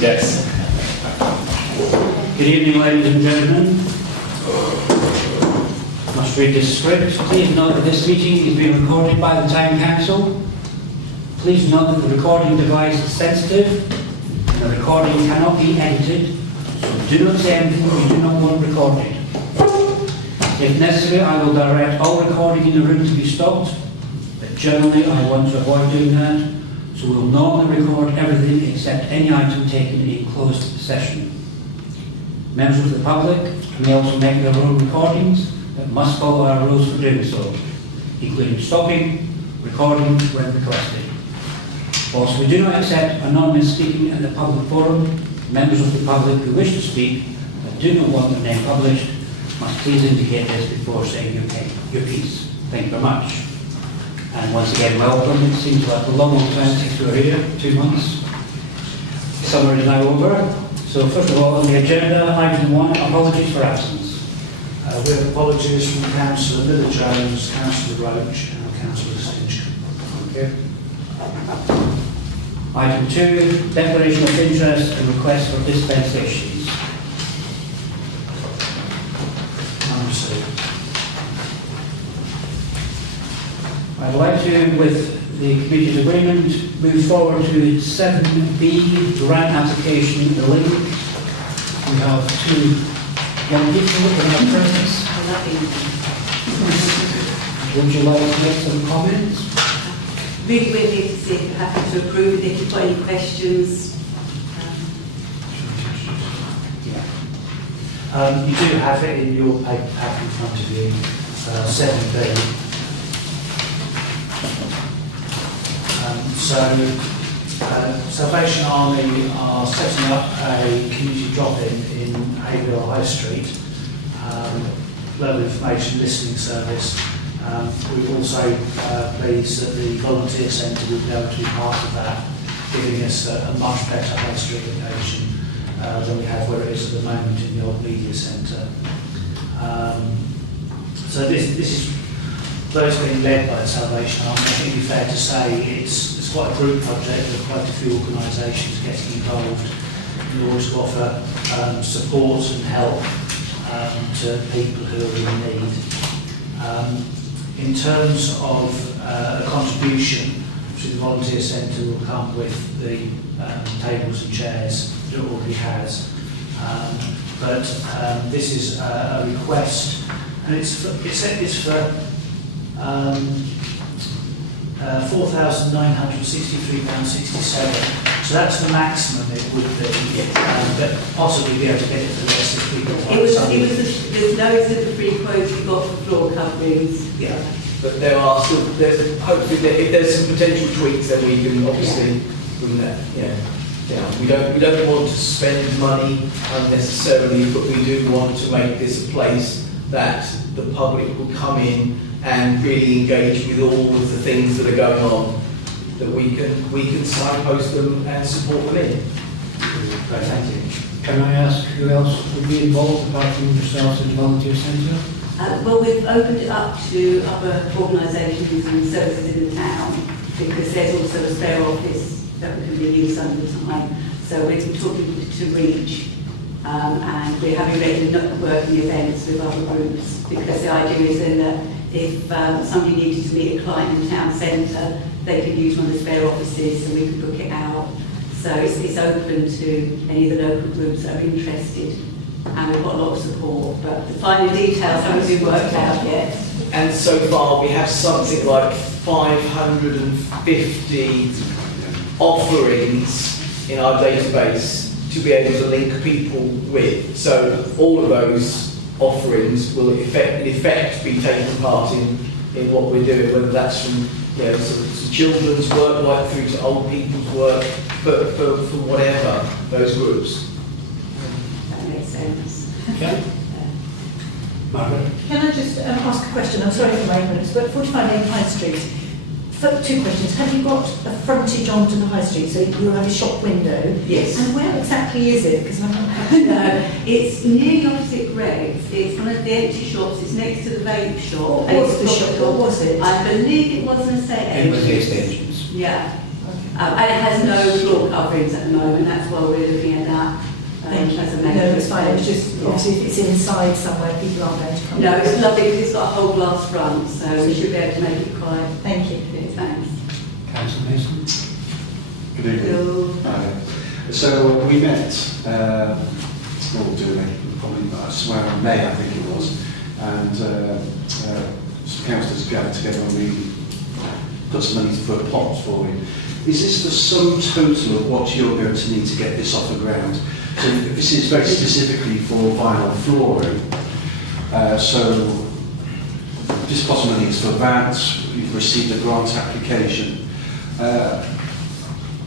Yes. Good evening, ladies and gentlemen. Must read this script. Please note that this meeting is being recorded by the Town Council. Please note that the recording device is sensitive and the recording cannot be edited, so do not say anything you do not want recorded. If necessary, I will direct all recording in the room to be stopped, but generally I want to avoid doing that, so we will normally record everything except any item taken in closed session. Members of the public may also make their own recordings, but must follow our rules for doing so, including stopping, recording when requested. Whilst we do not accept anonymous speaking at the public forum, members of the public who wish to speak but do not want their name published must please indicate this before saying your piece. Thank you very much. And once again, welcome. It seems like a long time since we were here, 2 months. Summer is now over. So first of all, on the agenda, item 1, apologies for absence. We have apologies from Councillor Miller Jones, Councillor Roach and Councillor Stinch. Okay. Item 2, declaration of interest and request for dispensations. I'd like to, with the committee's agreement, move forward to 7B, grant application, the link. We have 2 young people in our presence. Would you like to make some comments? Really, we're here to see if you're happy to approve it. If you've got any questions. You do have it in your paper pack in front of you, 7B. Salvation Army are setting up a community drop-in in Haverhill High Street, local information listening service. We're also pleased that the volunteer centre will be able to be part of that, giving us a much better high street location than we have where it is at the moment in the old media centre. So this is, though it's being led by the Salvation Army, I think it'd be fair to say it's quite a group project with quite a few organisations getting involved in order to offer support and help to people who are in need. In terms of a contribution to the volunteer centre will come with the tables and chairs that it already has. But this is a request, and it's for £4,963.67. So that's the maximum it would be, but possibly be able to get it for less if people There's loads of the free quotes we got for floor coverings. Yeah, but there are still, hopefully if there's some potential tweaks, then we can obviously from that. Yeah. We don't want to spend money unnecessarily, but we do want to make this a place that the public will come in and really engage with all of the things that are going on, that we can signpost them and support them in. Thank you. Can I ask who else would be involved apart from yourselves in the volunteer centre? Well, we've opened it up to other organisations and services in the town because there's also a spare office that we can be used under the time. So we're talking to Reach and we're having regular networking events with other groups because the idea is then that if somebody needed to meet a client in the town centre, they could use one of the spare offices and we could book it out. So it's open to any of the local groups that are interested, and we've got a lot of support, but the final details haven't been worked out yet. And so far we have something like 550 offerings in our database to be able to link people with. So all of those offerings will in effect be taking part in what we're doing, whether that's from some children's work right through to old people's work, for whatever those groups. That makes sense. Yeah. Margaret? Can I just ask a question? I'm sorry for my ignorance, but 45 A High Street, 2 questions. Have you got a frontage onto the High Street, so you'll have a shop window? Yes. And where exactly is it? Because I'm not quite No, it's nearly opposite Greg's. It's one of the empty shops. It's next to the vape shop. What was the shop? What was it? I believe it was an estate agent. It was the estate agents. Yeah. And it has no floor coverings. coverings at the moment, that's why we're looking at that. Thank you. As a No, measure. it's fine. It was just, obviously, if it's inside somewhere, people aren't going to come. No, it's lovely because it's got a whole glass front, so we should be able to make it quite. Thank you. Thanks. Councillor Mason. Good evening. Hello. Hi. So we met, probably, I swear in May, I think it was, and some councillors gathered together and we put some money for a pot for you. Is this the sum total of what you're going to need to get this off the ground? So this is very specifically for vinyl flooring. So this pot of money is for that. You've received a grant application.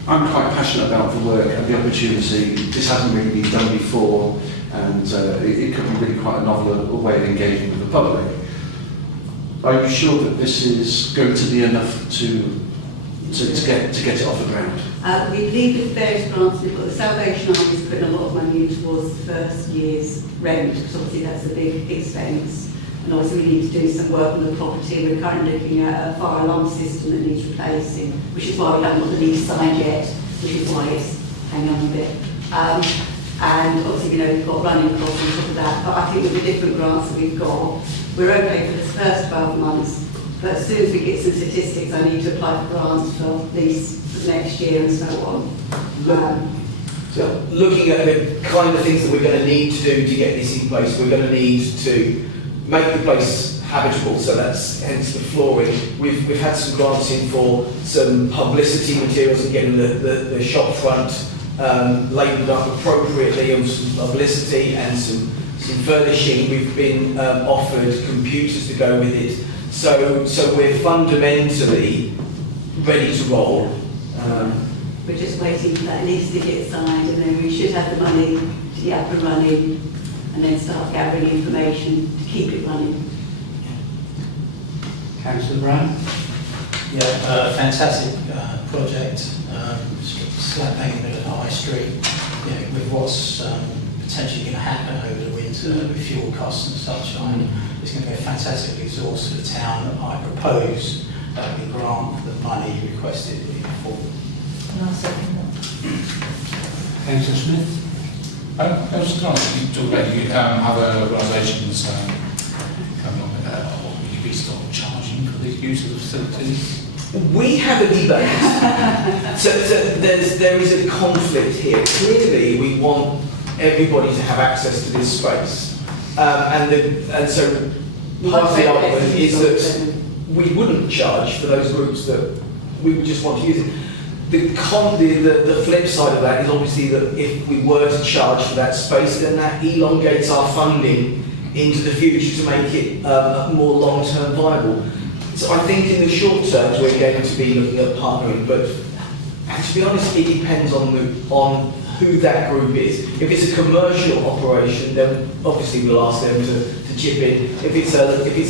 I'm quite passionate about the work and the opportunity. This hasn't really been done before, and it could be really quite a novel way of engaging with the public. Are you sure that this is going to be enough to get it off the ground? We believe with various grants we've got. The Salvation Army is putting a lot of money in towards the first year's rent, because obviously that's a big expense. And obviously we need to do some work on the property. We're currently looking at a fire alarm system that needs replacing, which is why we haven't got the lease signed yet, which is why it's hanging on a bit. And obviously, we've got running costs on top of that. But I think with the different grants that we've got, we're okay for the first 12 months. But as soon as we get some statistics, I need to apply for grants for lease for next year and so on. So looking at the kind of things that we're going to need to do to get this in place, we're going to need to make the place habitable, so that's hence the flooring. We've had some grants in for some publicity materials and getting the shop front labelled up appropriately, and some publicity and some furnishing. We've been offered computers to go with it. So we're fundamentally ready to roll. We're just waiting for that lease to get signed, and then we should have the money to get up and running, and then start gathering information to keep it running. Councillor Brown. Yeah, fantastic project. Slap bang in the middle of the high street. With what's potentially going to happen over the winter with fuel costs and such like, it's going to be a fantastic resource for the town. I propose that we grant the money requested before. And I'll second that. Councillor Smith. I was just going to talk about you, other organisations coming on with that. Or will you be still charging for the use of the facilities? We have a debate. so there is a conflict here. Clearly, we want everybody to have access to this space. And so part of the argument is that we wouldn't charge for those groups that we would just want to use it. The flip side of that is obviously that if we were to charge for that space, then that elongates our funding into the future to make it more long-term viable. So I think in the short term we're going to be looking at partnering, but to be honest, it depends on who that group is. If it's a commercial operation, then obviously we'll ask them to chip in. If it's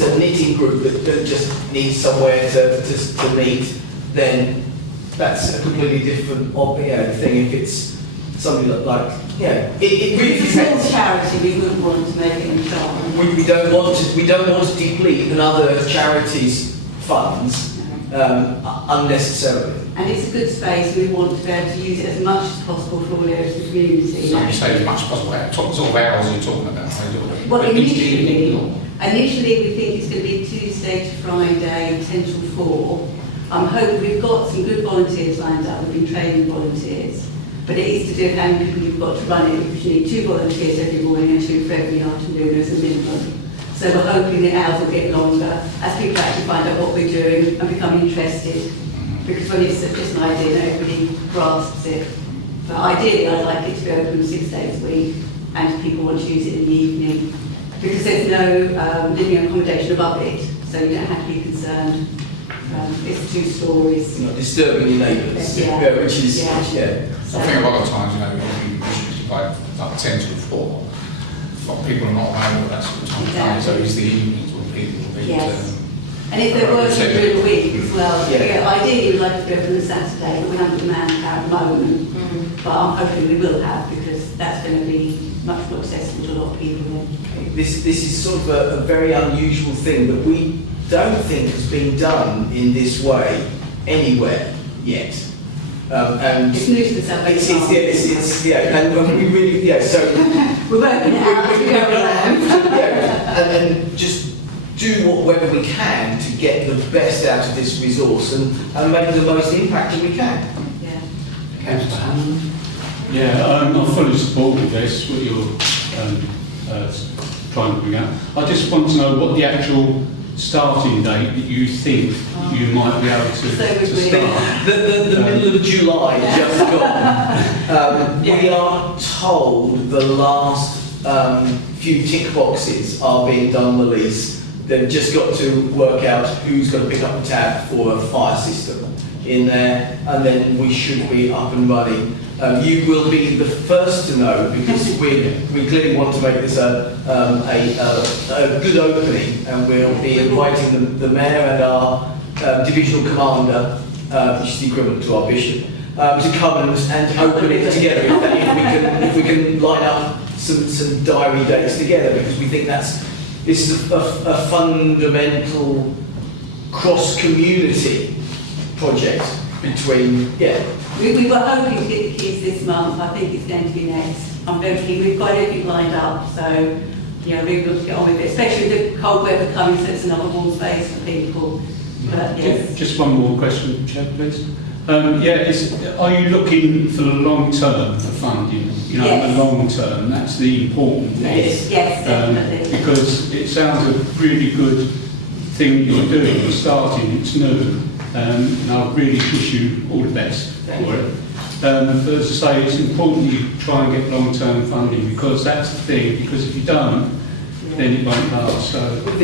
a knitting group that just needs somewhere to meet, then that's a completely different thing. If it's something like it really If it's a depends. small charity, we wouldn't want to make any charge. We don't want to deplete another charity's funds unnecessarily. And it's a good space. We want to be able to use it as much as possible for all areas of the community. So you say as much as possible. What sort of hours are you talking about? Well, initially Or- we think it's going to be Tuesday to Friday, 10 till 4. I'm hoping we've got some good volunteers lined up. We've been training volunteers. But it is to do with how many people you've got to run it, because you need 2 volunteers every morning and 2 for every afternoon as a minimum. So we're hoping the hours will get longer as people actually find out what we're doing and become interested. Because when it's just an idea, not everybody grasps it. But ideally, I'd like it to be open 6 days a week, and if people want to use it in the evening. Because there's no living accommodation above it, so you don't have to be concerned. It's 2 stories. You're not disturbing your neighbours, Yeah. which is I think a lot of times, usually like 10 to 4, people are not around at that sort of time. Exactly. So it's the evenings when people will be. Yes. And if they're working during the week as well, ideally we'd like to be open on Saturday, but we haven't manned at the moment. But I'm hoping we will have, because that's going to be much more accessible to a lot of people then. This is sort of a very unusual thing that we don't think has been done in this way anywhere yet. And It's new to the South East. and we really, so We're working it out as we go along. and just do whatever we can to get the best out of this resource and make the most impact that we can. Yeah. Councillor Hammond. Yeah, I fully support all this, what you're trying to bring out. I just want to know what the actual starting date that you think you might be able to start. The middle of July just gone. We are told the last few tick boxes are being done on the lease. They've just got to work out who's going to pick up the tab for a fire system in there, and then we should be up and running. You will be the first to know, because we clearly want to make this a good opening, and we'll be inviting the mayor and our divisional commander, which is the equivalent to our bishop, to come and open it together. If we can line up some diary dates together, because we think this is a fundamental cross-community project between, We were hoping to get the keys this month. I think it's going to be next. I'm very keen. We've got everything lined up, so really good to get on with it, especially with the cold weather coming, so it's another warm space for people. But yes. Just one more question, Chair, please. Are you looking for the long term for funding? Yes. The long term, that's the important thing. Yes, definitely. Because it sounds a really good thing you're doing, you're starting, it's new, and I really wish you all the best for it. But as I say, it's important you try and get long term funding, because that's the thing, because if you don't, then it won't last. So.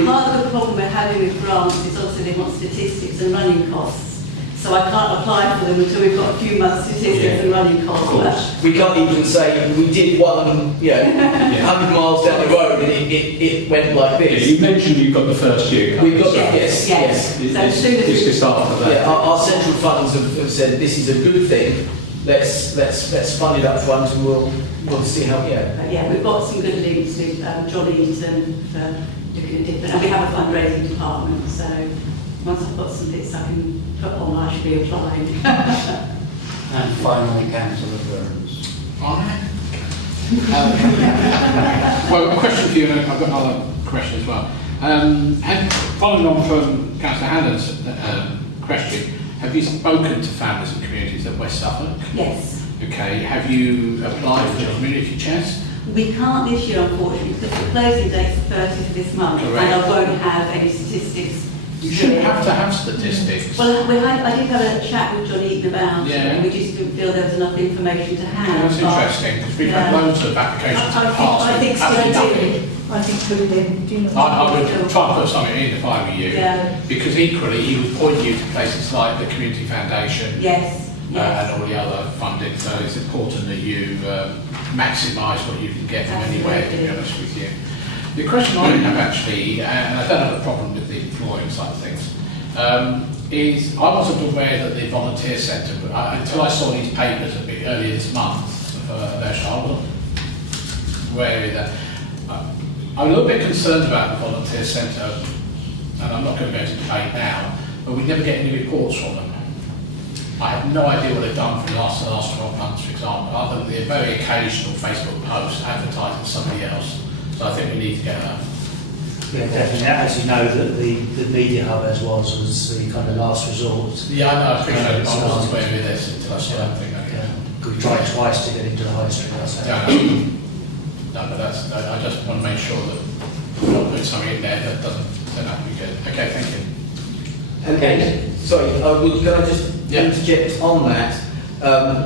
Part of the problem we're having with grants is also they want statistics and running costs. So I can't apply for them until we've got a few months statistics and running costs. We can't even say we did one, 100 miles down the road and it went like this. Yeah, you mentioned you've got the first year. We've got yes. So as soon as it's just after that. Yeah, our central funds have said this is a good thing. Let's fund it up front, and we'll see how. We've got some good links with John Eaton for looking at different, and we have a fundraising department. So once I've got some bits I can put on, I should be applying. And finally, Councillor Burns. Well, a question for you, and I've got another question as well. Following on from Councillor Hannah's question, have you spoken to families and communities at West Suffolk? Yes. Okay, have you applied for the community chest? We can't this year, unfortunately, because the closing date's the 30th of this month, Correct. and I won't have any statistics. You shouldn't have to have statistics. Well, I did have a chat with John Eaton about it, and we just didn't feel there was enough information to hand. That's interesting, because we've had loads of applications in the past. I think nothing. I think put it in. Do you know? I would try and put something in if I were you, because equally he would point you to places like the Community Foundation and all the other funding, so it's important that you maximise what you can get from anywhere, to be honest with you. The question I have actually, and I don't have a problem with the employing side of things, is I wasn't aware that the volunteer centre, until I saw these papers a bit earlier this month, I wasn't aware of that. I'm a little bit concerned about the volunteer centre, and I'm not going to go into debate now, but we never get any reports from them. I have no idea what they've done for the last 12 months, for example, other than the very occasional Facebook post advertising somebody else. So I think we need to get that. Yeah, definitely. As you know, that the media hub as was the kind of last resort. Yeah, I know, I appreciate it. I wasn't aware of this until I saw that thing. We tried twice to get into the high street. No, but I just want to make sure that we're not putting something in there that doesn't turn out to be good. Okay, thank you. Okay, sorry, can I just interject on that?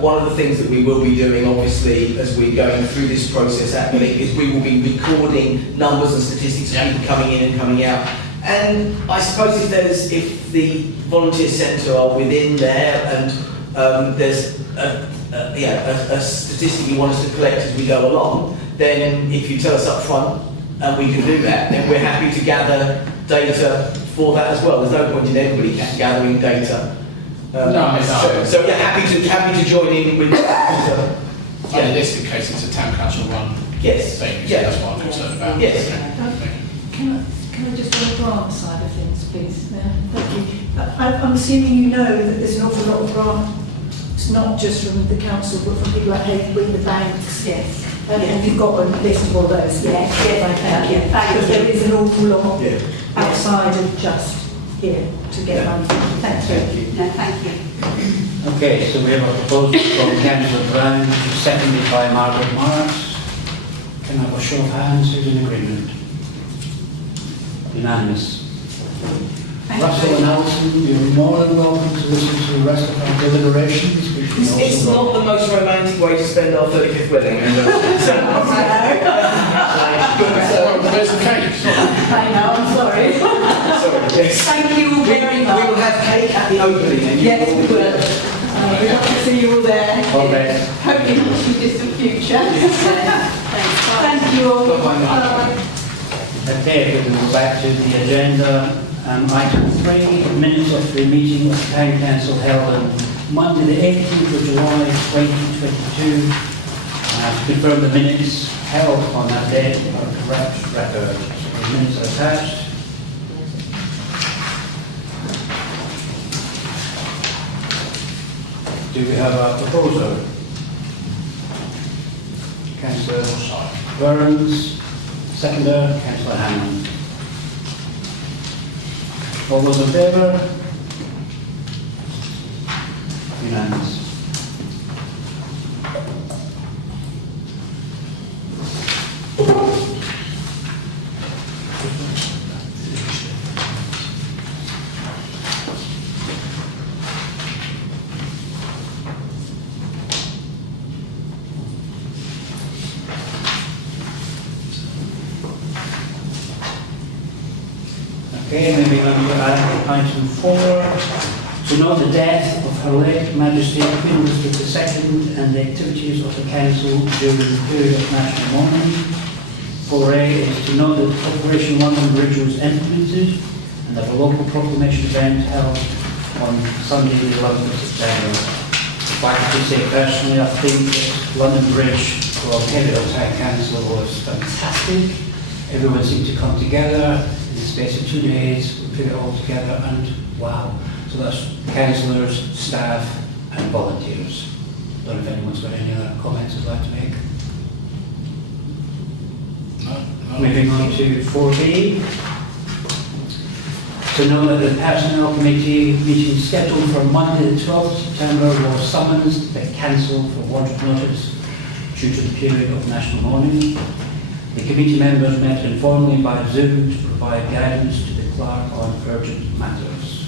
One of the things that we will be doing, obviously, as we're going through this process happening, is we will be recording numbers and statistics of people coming in and coming out. And I suppose if the volunteer centre are within there and there's a statistic you want us to collect as we go along, then if you tell us up front and we can do that, then we're happy to gather data for that as well. There's no point in everybody gathering data. No. So yeah, happy to join in with that. In this case, it's a town council run thing, so that's what I'm concerned about. Yes. Can I just on the grant side of things, please? Thank you. I'm assuming you know that there's an awful lot of grant it's not just from the council, but from people like Haverhill, the banks. Yes. And you've got a list of all those. Yes, yes, Thank you. thank Because you. there is an awful lot Yeah. outside of just here to get money. Thank you. No, thank you. Okay, so we have a proposal from Councillor Brown, which is seconded by Margaret Morris. Can I have a show of hands? Who's in agreement? Unanimous. Thank Russell you. and Alison, you're more than welcome to listen to the rest of our deliberations. which we also It's got. not the most romantic way to spend our 35th wedding. Where's the cake? I know, I'm sorry. Sorry, yes. Thank you all very We much. will have cake at the opening and you Yes, will we will. We hope to see you all there. All best. Hopefully not in the distant future. Thank you all. Bye-bye now. Bye. Okay, we can go back to the agenda. Item 3, minutes of the meeting of the Town Council held on Monday the 18th of July 2022. To confirm the minutes held on that day are correct record. The minutes are attached. Do we have a proposer? Councillor Burns, seconder, Councillor Hammond. All those in favour? Unanimous. Okay, moving on to item 4. To note the death of Her late Majesty Queen Elizabeth II and the activities of the Council during the period of national mourning. 4A is to note that Operation London Bridge was implemented and that a local proclamation event held on Sunday the 11th of September. If I have to say personally, I think that London Bridge for Haverhill Town Council was fantastic. Everyone seemed to come together in the space of 2 days, we put it all together and wow. So that's councillors, staff and volunteers. Don't know if anyone's got any other comments they'd like to make. No. Moving on to 4B. To know that the Personnel Committee meeting scheduled for Monday the 12th of September was summoned but cancelled for want of notice due to the period of national mourning. The committee members met informally by Zoom to provide guidance to the clerk on urgent matters.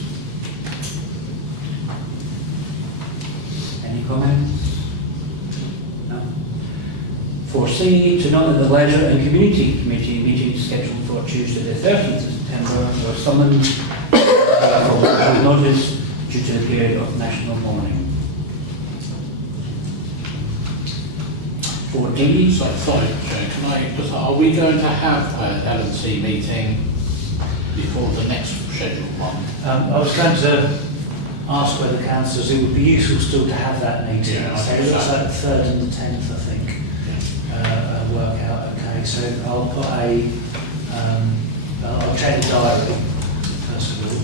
Any comments? No. 4C, to know that the Leisure and Community Committee meeting scheduled for Tuesday the 13th of September was summoned for notice due to the period of national mourning. 4D. Sorry, Joe, can I, because are we going to have an L&C meeting before the next scheduled one? I was going to ask whether councillors, it would be useful still to have that meeting. Yeah, I So think it looks so. like the 3rd and the 10th, I think, work out okay. So I'll put I'll check the diary first of all.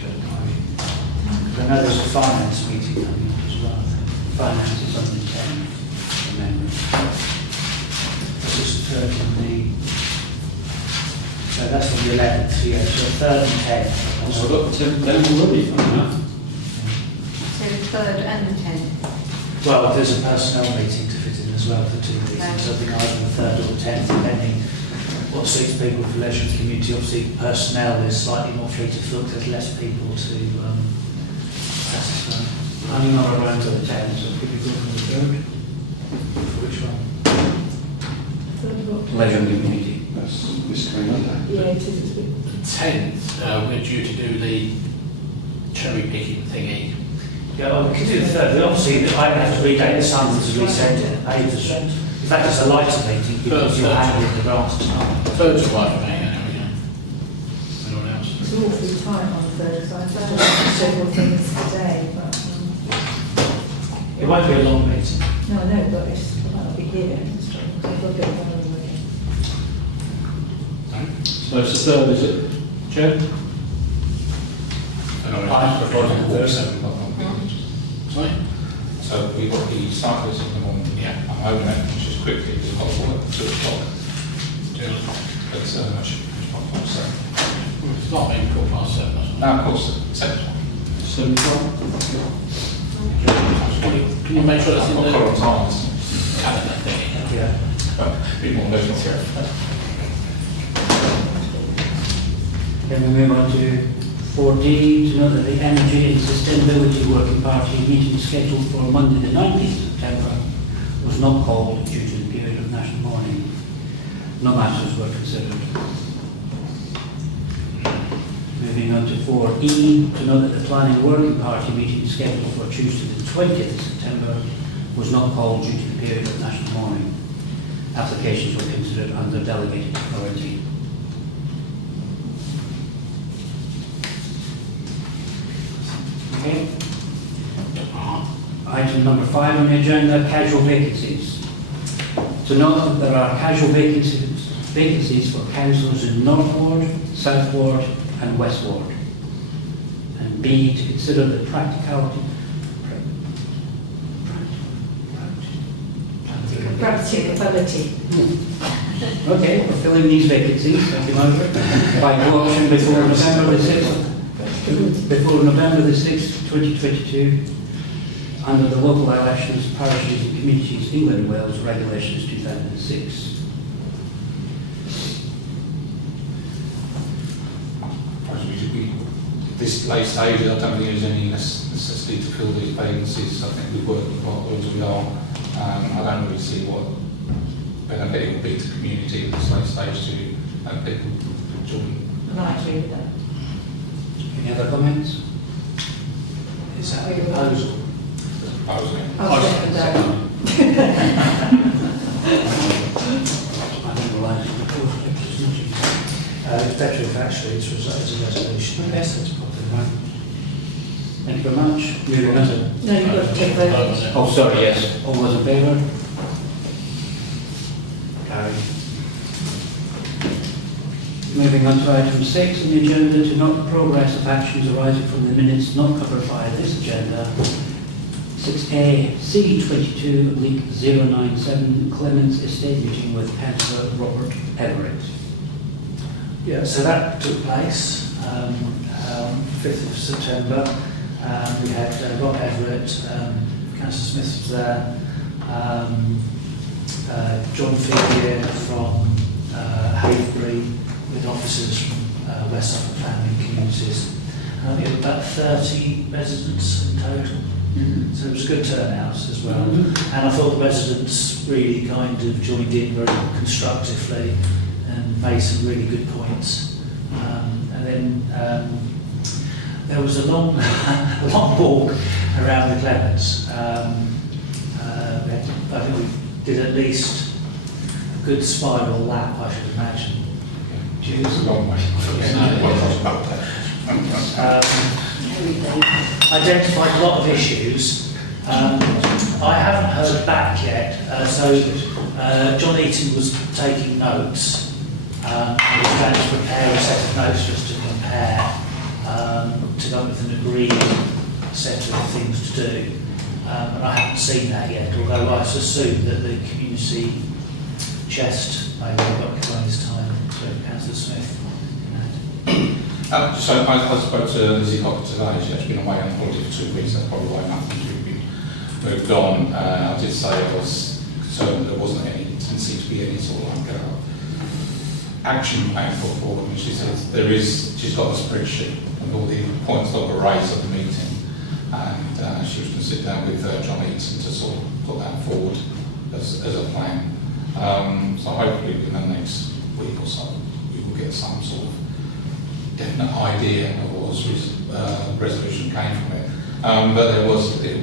Check the diary. I know there's a finance meeting coming up as well, I think. Finance is on the 10th. Amendment. This is the 3rd and the... So that's on the 11th, yeah, so 3rd and 10th. So I've got the 10th down already, funny enough. So the 3rd and the 10th. Well, there's a personnel meeting to fit in as well for 2 meetings. I think either the 3rd or the 10th, depending what suits people for leisure and community. Obviously, personnel is slightly more free to foot. There's less people to satisfy. I'm not around to the 10th, so could you go for the 3rd? Which one? Leisure and Community. That's this coming Monday. Yeah, it is. 10th, we're due to do the cherry picking thingy. Yeah, well, we can do the 3rd. Obviously, I have to redate the summons and resend it in the papers. In fact, it's a lighter meeting because you're handling the grants tonight. 3rd's right for me, anyway. Anyone else? It's awfully tight on the 3rd, so I've done several things today, but It won't be a long meeting. no, I know, but it's, I might not be here. I've got a bit of one anyway. So it's the 3rd, is it? Chair? Anyway, I'm proposing the 3rd. Sorry? So we've got the cyclists in the morning. Yeah. I'm hoping that finishes quickly because I've got to work at 2 o'clock. But I should finish by 7. It's not been called past 7, isn't it? No, of course, 7 o'clock. 7 o'clock. Can you make sure that's in I've got the current times. calendar thing? Yeah. But a bit more notice here. Then we move on to 4D, to note that the Energy and Sustainability Working Party meeting scheduled for Monday the 19th of September was not called due to the period of national mourning. No matters were considered. Moving on to 4E, to note that the Planning Working Party meeting scheduled for Tuesday the 20th of September was not called due to the period of national mourning. Applications were considered under delegated authority. Okay. Item number 5 on the agenda, casual vacancies. To note that there are casual vacancies for councillors in North Ward, South Ward and West Ward. And B, to consider the practicality. Practicability. Okay, we're filling these vacancies, thank you, Margaret, by co-option before November the 6th. Before November the 6th, 2022, under the Local Elections, Parishes and Communities England and Wales Regulations 2006. This late stage, I don't think there's any necessity to fill these vacancies. I think we've worked quite well as we are. I don't really see what benefit it will be to the community at this late stage to have people join. And I agree with that. Any other comments? Is that a proposal? Proposal. I'll second that. I don't realise it's proposed. It's better if actually it's as a resolution. Okay. Yes, that's probably right. Thank you very much. Moving on to... No, you've got to take a vote. Oh, sorry, yes. All those in favour? Carried. Moving on to item 6 on the agenda, to note the progress of actions arising from the minutes not covered by this agenda. 6A, C22, Leak 097, Clements Estate meeting with Councillor Robert Everett. Yeah, so that took place 5th of September. We had Rob Everett, Councillor Smith was there, John Figure from Haverhill, with officers from West Suffolk Family and Communities. And I think it was about 30 residents in total. So it was a good turnout as well. And I thought the residents really kind of joined in very constructively and made some really good points. And then there was a long, a long walk around the Clements. I think we did at least a good spiral lap, I should imagine. It's a long way. Identified a lot of issues. I haven't heard back yet. John Eaton was taking notes. He was going to prepare a set of notes just to compare, to go with an agreed set of things to do. And I haven't seen that yet, although I assume that the community chest may well have got this time to Councillor Smith. So I spoke to Lizzie Cocker today. She's been away on holiday for 2 weeks. That's probably why nothing's been moved on. I did say I was concerned that there wasn't any, didn't seem to be any sort of like action plan put forward. And she says there is. She's got a spreadsheet of all the points that were raised at the meeting, and she was going to sit down with John Eaton to sort of put that forward as a plan. So hopefully in the next week or so we will get some sort of definite idea of what resolution came from it. But it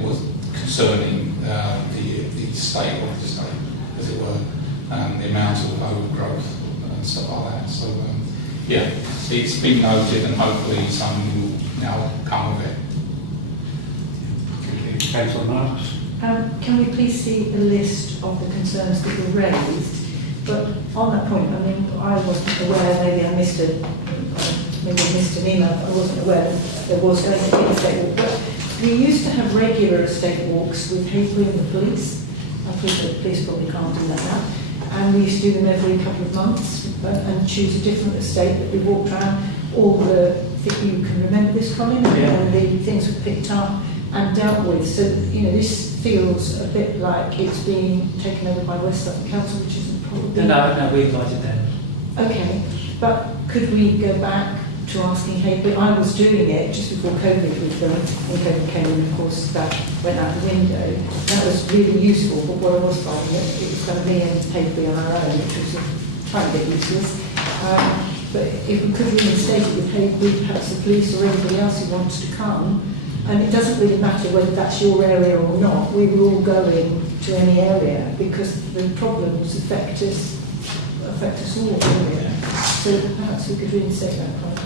was concerning the state of the state, as it were, and the amount of overgrowth and stuff like that. So yeah, it's been noted, and hopefully something will now come of it. Councillor Marks. Can we please see a list of the concerns that were raised? But on that point, I mean, I wasn't aware, maybe I missed an email, but I wasn't aware that there was going to be a statement. But We used to have regular estate walks with Haverhill and the police. I think the police probably can't do that now. And we used to do them every couple of months and choose a different estate that we walked around. All the, if you can remember this, Colin, and the things were picked up and dealt with. So, you know, this feels a bit like it's being taken over by West Suffolk Council, which isn't probably... No, we invited them. Okay, but could we go back to asking Haverhill? I was doing it just before COVID with them, and COVID came and of course that went out the window. That was really useful, but what I was finding, it was kind of me and Haverhill on our own, which was a tiny bit useless. But if we could reinstate it with Haverhill, perhaps the police or anybody else who wants to come, and it doesn't really matter whether that's your area or not, we will all go in to any area because the problems affect us all really. So perhaps we could reinstate that part.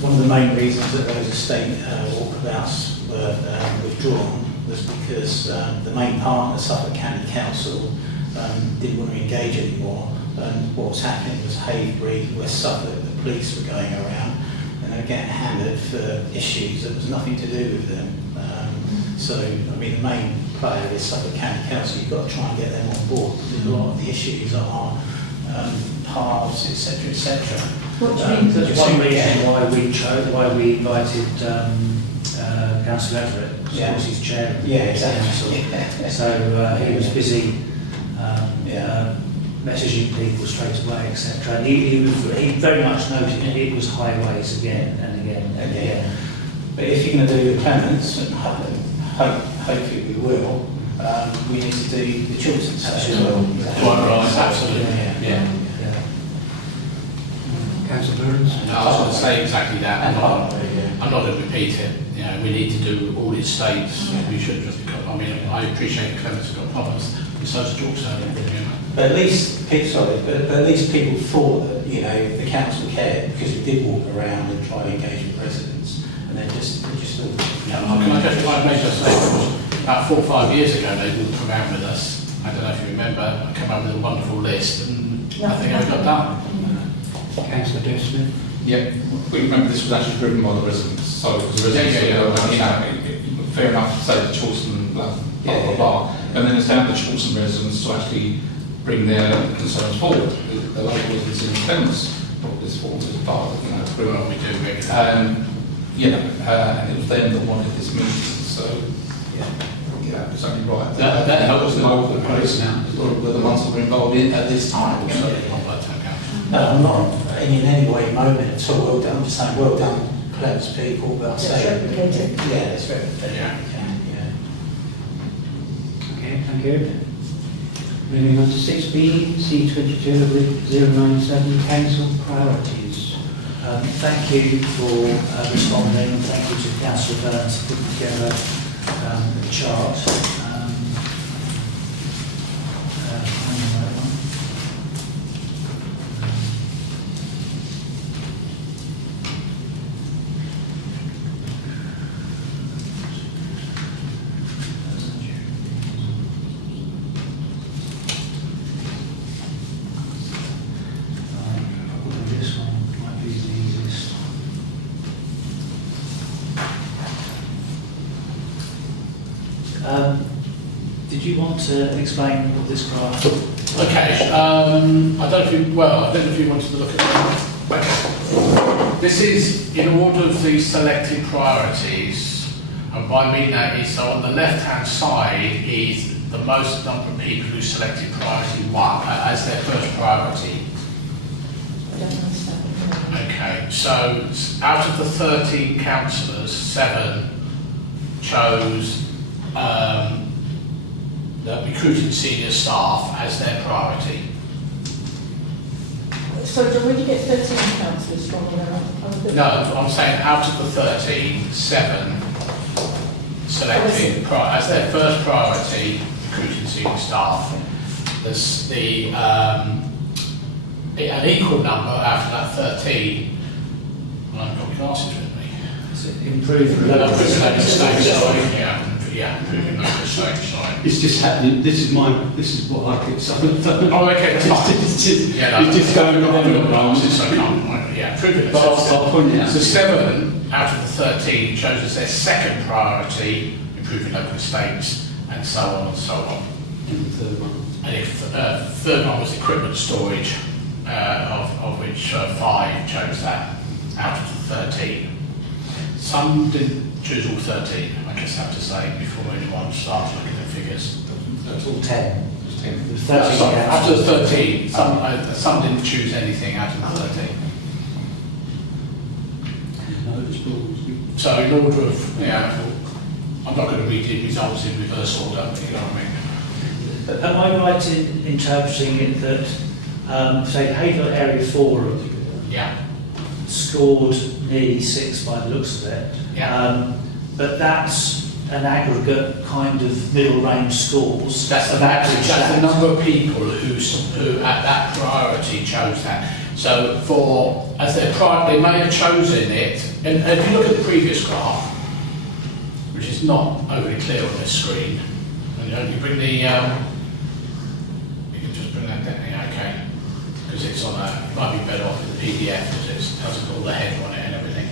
One of the main reasons that those estate walkabouts were withdrawn was because the main partner, Suffolk County Council, didn't want to engage anymore. And what was happening was Haverhill, West Suffolk, the police were going around and they were getting hammered for issues that was nothing to do with them. So, I mean, the main player is Suffolk County Council. You've got to try and get them on board. A lot of the issues are paths, etc., etc. What do you mean? That's one reason why we invited Councillor Everett, because of course he's chair of the council. Yeah. So he was busy messaging people straight away, etc. And he very much noted it was highways again and again and again. But if you're going to do the Clements, and hopefully we will, we need to do the Chilterns as well. Quite right, absolutely. Yeah. Councillor Burns? No, I was going to say exactly that. I'm not going to repeat it. You know, we need to do all the estates. We should just. I mean, I appreciate Clements have got problems. And so does Yorkshire. But at least, but at least people thought that, you know, the council cared because we did walk around and try to engage with residents, and they just all. Yeah, can I just make a statement? About 4 or 5 years ago, they walked around with us. I don't know if you remember. I came up with a wonderful list, and nothing ever got done. Councillor Smith? Yeah, we remember this was actually driven by the residents. So it was the residents, fair enough to say the Chiltern, blah, blah, blah. And then it's down to the Chiltern residents to actually bring their concerns forward. The local residents in Clements brought this forward as part of, you know, Well, we do regularly. and it was them that wanted this meeting. So, yeah, it's only right. That helps the local police now. Were the ones that were involved in at this time. No, I'm not in any way moaning at all. Well done. I'm just saying, well done, Clements people. But I say, yeah, it's replicated. Yeah. Okay, thank you. Moving on to 6B, C22-097, Council Priorities. Thank you for responding. Thank you to Councillor Burns for putting together the chart. This one might be the easiest. Did you want to explain what this graph? Okay. I don't know if you wanted to look at that. Okay. This is in order of the selected priorities, and by I mean that is so on the left-hand side is the most number of people who selected priority 1 as their first priority. Okay, so out of the 13 councillors, 7 chose the recruiting senior staff as their priority. So do we get 13 councillors from there? No, I'm saying out of the 13, 7 selected as their first priority recruiting senior staff. There's an equal number after that 13. Well, I've got classes with me. Improve local improving local estate side. It's just happening. This is what I get. So Oh, okay, that's fine. it's just going on. Classes, so I can't. Yeah, improving. But I'll point it out. So 7 out of the 13 chose as their second priority improving local estates, and so on and so on. And the third one. And if third one was equipment storage, of which 5 chose that out of the 13. Some didn't choose all 13, I guess I have to say, before anyone starts looking at figures. That's all 10. It's 10. There's 13 Sorry, out of the 13, out. some didn't choose anything out of the 13. So in order of, I'm not going to read the results in reverse order, you know what I mean? But am I right in interpreting it that, say, Haverhill Area Forum Yeah. scored nearly 6 by the looks of it, Yeah. but that's an aggregate kind of middle range scores. That's of the average that's the stats. number of people who at that priority chose that. So as their priority, they may have chosen it, and if you look at the previous graph, which is not overly clear on this screen, and you bring the, you can just bring that down, yeah, okay, because it's on it might be better off with the PDF because it hasn't got all the header on it and everything,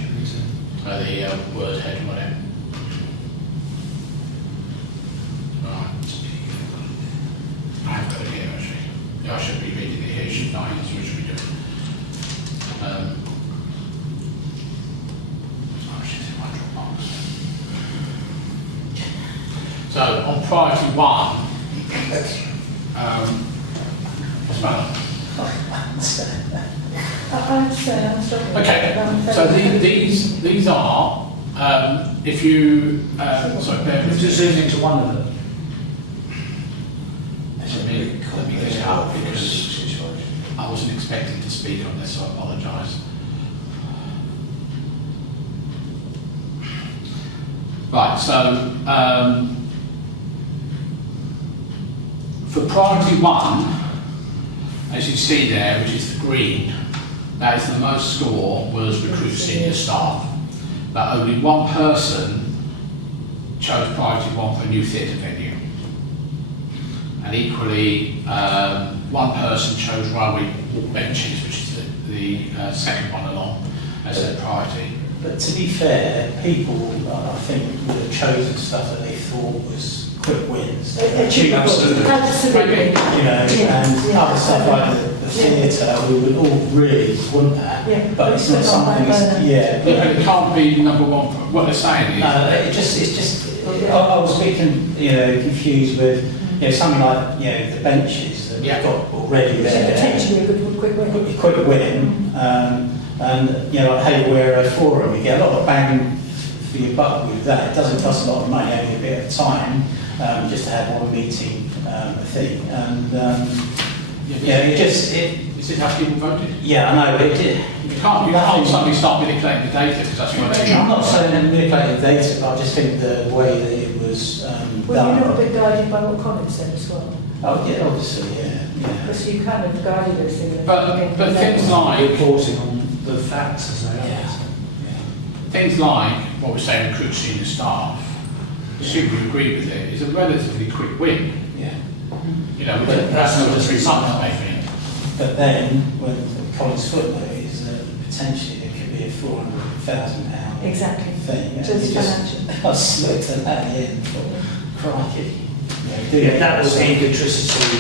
the word header on it. Right. I have got it here actually. Yeah, I should be reading it here, shouldn't I? That's what we should be doing. Oh, shit, in my Dropbox. So on priority 1, what's the matter? I'm struggling. Okay, so these are, if you, sorry, bear with me. Just zoom into one of them. Let me get it up because I wasn't expecting to speak on this, so I apologise. Right, so for priority 1, as you see there, which is the green, that is the most score was recruit senior staff. But only one person chose priority 1 for a new theatre venue. And equally, one person chose railway walk benches, which is the second one along, as their priority. But to be fair, people, I think, would have chosen stuff that they thought was quick wins. Absolutely. You know, and other stuff like the theatre, we would all really want that. Yeah. But it's not something, But it can't be number 1. What they're saying is... No, it's just. I was a bit confused with, something like, the benches that we've got already there. Potentially a good quick win. Quick win. And, like Haverhill Forum, you get a lot of bang for your buck with that. It doesn't cost a lot of money, only a bit of time, just to have one meeting thing. And, Is it how people voted? Yeah, I know, but it did. You can't suddenly start manipulating the data because that's what they I'm not saying manipulating the data, but I just think the way that it was done. Were you not a bit guided by what Colin said as well? Oh, yeah, obviously, yeah. Because you kind of guided us in it. But things like... reporting on the facts as they are. Things like what we're saying, recruit senior staff, assuming you agree with it, is a relatively quick win. Yeah. That's not just 3 months, maybe. But then, when Colin's footnote is that potentially there could be a £400,000 Exactly. thing. So it's financial. I just looked at that at the end and thought, crikey. That was the ecotricity.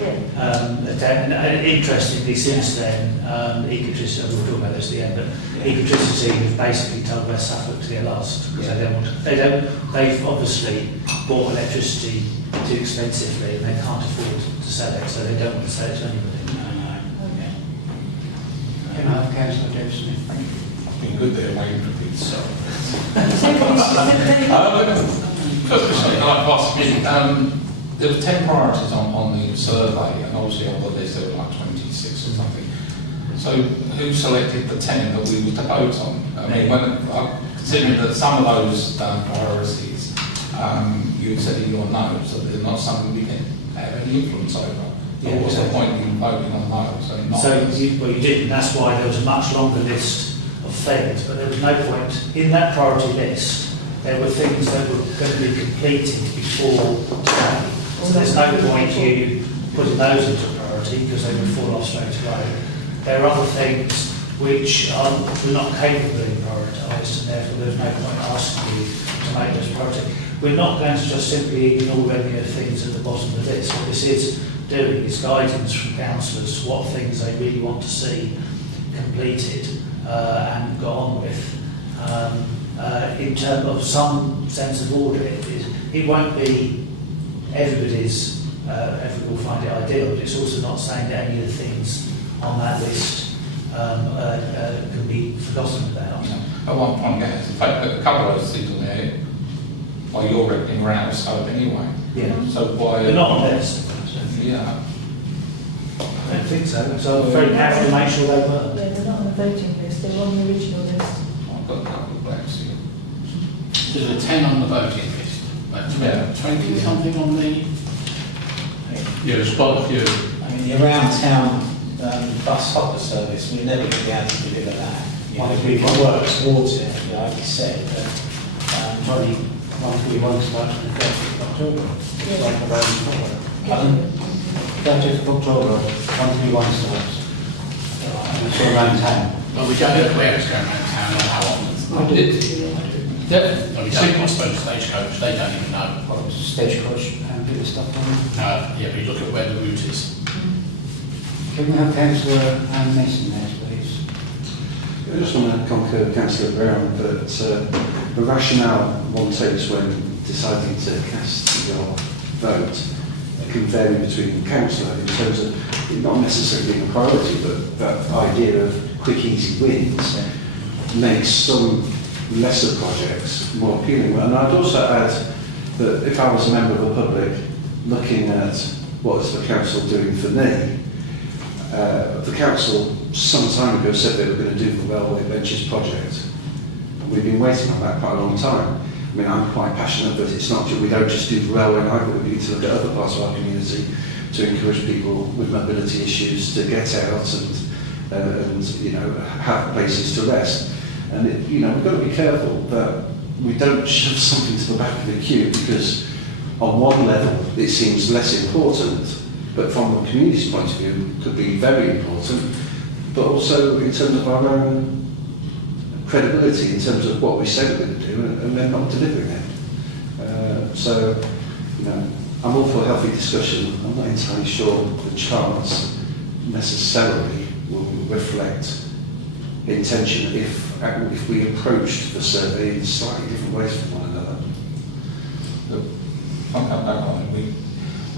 Yeah. And interestingly, since then, ecotricity, we'll talk about this at the end, but ecotricity have basically told West Suffolk to get lost because they've obviously bought electricity too expensively and they can't afford to sell it, so they don't want to sell it to anybody. Can I have Councillor Dave Smith? Been good there, waiting for people. First question I'd like to ask you, there were 10 priorities on the survey, and obviously on the list there were like 26 or something. So who selected the 10 that we were to vote on? I mean, considering that some of those priorities you had said in your notes that they're not something we can have any influence over. So what's the point in voting on those? You didn't, that's why there was a much longer list of things, but there was no point in that priority list. There were things that were going to be completed before today. So there's no point you putting those into priority because they would fall off straight away. There are other things which we're not capable of being prioritised, and therefore there's no point asking you to make those priority. We're not going to just simply ignore any of the things at the bottom of the list. What this is doing is guidance from councillors to what things they really want to see completed and got on with. In terms of some sense of order, it won't be everybody's, everybody will find it ideal, but it's also not saying that any of the things on that list can be forgotten about. At one point, in fact, a couple of those things on there, well, you're reckoning are out of scope anyway. Yeah. So why? They're not on this. Yeah. I don't think so. So I'm very careful to make sure they were. Yeah, they're not on the voting list, they're on the original list. I've got a couple of blanks here. There's a 10 on the voting list. Yeah. 20 something on the... Yeah, there's quite a few. I mean, the around town bus hopper service, we're never going to be able to deliver that. You know, we can work towards it, you know, like you said, but Sorry, 131 starts on the 30th of October. It's like around October. 30th of October, 131 starts. And it's all around town. Well, we don't know where it's going around town or how often. I do. No, we don't, I suppose, Stagecoach, they don't even know. Well, it's a stagecoach and bit of stuff on it. Yeah, but you look at where the route is. Can we have Councillor Anne Mason there, please? I just want to concur with Councillor Brown that the rationale one takes when deciding to cast your vote can vary between councillor in terms of it not necessarily being a priority, but that idea of quick, easy wins makes some lesser projects more appealing. And I'd also add that if I was a member of the public looking at what is the council doing for me, the council some time ago said they were going to do the railway benches project. We've been waiting on that quite a long time. I mean, I'm quite passionate, but it's not just, we don't just do the railway now, but we need to look at other parts of our community to encourage people with mobility issues to get out and you know, have places to rest. And it, you know, we've got to be careful that we don't shove something to the back of the queue because on one level it seems less important, but from the community's point of view could be very important, but also in terms of our own credibility in terms of what we say we're going to do and then not delivering it. So, you know, I'm all for healthy discussion. I'm not entirely sure the charts necessarily will reflect intention if we approached the survey in slightly different ways from one another.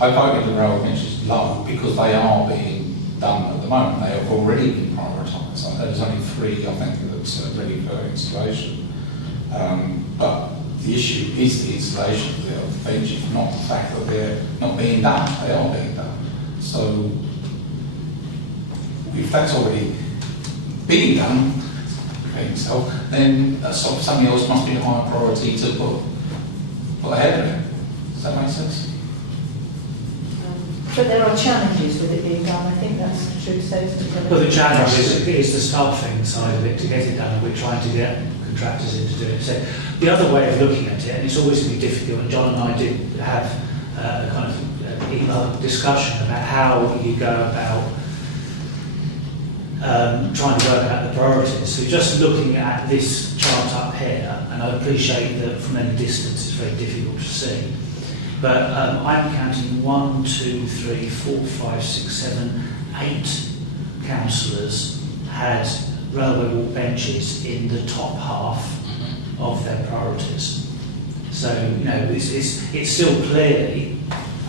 I voted the railway benches low because they are being done at the moment. They have already been prioritised. There's only 3, I think, that's ready for installation. But the issue is the installation of the benches, not the fact that they're not being done. They are being done. So if that's already being done, so then something else must be a higher priority to put ahead of it. Does that make sense? But there are challenges with it being done, I think that's the true statement. Well, the challenge is the staffing side of it to get it done, and we're trying to get contractors in to do it. So the other way of looking at it, and it's always going to be difficult, and John and I did have a kind of discussion about how you go about trying to work out the priorities. So just looking at this chart up here, and I appreciate that from any distance it's very difficult to see, but I'm counting 1, 2, 3, 4, 5, 6, 7, 8 councillors had railway walk benches in the top half of their priorities. So, you know, it's still clearly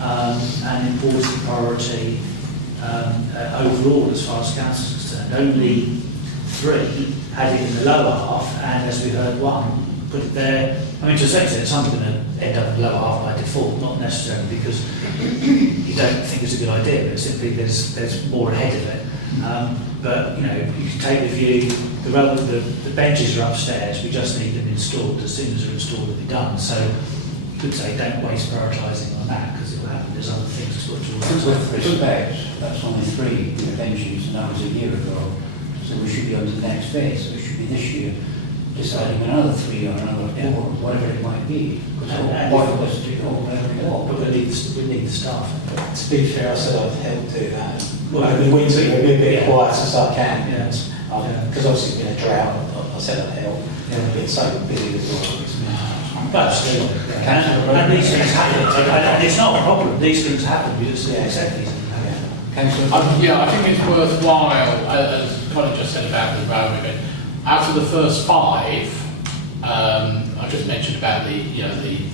an important priority overall as far as council is concerned. Only 3 had it in the lower half, and as we heard, 1 put it there. I mean, to a certain extent, some are going to end up in the lower half by default, not necessarily because you don't think it's a good idea, but simply there's more ahead of it. But, you know, you can take the view, the benches are upstairs, we just need them installed. As soon as they're installed, they'll be done. So you could say don't waste prioritising on that because it will happen. There's other things to put towards. With respect, that's only 3 benches, and that was a year ago. So we should be on to the next phase. So it should be this year, deciding another 3 or another 4, whatever it might be. What it was to do, or whatever it was. But we need the staff. to be fair, I said I'd help do that. Well, in the winter, it'll be a bit quiet as I can. Yes. Because obviously it's been a drought, I said that'd help. It's so busy as well. Absolutely. And these things happen. And it's not a problem. These things happen. You just accept these. Yeah, I think it's worthwhile, as Colin just said about the railway bit. Out of the first 5, I just mentioned about the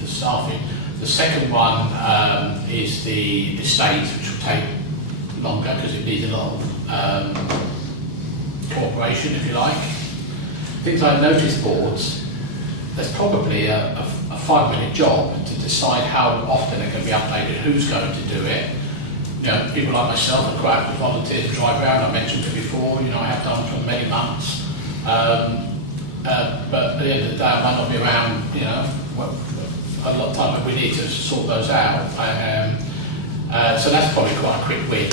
staffing. The second one is the estate, which will take longer because it needs a lot of cooperation, if you like. Things like notice boards, there's probably a 5-minute job to decide how often they're going to be updated, who's going to do it. People like myself are quite volunteers to drive around. I mentioned it before, I have done for many months. But at the end of the day, I might not be around, a lot of time, but we need to sort those out. So that's probably quite a quick win.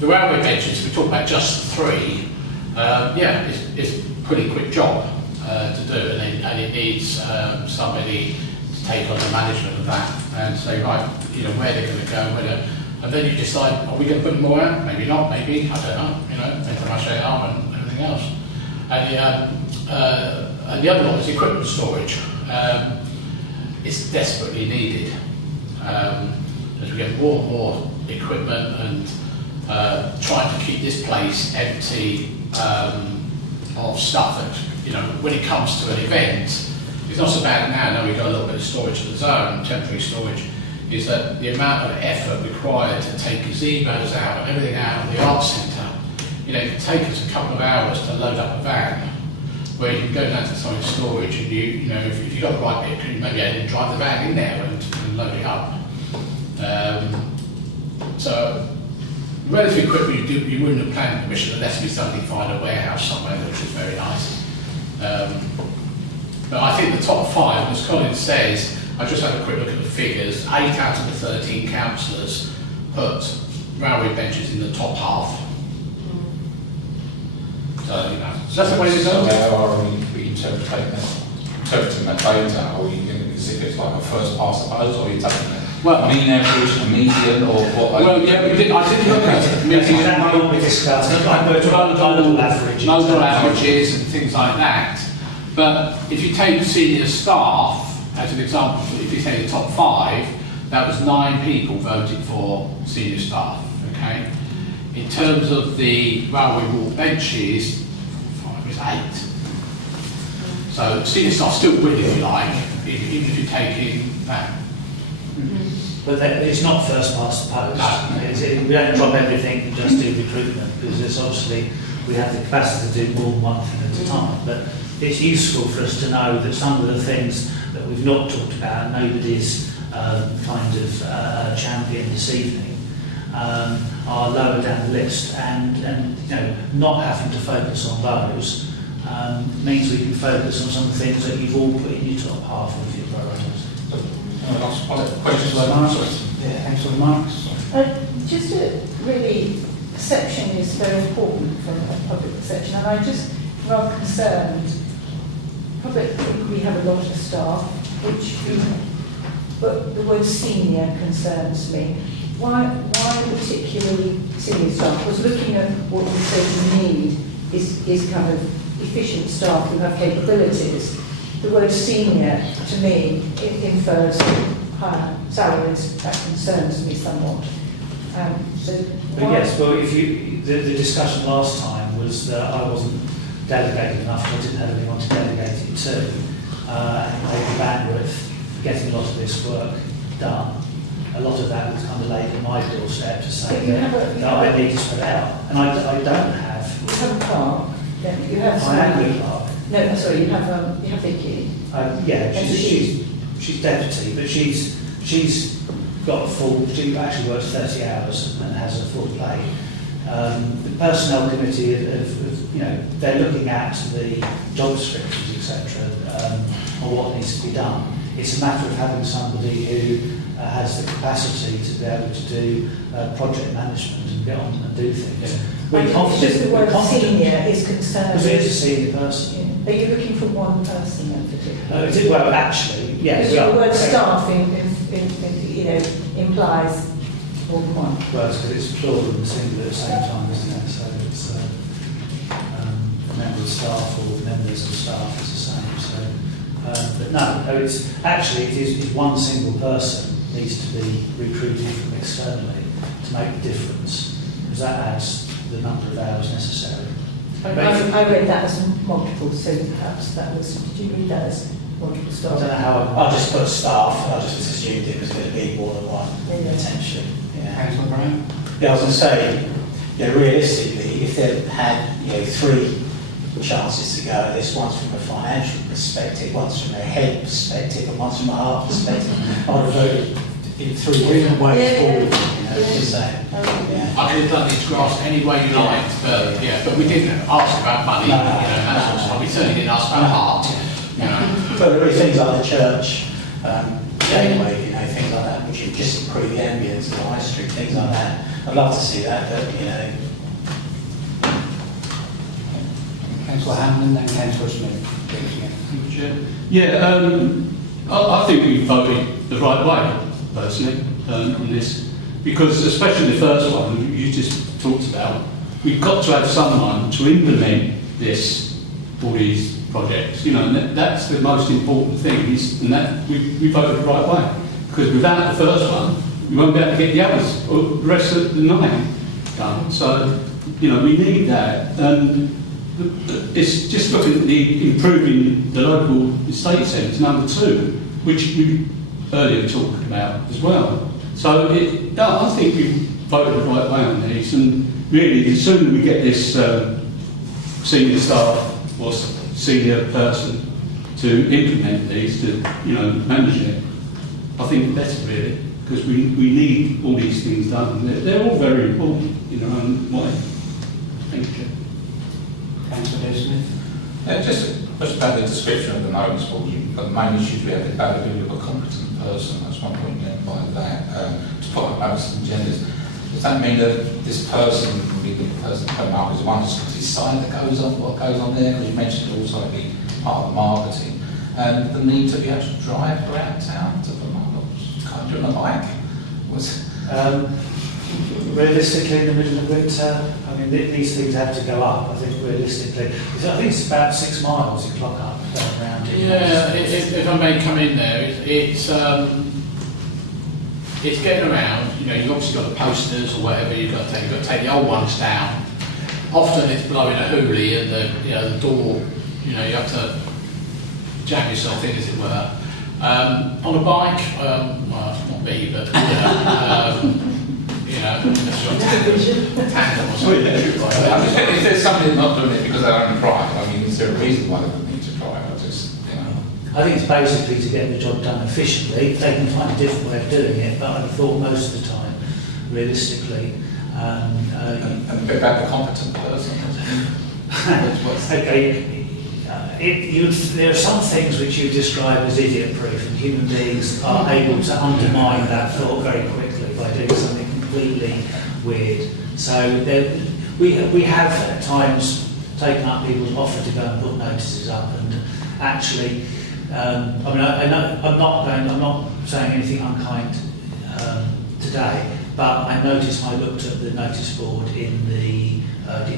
The railway benches, we talk about just 3. It's a pretty quick job to do, and it needs somebody to take on the management of that and say, right, where they're going to go, and then you decide, are we going to put more out? Maybe not, maybe, I don't know, depends how much they are and everything else. And the other one is equipment storage. It's desperately needed. As we get more and more equipment and trying to keep this place empty of stuff that, when it comes to an event, it's not so bad now we've got a little bit of storage for the zone, temporary storage, is that the amount of effort required to take gazebos out and everything out of the arts centre, it can take us a couple of hours to load up a van, where you can go down to some storage and if you've got the right bit, you maybe able to drive the van in there and load it up. So, relative equipment you wouldn't have planned permission unless we suddenly find a warehouse somewhere, which is very nice. But I think the top 5, as Colin says, I just had a quick look at the figures. 8 out of the 13 councillors put railway benches in the top half. So, that's the way to go. How are we interpreting that data? Are we as if it's like a first past the post, or are you taking it? Well, mean average, a median, or what? Well, yeah, I did look at it. Median, we discussed. Global averages and things like that. But if you take senior staff as an example, if you take the top 5, that was 9 people voted for senior staff. Okay. In terms of the railway walk benches, 5 is 8. So senior staff still win, if you like, even if you're taking that. But it's not first past the post. No. We don't drop everything and just do recruitment, because it's obviously we have the capacity to do more than one thing at a time. But it's useful for us to know that some of the things that we've not talked about, nobody's championed this evening, are lower down the list, and not having to focus on those means we can focus on some of the things that you've all put in your top half of your priorities. Questions? Yeah, Councillor Marks. Just perception is very important for public perception, and I'm just rather concerned. We have a lot of staff, but the word senior concerns me. Why particularly senior staff? I was looking at what we say we need is kind of efficient staff who have capabilities. The word senior, to me, it infers higher salaries. That concerns me somewhat. The discussion last time was that I wasn't delegated enough, I didn't have anyone to delegate it to, and maybe bandwidth for getting a lot of this work done. A lot of that was kind of laid at my doorstep to say that I need to spread out, and I don't have. You have a clerk, then you have. I am the clerk. No, sorry, you have Vicky. She's deputy, but she's got full. She actually works 30 hours and has a full plate. The personnel committee, they're looking at the job descriptions, etc., on what needs to be done. It's a matter of having somebody who has the capacity to be able to do project management and get on and do things. We're confident. Just the word senior is concerned. Because it is a senior person. Are you looking for one person in particular? Well, actually, yes. The word staff implies more than one. Well, it's because it's plural and singular at the same time, isn't it? So it's. member of staff or members of staff is the same. So, but no, it's actually it is one single person needs to be recruited from externally to make the difference, because that adds the number of hours necessary. I read that as multiple, so perhaps that was, did you read that as multiple I staff? don't know how I'll just put staff, I just assumed it was going to be more than one, Yeah. potentially. Yeah. Councillor Brown? Yeah, I was going to say, realistically, if they had, 3 chances to go at this, one's from a financial perspective, one's from a head perspective, and one's from a heart perspective, I would have voted in 3 different ways forward, just saying. Yeah. I could have done this grass any way you liked, but we didn't ask about money, we certainly didn't ask about heart, But there are things like the church, anyway, things like that, which would just improve the ambience of the high street, things like that. I'd love to see that, but Councillor Hammond, then Councillor Smith. Yeah, I think we voted the right way, personally, on this, because especially the first one you just talked about, we've got to have someone to implement all these projects, and that's the most important thing, and that we voted the right way, because without the first one, we won't be able to get the others, or the rest of the 9 done. So, we need that. And it's just looking at the improving the local estate centres, number 2, which we earlier talked about as well. So I think we voted the right way on these, and really the sooner we get this senior staff or senior person to implement these, to manage it, I think the better really, because we need all these things done. They're all very important in their own way. Thank you. Councillor Smith. Just about the description of the notice board, the main issues we have is availability of a competent person. That's one point meant by that. To put up notice and genders. Does that mean that this person will be the person coming up is one just because his sign that goes on, what goes on there? Because you mentioned it also be part of the marketing. And the need to be able to drive around town to the market. Can't do it on a bike. Realistically, in the middle of winter, I mean, these things have to go up. I think realistically, I think it's about 6 miles you clock up around it. Yeah, if I may come in there, it's getting around. You've obviously got the posters or whatever you've got to take the old ones down. Often it's blowing a hoolie and the door. You have to jam yourself in, as it were. On a bike, well, not me, but tandem or something. If there's somebody not doing it because they don't drive, is there a reason why they would need to drive? I think it's basically to get the job done efficiently. They can find a different way of doing it, but I thought most of the time, realistically. And a bit about the competent person. Okay. There are some things which you describe as idiot-proof, and human beings are able to undermine that thought very quickly by doing something completely weird. So we have at times taken up people's offer to go and put notices up, and actually, I'm not saying anything unkind today, but I noticed when I looked at the notice board in the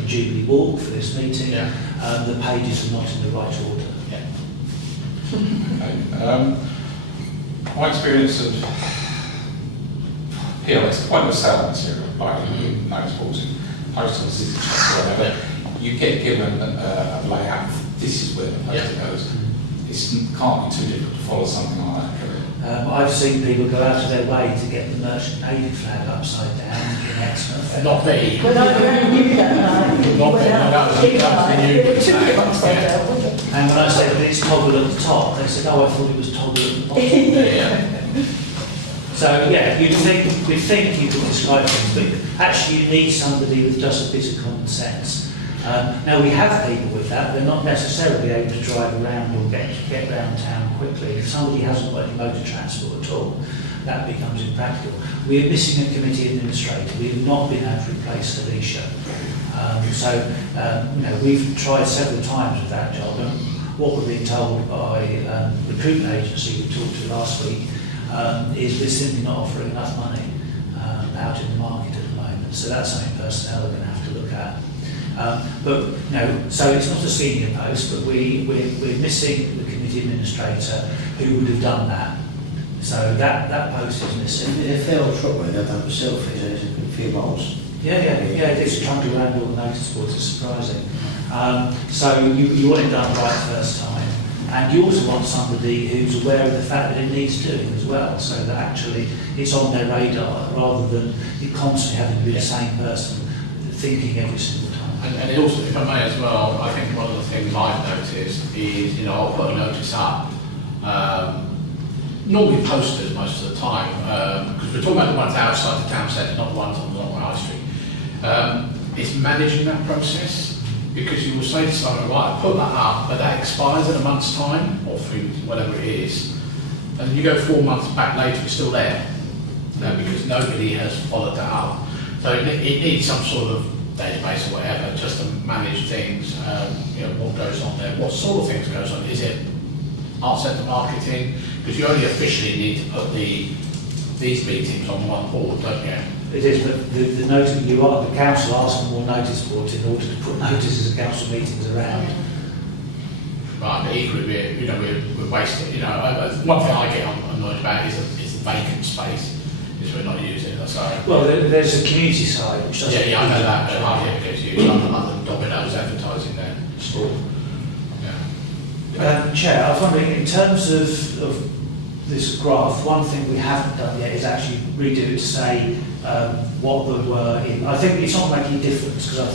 Jubilee Walk for this meeting, the pages are not in the right order. Okay. My experience of PLS, point of sale material, like notice boards in post offices, whatever, you get given a layout. This is where the poster goes. It can't be too difficult to follow something like that. I've seen people go out of their way to get the Merchant Navy flag upside down in Exmouth. Not me. Well, I knew that night. Not me. That was the new flag. And when I said that it's toggle at the top, they said, "Oh, I thought it was toggle at the bottom." So yeah, you'd think you could describe things, but actually you need somebody with just a bit of common sense. Now we have people with that, they're not necessarily able to drive around or get around town quickly. If somebody hasn't got any motor transport at all, that becomes impractical. We are missing a committee administrator. We have not been able to replace Alicia. We've tried several times with that job, and what we're being told by the recruitment agency we talked to last week is we're simply not offering enough money out in the market at the moment. So that's something personnel are going to have to look at. But you know, so it's not a senior post, but we're missing the committee administrator who would have done that. So that post is missing. If they're on trouble, they'll have a selfie, there's a few miles. Yeah, it's trying to around all the notice boards, it's surprising. So you want it done right first time. And you also want somebody who's aware of the fact that it needs doing as well, so that actually it's on their radar rather than you constantly having to be the same person thinking every single time. And also, if I may as well, I think one of the things I've noticed is, you know, I'll put a notice up, normally posters most of the time, because we're talking about the ones outside the town centre, not the ones on the High Street. It's managing that process. Because you will say to someone, right, put that up, but that expires in a month's time, or 3 weeks, whatever it is, and you go 4 months back later, it's still there, because nobody has followed that up. So it needs some sort of database or whatever, just to manage things, you know, what goes on there, what sort of things goes on. Is it art centre marketing? Because you only officially need to put these meetings on one board, don't you? It is, but the notice the council asks for more notice boards in order to put notices of council meetings around. Right, but equally we're wasting. You know, one thing I get annoyed about is the vacant space, is we're not using it. So well, there's a community side which doesn't. Yeah, I know that, but hardly ever gets used. Other than Domino's advertising their store. Yeah. Chair, I was wondering, in terms of this graph, one thing we haven't done yet is actually redo it to say what there were in. I think it's not making a difference because I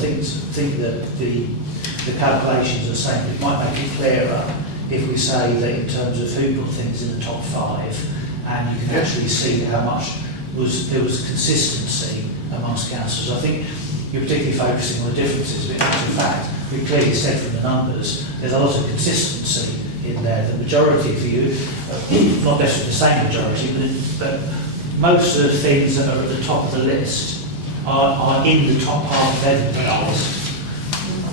think that the calculations are saying it might make it clearer if we say that in terms of who put things in the top 5, and you can actually see how much there was consistency amongst councils. I think you're particularly focusing on the differences, but in actual fact, we clearly said from the numbers there's a lot of consistency in there. The majority for you, not necessarily the same majority, but most of the things that are at the top of the list are in the top half of everybody's.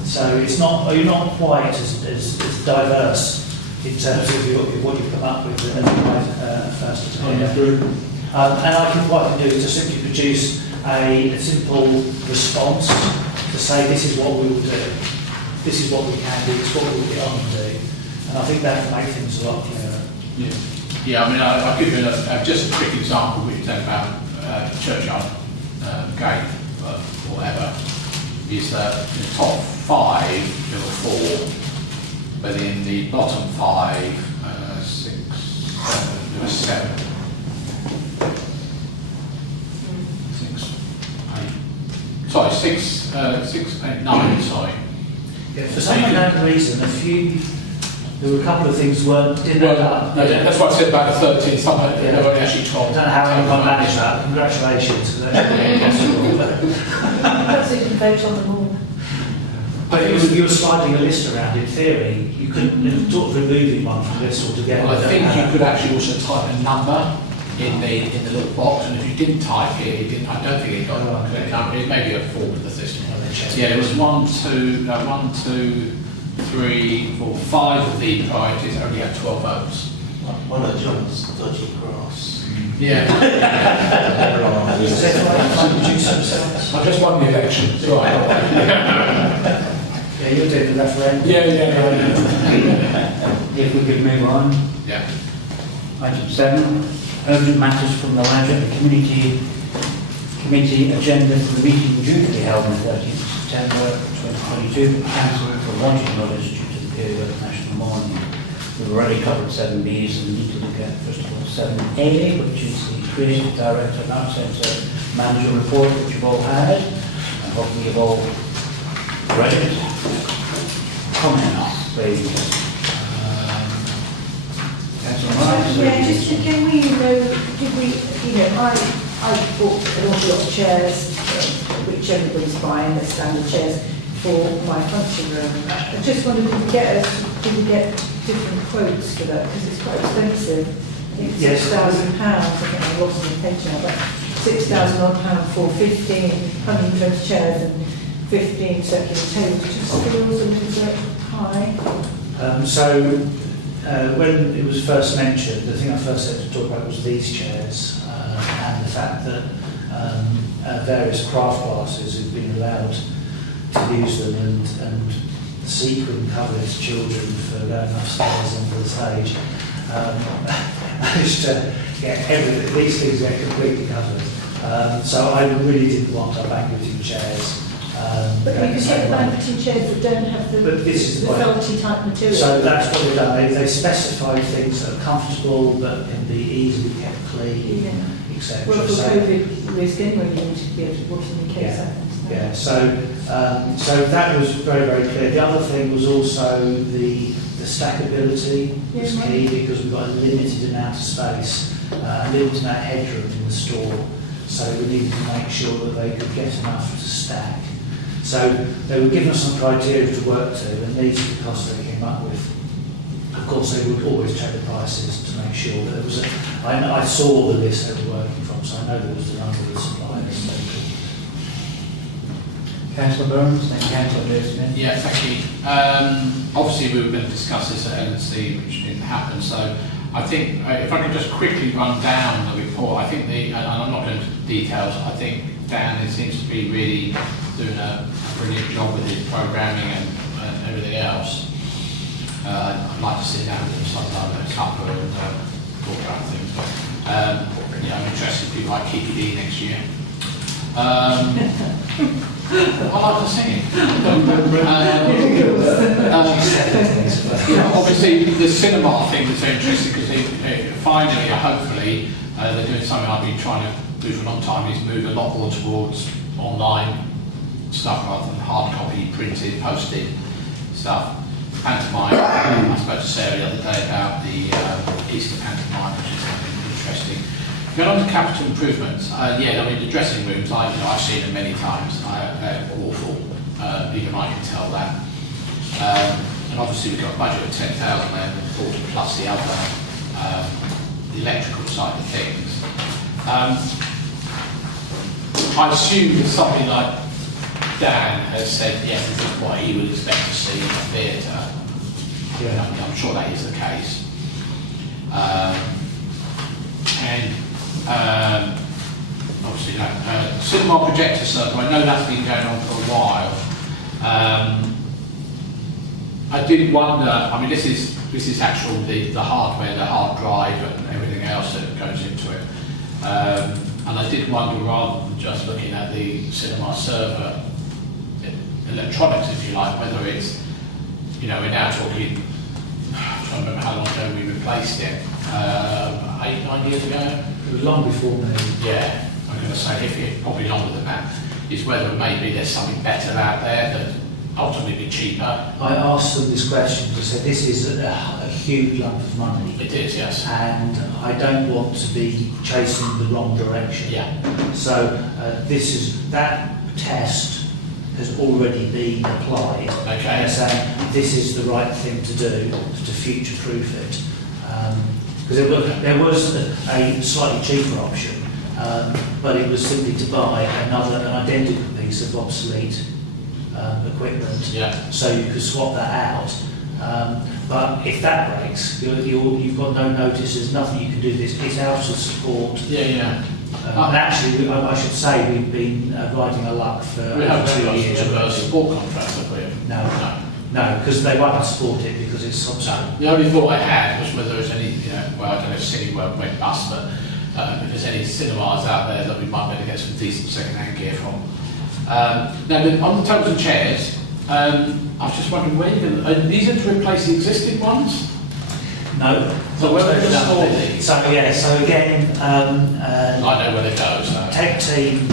So it's not, you're not quite as diverse in terms of what you've come up with first. And what I can do is to simply produce a simple response to say this is what we will do, this is what we can do, this is what we'll get on and do. And I think that can make things a lot clearer. Yeah, I mean, I'll give you just a quick example which said about Churchyard Gate, or whatever, is that in the top 5 there were 4, but in the bottom 5, 6, 7, there were 7. 6, 8, 9, sorry. Yeah, for some unknown reason, there were a couple of things didn't add up. That's what I said about the 13, some they were actually 12. I don't know how anyone managed that. Congratulations. Perhaps you can vote on them all. But you were sliding a list around. In theory, you couldn't sort of removing one from this altogether. Well, I think you could actually also type a number in the little box, and if you didn't type it, I don't think it got a correct number. It may be a fault with the system. Yeah, it was 1, 2, 3, 4, 5 of the priorities only had 12 votes. One of John's dodgy grass. Yeah. I just won the election. It's all right. Yeah, you're doing the referendum. Yeah. If we could move on. Yeah. Item 7, urgent matters from the Ladger Community Committee agenda for the meeting due to be held on 13th September 2022, but cancelled for wanting knowledge due to the period of national mourning. We've already covered 7Bs and we need to look at, first of all, 7A, which is the Creative Director and Art Centre Manager Report, which you've all had, and hopefully you've all read it. Comments, please. Yeah, just can we I bought an awful lot of chairs, which everybody's buying, they're standard chairs, for my function room. I just wondered, did we get different quotes for that? Because it's quite expensive. I think Yes. £6,000, I think I lost the page now, but £6,000 for 15 120 chairs and 15 circular tables. Just feels a little bit high. When it was first mentioned, the thing I first had to talk about was these chairs and the fact that various craft classes have been allowed to use them, and the sequin covering children for going upstairs onto the stage. Managed to get everything, these things get completely covered. So I really didn't want our banqueting chairs. But you could get banqueting chairs that don't have the felty type material. So that's what they've done. They specified things that are comfortable, but can be easily kept clean, etc. Well, for COVID risk anyway, you need to be able to wash them in case happens. Yeah, so that was very, very clear. The other thing was also the stackability was key, because we've got a limited amount of space, a limited amount of headroom in the store. So we needed to make sure that they could get enough to stack. So they were giving us some criteria to work to, and these are the costs they came up with. Of course, they would always check the prices to make sure that there was I saw the list they were working from, so I know there was a number of suppliers. Councillor Burns, then Councillor Smith. Yeah, thank you. Obviously, we were going to discuss this at LNC, which didn't happen. So I think if I could just quickly run down the report, I think and I'm not going into details, I think Dan seems to be really doing a brilliant job with his programming and everything else. I'd like to sit down with him sometime at a couple and talk about things. But I'm interested if people like Kiki D next year. I like to sing obviously, the cinema thing was very interesting, because finally, hopefully, they're doing something I've been trying to do for a long time, is move a lot more towards online stuff rather than hard copy, printed, posted stuff. Pantomime, I spoke to Sarah the other day about the Easter pantomime, which is something interesting. Going on to capital improvements, I mean the dressing rooms, I've seen them many times, they're awful, even I can tell that. And obviously we've got a budget of 10,000 there, 40 plus the other, the electrical side of things. I assume that somebody like Dan has said, yes, this is what he would expect to see in a theatre. Yeah. I'm sure that is the case. Obviously, cinema projector circle, I know that's been going on for a while. I did wonder, I mean, this is actual, the hardware, the hard drive and everything else that goes into it. And I did wonder, rather than just looking at the cinema server electronics, if you like, whether it's, we're now talking, I'm trying to remember how long ago we replaced it, 8, 9 years ago? It was long before me. Yeah, I'm going to say, if it probably longer than that, is whether maybe there's something better out there that ultimately be cheaper. I asked them this question because I said this is a huge lump of money. It is, yes. And I don't want to be chasing the wrong direction. Yeah. So that test has already been applied. Okay. And they're saying this is the right thing to do to future-proof it. Because there was a slightly cheaper option, but it was simply to buy an identical piece of obsolete equipment, yeah. So you could swap that out. But if that breaks, you've got no notice. There's nothing you can do. It's out of support. Yeah, yeah. And actually, I should say we've been riding a luck for 2 years. A support contract, have we? No, because they won't support it because it's obsolete. The only thought I had was whether there's any, well, I don't know if Cineworld went bust, but if there's any cinemas out there that we might be able to get some decent second-hand gear from. Now, on the tables and chairs, I was just wondering, where these are to replace the existing ones? No. So where are they store these? So again, I know where they go. So. Tech team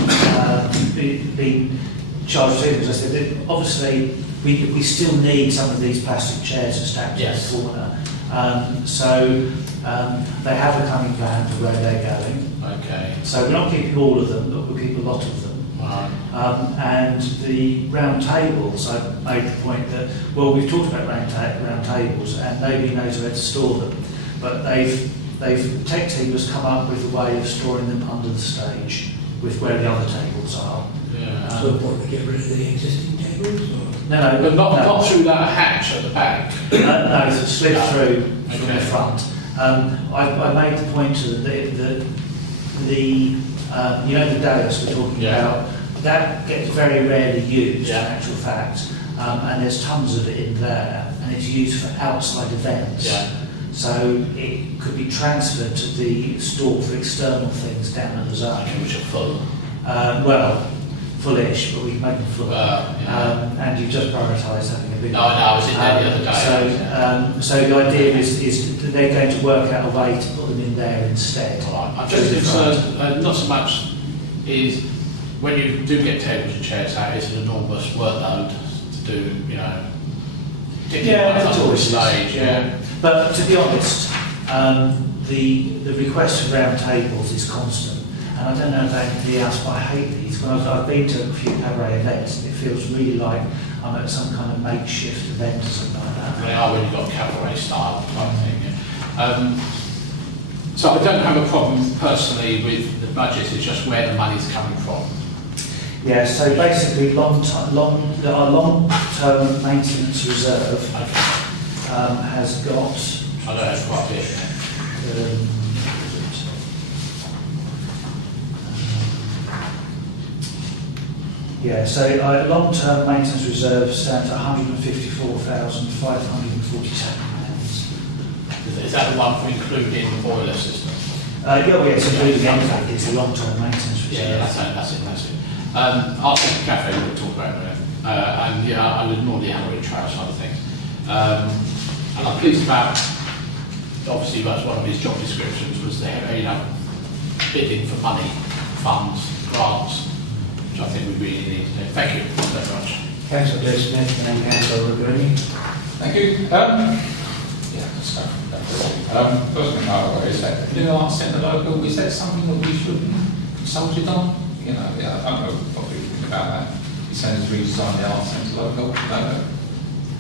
been charged with it. As I said, that obviously we still need some of these plastic chairs stacked in the corner. So they have a coming plan for where they're going. Okay. So we're not keeping all of them, but we'll keep a lot of them. Right. And the round tables, I made the point that, well, we've talked about round tables and nobody knows where to store them, but tech team has come up with a way of storing them under the stage with where the other tables are. Yeah. So what, to get rid of the existing tables? Or? No, but not through that hatch at the back. No, so slid through from the front. I made the point to them that the dais we're talking about, that gets very rarely used in actual fact, and there's tons of it in there, and it's used for outside events. Yeah. So it could be transferred to the store for external things down at the zone. Which are full. Well, fullish, but we can make them full. Yeah. And you've just prioritised having a big No, I was in there the other day. So the idea is that they're going to work out a way to put them in there instead. Right. I'm just concerned, not so much is when you do get tables and chairs out, it's an enormous workload to do, you know. That's always stage. Yeah. But to be honest, the request for round tables is constant. And I don't know about anybody else, but I hate these. When I've been to a few cabaret events, and it feels really like I'm at some kind of makeshift event or something like that. They are when you've got cabaret style type thing. Yeah. So I don't have a problem personally with the budget, it's just where the money's coming from. Yeah, so basically our long-term maintenance reserve has got... I know it's quite big. Yeah, so long-term maintenance reserve stands at £154,547. Is that the one for including the boiler system? Yes, including anything, it's a long-term maintenance reserve. Yeah, that's it. I'll take the cafe, we'll talk about it. And yeah, I'll ignore the Haverhill Trail side of things. And I'm pleased about, obviously that's one of his job descriptions, was the, bidding for money, funds, grants, which I think we really need to do. Thank you very much. Councillor Smith and then Councillor Green. Thank you. Let's go. First thing I got is that the Arts Centre logo, is that something that we should be consulted on? I don't know what we think about that. You're saying it's redesigned the Arts Centre logo?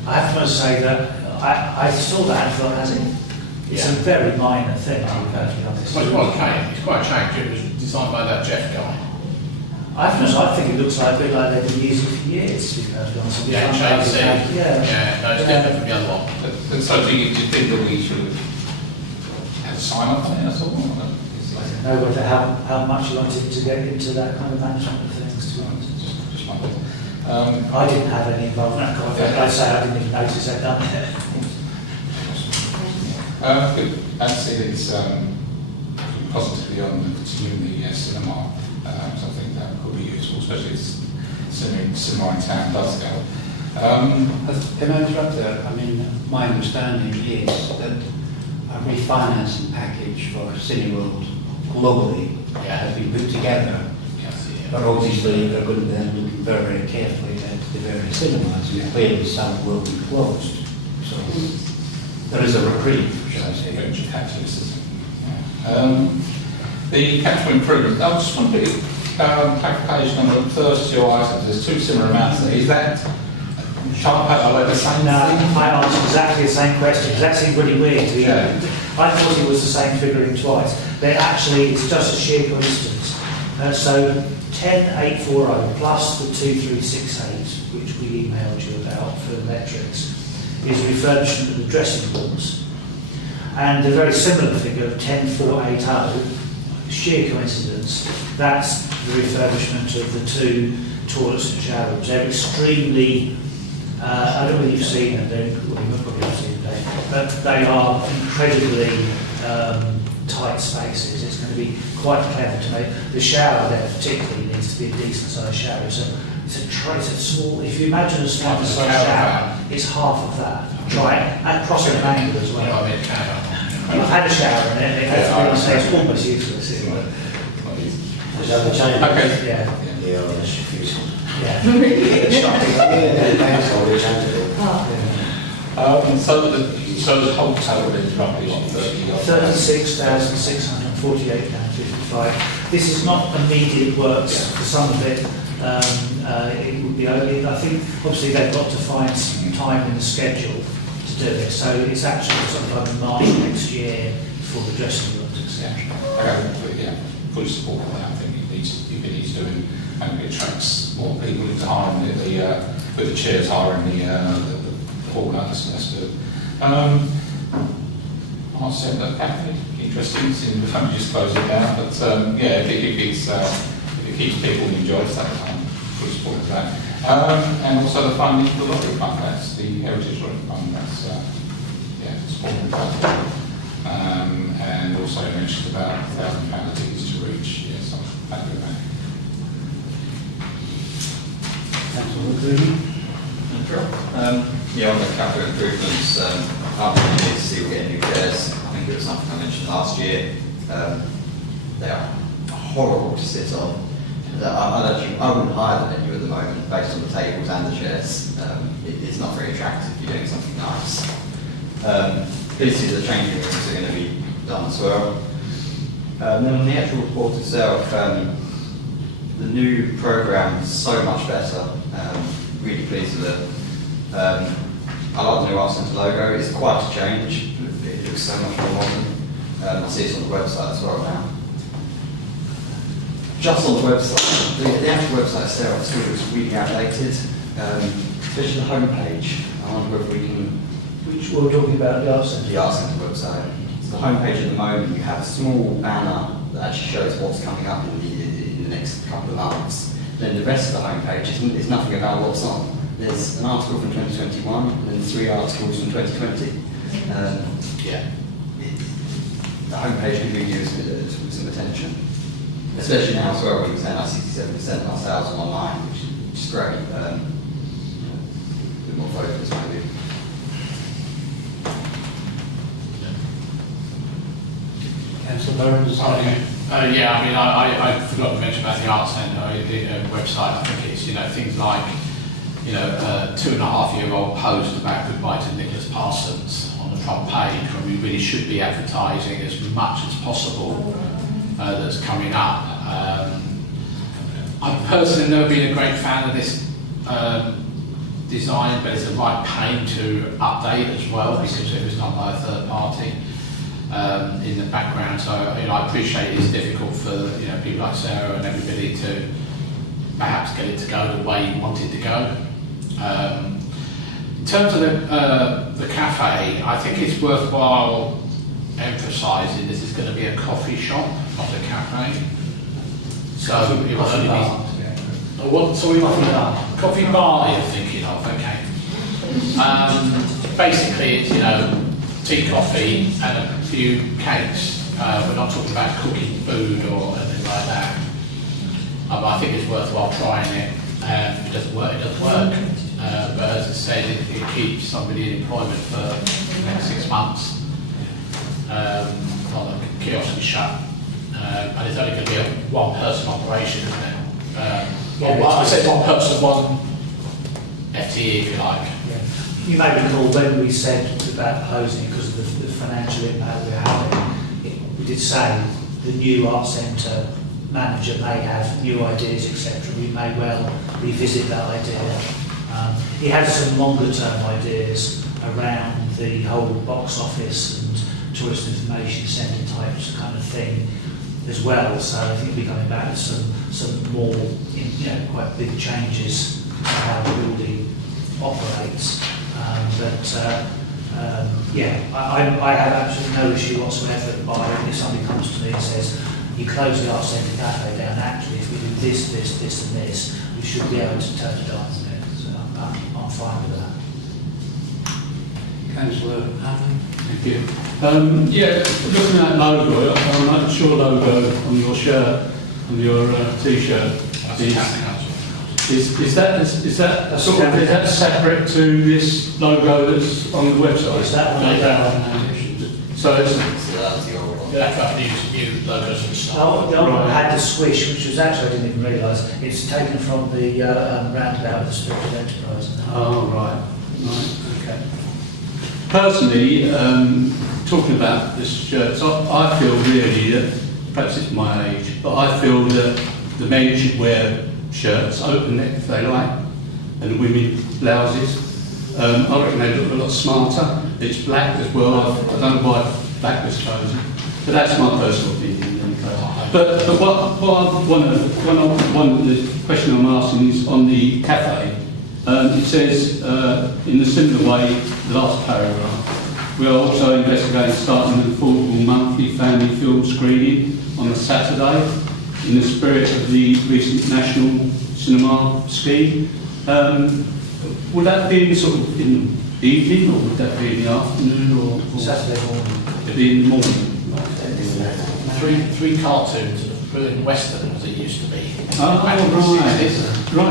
I have to say that I saw that and thought, has it? It's a very minor thing, to be perfectly honest. Well, it's quite a change. It was designed by that Jeff guy. I think it looks like a bit like they've been using it for years, to be perfectly honest. Yeah, no, it's different from the other one. And so do you think that we should have a sign off on it at all? I don't know whether how much you wanted to get into that kind of management of things, to be honest. Just wondered. I didn't have any involvement. I say I didn't even notice they'd done it. Good. I'd say it's positively on continuing the cinema. So I think that could be useful, especially as cinema in town does go. Can I interrupt there? I mean, my understanding is that a refinancing package for Cineworld globally has been put together. But obviously they're going to be then looking very, very carefully at the various cinemas, and clearly some will be closed. So there is a reprieve, shall I say. Venture capitalism. The capital improvement, I just want a bit of clarification on the first two items. There's two similar amounts there. Is that the same? No, I answered exactly the same question, because that seemed really weird to me. Yeah. I thought it was the same figuring twice. But actually, it's just a sheer coincidence. So 10,840 plus the 2,368, which we emailed you about for electrics, is refurbishment of the dressing rooms. And the very similar figure of 10,480, sheer coincidence, that's the refurbishment of the two toilets and shower rooms. They're extremely, I don't know whether you've seen them, well, you've probably not seen them, but they are incredibly tight spaces. It's going to be quite clever to make. The shower there particularly needs to be a decent sized shower. It's a small, if you imagine a small sized shower, it's half of that. Try it, and cross it an angle as well. I've had a shower in it, it's almost useless. Is that the change? Okay. Yeah. Yeah, that's useful. Yeah. So the whole total is roughly what, £36,648.55. This is not immediate works for some of it. It would be only, I think, obviously they've got to find some time in the schedule to do it. So it's actually sometime in March next year for the dressing rooms, etc. Okay, fully support that. I think it needs doing, and it attracts more people into hiring with the chairs hiring the hall. That's good. I'll send that back. Interesting. We haven't just closed it down, but if it keeps people enjoying that. supporting that. And also the funding for the lottery fund, that's the Heritage Lottery Fund, that's supporting that. And also mentioned about £1,000 tickets to reach, yes, I'm happy with that. Councillor Green. Yeah, on the capital improvements, I'm really to see we get new chairs. I think it was something I mentioned last year. They are horrible to sit on. I wouldn't hire them at you at the moment, based on the tables and the chairs. It's not very attractive. You're doing something nice. This is the changing rooms are going to be done as well. Then on the actual report itself, the new programme is so much better. Really pleased with it. I like the new Art Centre logo. It's quite a change. It looks so much more modern. I see it on the website as well now. Just on the website, the actual website itself still looks really outdated, especially the homepage. I wonder if we can... Which we're talking about, the Art Centre? The Art Centre website. So the homepage at the moment, you have a small banner that actually shows what's coming up in the next couple of months. Then the rest of the homepage is nothing about what's on. There's an article from 2021 and then 3 articles from 2020. The homepage could be used with some attention. Especially now as well, we can say now 67% of our sales are online, which is great. A bit more focus maybe. Councillor Burns. Yeah, I mean, I forgot to mention about the Art Centre website. I think it's, things like, 2.5-year-old post about goodbye to Nicholas Parsons on the front page, when we really should be advertising as much as possible that's coming up. I've personally never been a great fan of this design, but it's a right pain to update as well, because it was done by a third party in the background. So I appreciate it's difficult for people like Sarah and everybody to perhaps get it to go the way you want it to go. In terms of the cafe, I think it's worthwhile emphasising this is going to be a coffee shop, not a cafe. So it will only be coffee bar you're thinking of, okay. Basically it's tea, coffee and a few cakes. We're not talking about cooking food or anything like that. I think it's worthwhile trying it. If it doesn't work, it doesn't work. But as I said, it keeps somebody in employment for the next 6 months. Well, the kiosk is shut. And it's only going to be a one-person operation, isn't it? I said one person, one FTE, if you like. Yeah. You may recall when we said about closing because of the financial impact we're having, we did say the new Art Centre manager may have new ideas, etc. We may well revisit that idea. He has some longer term ideas around the whole box office and tourist information centre types kind of thing as well. So I think we'll be coming back to some more quite big changes to how the building operates. I have absolutely no issue whatsoever by if somebody comes to me and says, you close the Art Centre Cafe down, actually if we do this and this, we should be able to turn it on. So I'm fine with that. Councillor Allen. Thank you. Looking at that logo, I'm not sure logo on your shirt, on your T-shirt. Is that separate to this logo that's on the website? Is that one? So it's new logos and stuff. The old one had the swish, which was actually, I didn't even realise, it's taken from the roundabout of the Spirit of Enterprise. Oh, right. Okay. Personally, talking about this shirt, so I feel really that, perhaps it's my age, but I feel that the men should wear shirts, open neck if they like, and the women blouses. I reckon they look a lot smarter. It's black as well. I don't know why black was chosen, but that's my personal opinion. But one of the question I'm asking is on the cafe. It says in a similar way, the last paragraph, we are also investigating starting an affordable monthly family film screening on a Saturday in the spirit of the recent National cinema scheme. Would that be sort of in the evening, or would that be in the afternoon, or Saturday morning. It'd be in the morning? Three cartoons, in Western as it used to be. Oh, right,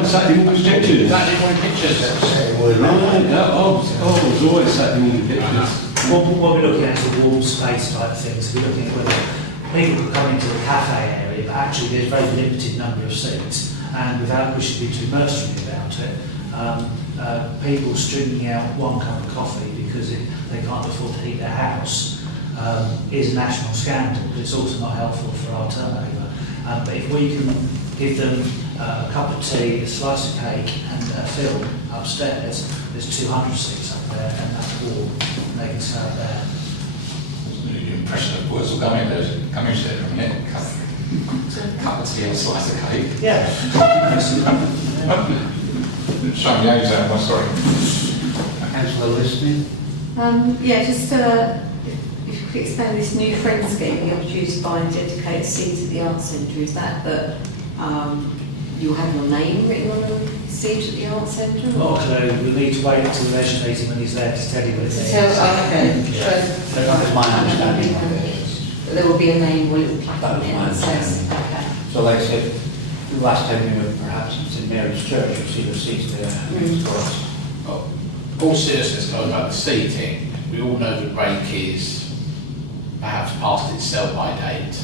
Saturday morning pictures. Saturday morning pictures. Right, yeah, it was always Saturday morning pictures. What we're looking at is a warm space type thing, so we're looking at whether people can come into the cafe area, but actually there's a very limited number of seats, and without wishing to be too mercenary about it, people stringing out one cup of coffee because they can't afford to heat their house is a national scandal, but it's also not helpful for our turnover. But if we can give them a cup of tea, a slice of cake and a film upstairs, there's 200 seats up there and that's warm, and they can stay up there. The impression of words will come in there from here. Cup of tea and a slice of cake. Yeah. Showing the age there, I'm sorry. Councillor listening. Yeah, just if you could explain this new friend scheme, the opportunity to buy and dedicate seats at the Arts Centre, is that you'll have your name written on a seat at the Arts Centre? Not clue. We'll need to wait until the leisure meeting when he's there to tell you what it is. Okay. That was my understanding. There will be a name or a little plaque That on was it my that says, understanding. okay. So like I said, the last time we were perhaps in St Mary's Church, you'll see the seats there next to us. All seriousness goes about the seating. We all know the rake is perhaps past its sell-by date.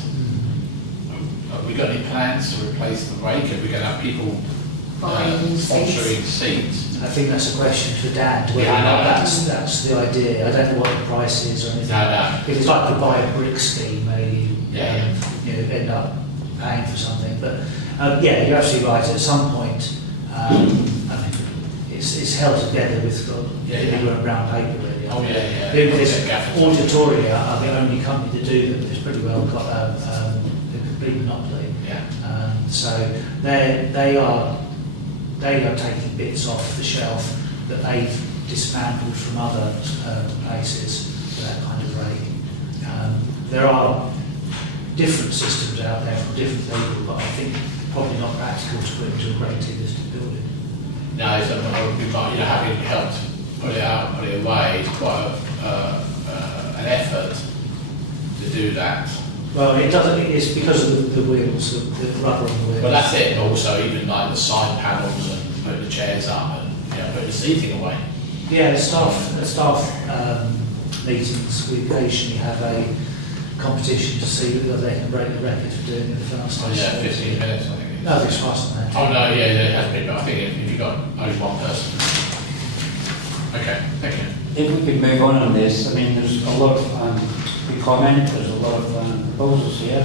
Have we got any plans to replace the rake? Are we going to have people sponsoring seats? I think that's a question for Dan. Whether Yeah, or not no. that's the idea. I don't know what the price is or anything. No. If it's like the buy a brick scheme, where you end up paying for something. But yeah, you're absolutely right. At some point, I mean, it's held together with bigger brown paper. Really. Oh yeah. This Auditoria are the only company to do them. It's pretty well got a complete monopoly. Yeah. So they are taking bits off the shelf that they've dismantled from other places for that kind of rate. There are different systems out there from different people, but I think probably not practical to put into a great listed building. No, it's having helped put it out, put it away, it's quite an effort to do that. Well, it doesn't. It's because of the wheels, the rubber on the wheels. But that's it. But also, even like the side panels and put the chairs up and put the seating away. Yeah, at staff meetings, we occasionally have a competition to see whether they can break the record for doing it the fastest. Oh, yeah, 15 minutes, I think. No, it's faster than that. Oh no, yeah, it has been. But I think if you've got only one person. Okay, thank you. If we could move on this, I mean, there's a lot of comment, there's a lot of proposals here,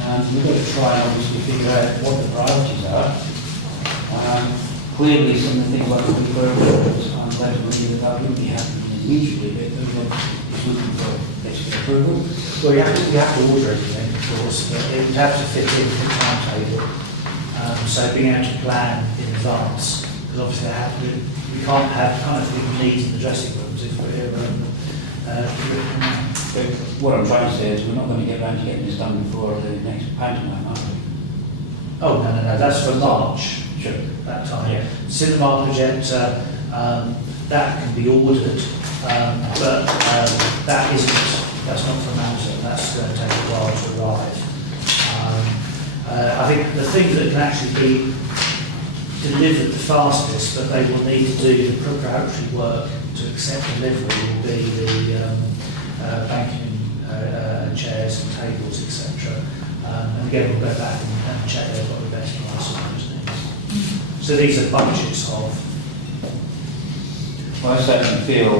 and we've got to try and obviously figure out what the priorities are. Clearly, some of the things like the refurbishment and legislation that wouldn't be happening immediately, but there's looking for basically approval. Well, you have to order everything, of course, but it would have to fit in the timetable. So being able to plan in advance, because obviously we can't have kind of people needs in the dressing rooms if we're But what I'm trying to say is we're not going to get around to getting this done before the next pantomime, are we? Oh, no, that's for March. Sure. That time. Yeah. Cinema projector, that can be ordered, but that's not from Amazon, that's going to take a while to arrive. I think the things that can actually be delivered the fastest, but they will need to do the preparatory work to accept delivery, will be the banking chairs and tables, etc. And again, we'll go back and check they've got the best price on those things. So these are budgets of. Well, I certainly feel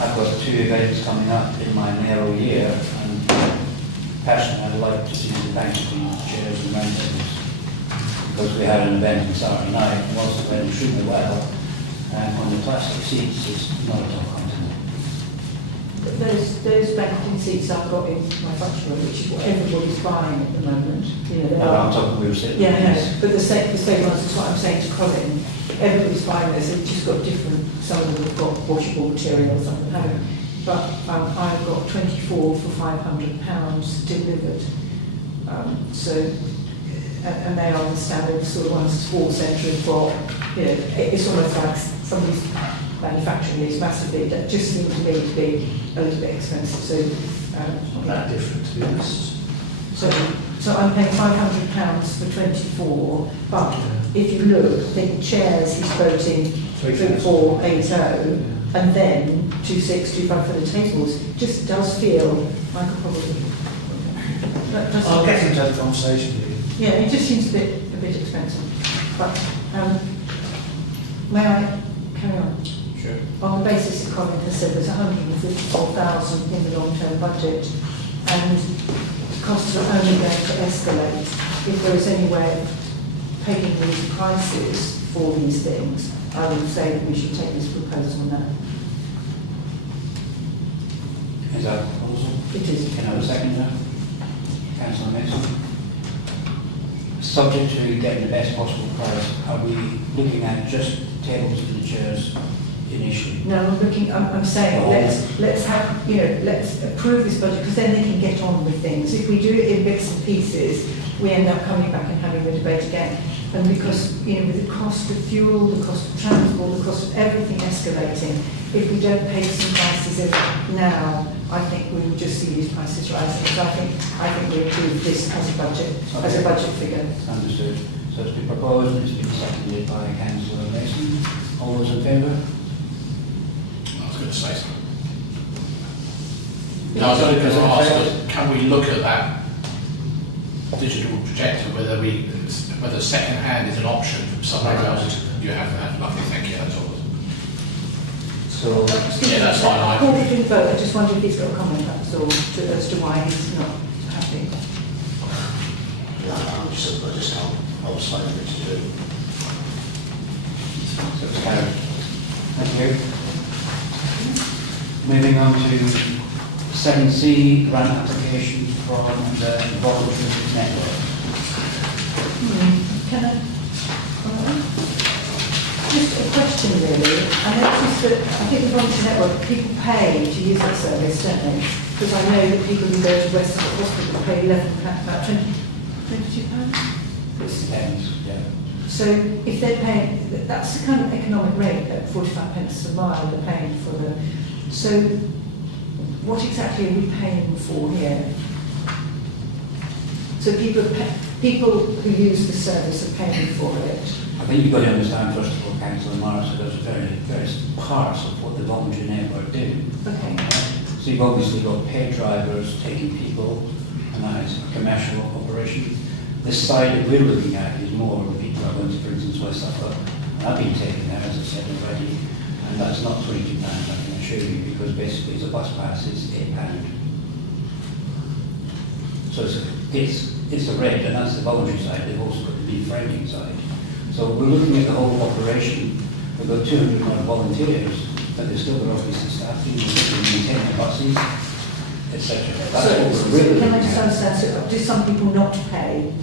I've got 2 events coming up in my narrow year, and personally I'd like to see the banking chairs and round tables. Because we had an event on Saturday night, and whilst it went extremely well, on the plastic seats, it's not at all comfortable. But those banqueting seats I've got in my function room, which is what everybody's buying at the moment. You know, I'm talking we were sitting. Yeah, no, but the same ones is what I'm saying to Colin. Everybody's buying those, they've just got different, some of them have got washable material, some of them haven't. But I've got 24 for £500 delivered. and they understand it, sort of one's a sports centre and for, you know, it's almost like somebody's manufacturing these massively. That just seemed to me to be a little bit expensive. So It's not that different, to be honest. so I'm paying £500 for 24, but if you look, I think chairs he's quoting 3480, and then 2625 for the tables. Just does feel like a probably. I'll get into that conversation with you. Yeah, it just seems a bit expensive. But may I carry on? Sure. On the basis that Colin has said there's 154,000 in the long-term budget, and costs are only going to escalate. If there is any way of pegging these prices for these things, I would say that we should take this proposal on that. Is that a proposal? It is. Can I have a second to that? Councillor Mason. Subject to getting the best possible price, are we looking at just tables and the chairs initially? No, I'm saying let's have, you know, let's approve this budget, because then they can get on with things. If we do it in bits and pieces, we end up coming back and having the debate again. And because, you know, with the cost of fuel, the cost of transport, the cost of everything escalating, if we don't pay some prices now, I think we will just see these prices rising. So I think we approve this as a budget figure. Understood. So it's been proposed and it's been seconded by Councillor Mason. All those in favour? I was going to say something. No, I was only going to ask us, can we look at that digital projector, whether second hand is an option from somewhere else? You have that. Lovely, thank you, that's all. So, yeah, that's fine. I called it in vote. I just wondered if he's got a comment, that's all, as to why he's not happy. I just can't, I was saying what to do. so it's carried. Thank you. Moving on to 7C, grant application from the voluntary network. Can just a question really. I noticed that I think the voluntary network, people pay to use that service, don't they? Because I know that people who go to West Hospital pay about £22. Depends, yeah. So if they're paying, that's the kind of economic rate at 45 pence a mile they're paying for the. So what exactly are we paying for here? So people who use the service are paying for it. I think you've got to understand, first of all, Councillor Morris, that there's various parts of what the voluntary network do. Okay. So you've obviously got paid drivers taking people, and that is a commercial operation. This side that we're looking at is more the people who are going to, for instance, West Suffolk. I've been taken there, as I said already, and that's not £22, I can assure you, because basically it's a bus pass, it's £8. So it's a rate, and that's the voluntary side. They've also got the befriending side. So we're looking at the whole operation. We've got 200 odd volunteers, but they've still got obviously staffing, they're maintaining the buses, etc. So can I just understand, so do some people not pay?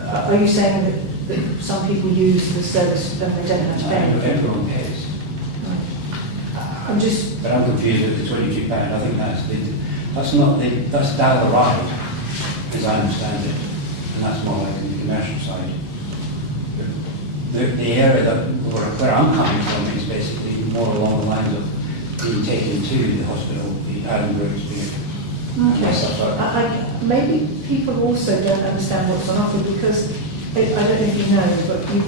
Are you saying that some people use the service and they don't have to pay? Everyone pays. I'm just... But I'm confused with the £22. I think that's down the line, as I understand it, and that's more like in the commercial side. The area where I'm coming from is basically more along the lines of being taken to the hospital, the island groups being. Okay. Maybe people also don't understand what's on offer, because I don't know if you know, but you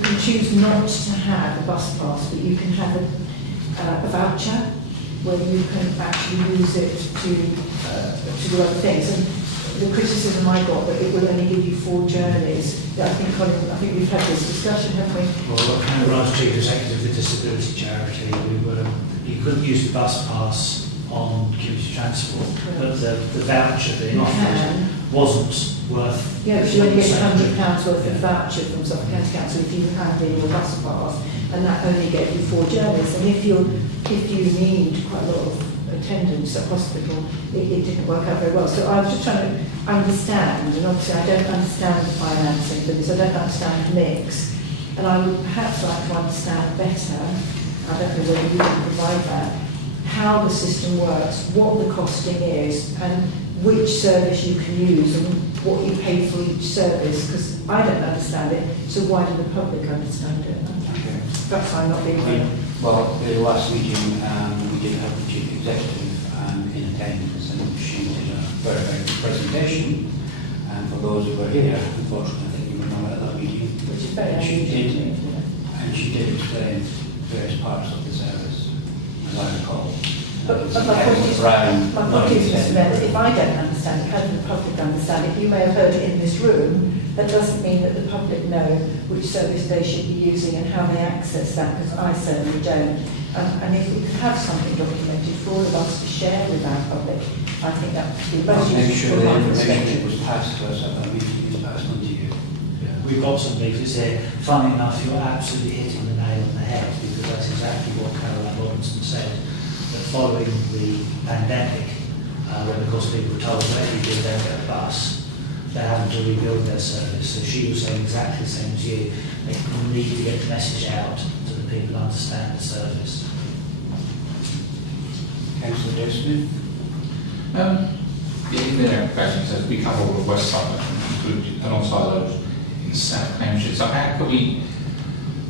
can choose not to have a bus pass, but you can have a voucher where you can actually use it to do other things. And the criticism I got that it will only give you 4 journeys. I think, Colin, we've had this discussion, haven't we? Well, when I was chief executive of the disability charity, you couldn't use the bus pass on community transport, but the voucher being offered wasn't worth. Yeah, because you only get £100 worth of voucher from Suffolk County Council if you hand in your bus pass, and that only gets you 4 journeys. And if you need quite a lot of attendance at hospital, it didn't work out very well. So I was just trying to understand, and obviously I don't understand the financing for this, I don't understand the mix, and I would perhaps like to understand better, I don't know whether you can provide that, how the system works, what the costing is, and which service you can use and what you pay for each service, because I don't understand it, so why do the public understand it? Perhaps I'm not being clear. Well, the last meeting, we did have the chief executive in attendance, and she did a very, very good presentation. And for those who were here, unfortunately, I think you were not at that meeting. Which is very unusual. And she did explain various parts of the service, as I recall. But my point is, Mr. Mayor, that if I don't understand it, how do the public understand it? You may have heard it in this room. That doesn't mean that the public know which service they should be using and how they access that, because I certainly don't. And if we could have something documented for all of us to share with our public, I think that would be most Make useful sure from the my information perspective. was passed to us at that meeting is passed on to you. We've got some leaflets here. Funny enough, you're absolutely hitting the nail on the head, because that's exactly what Caroline Robinson said. That following the pandemic, when of course people were told that if you don't get a bus, they're having to rebuild their service. So she was saying exactly the same as you. They need to get the message out so that people understand the service. Councillor Dave Smith? In their application it says we cover all of West Suffolk and on silos in South Cambridgeshire. So how could we,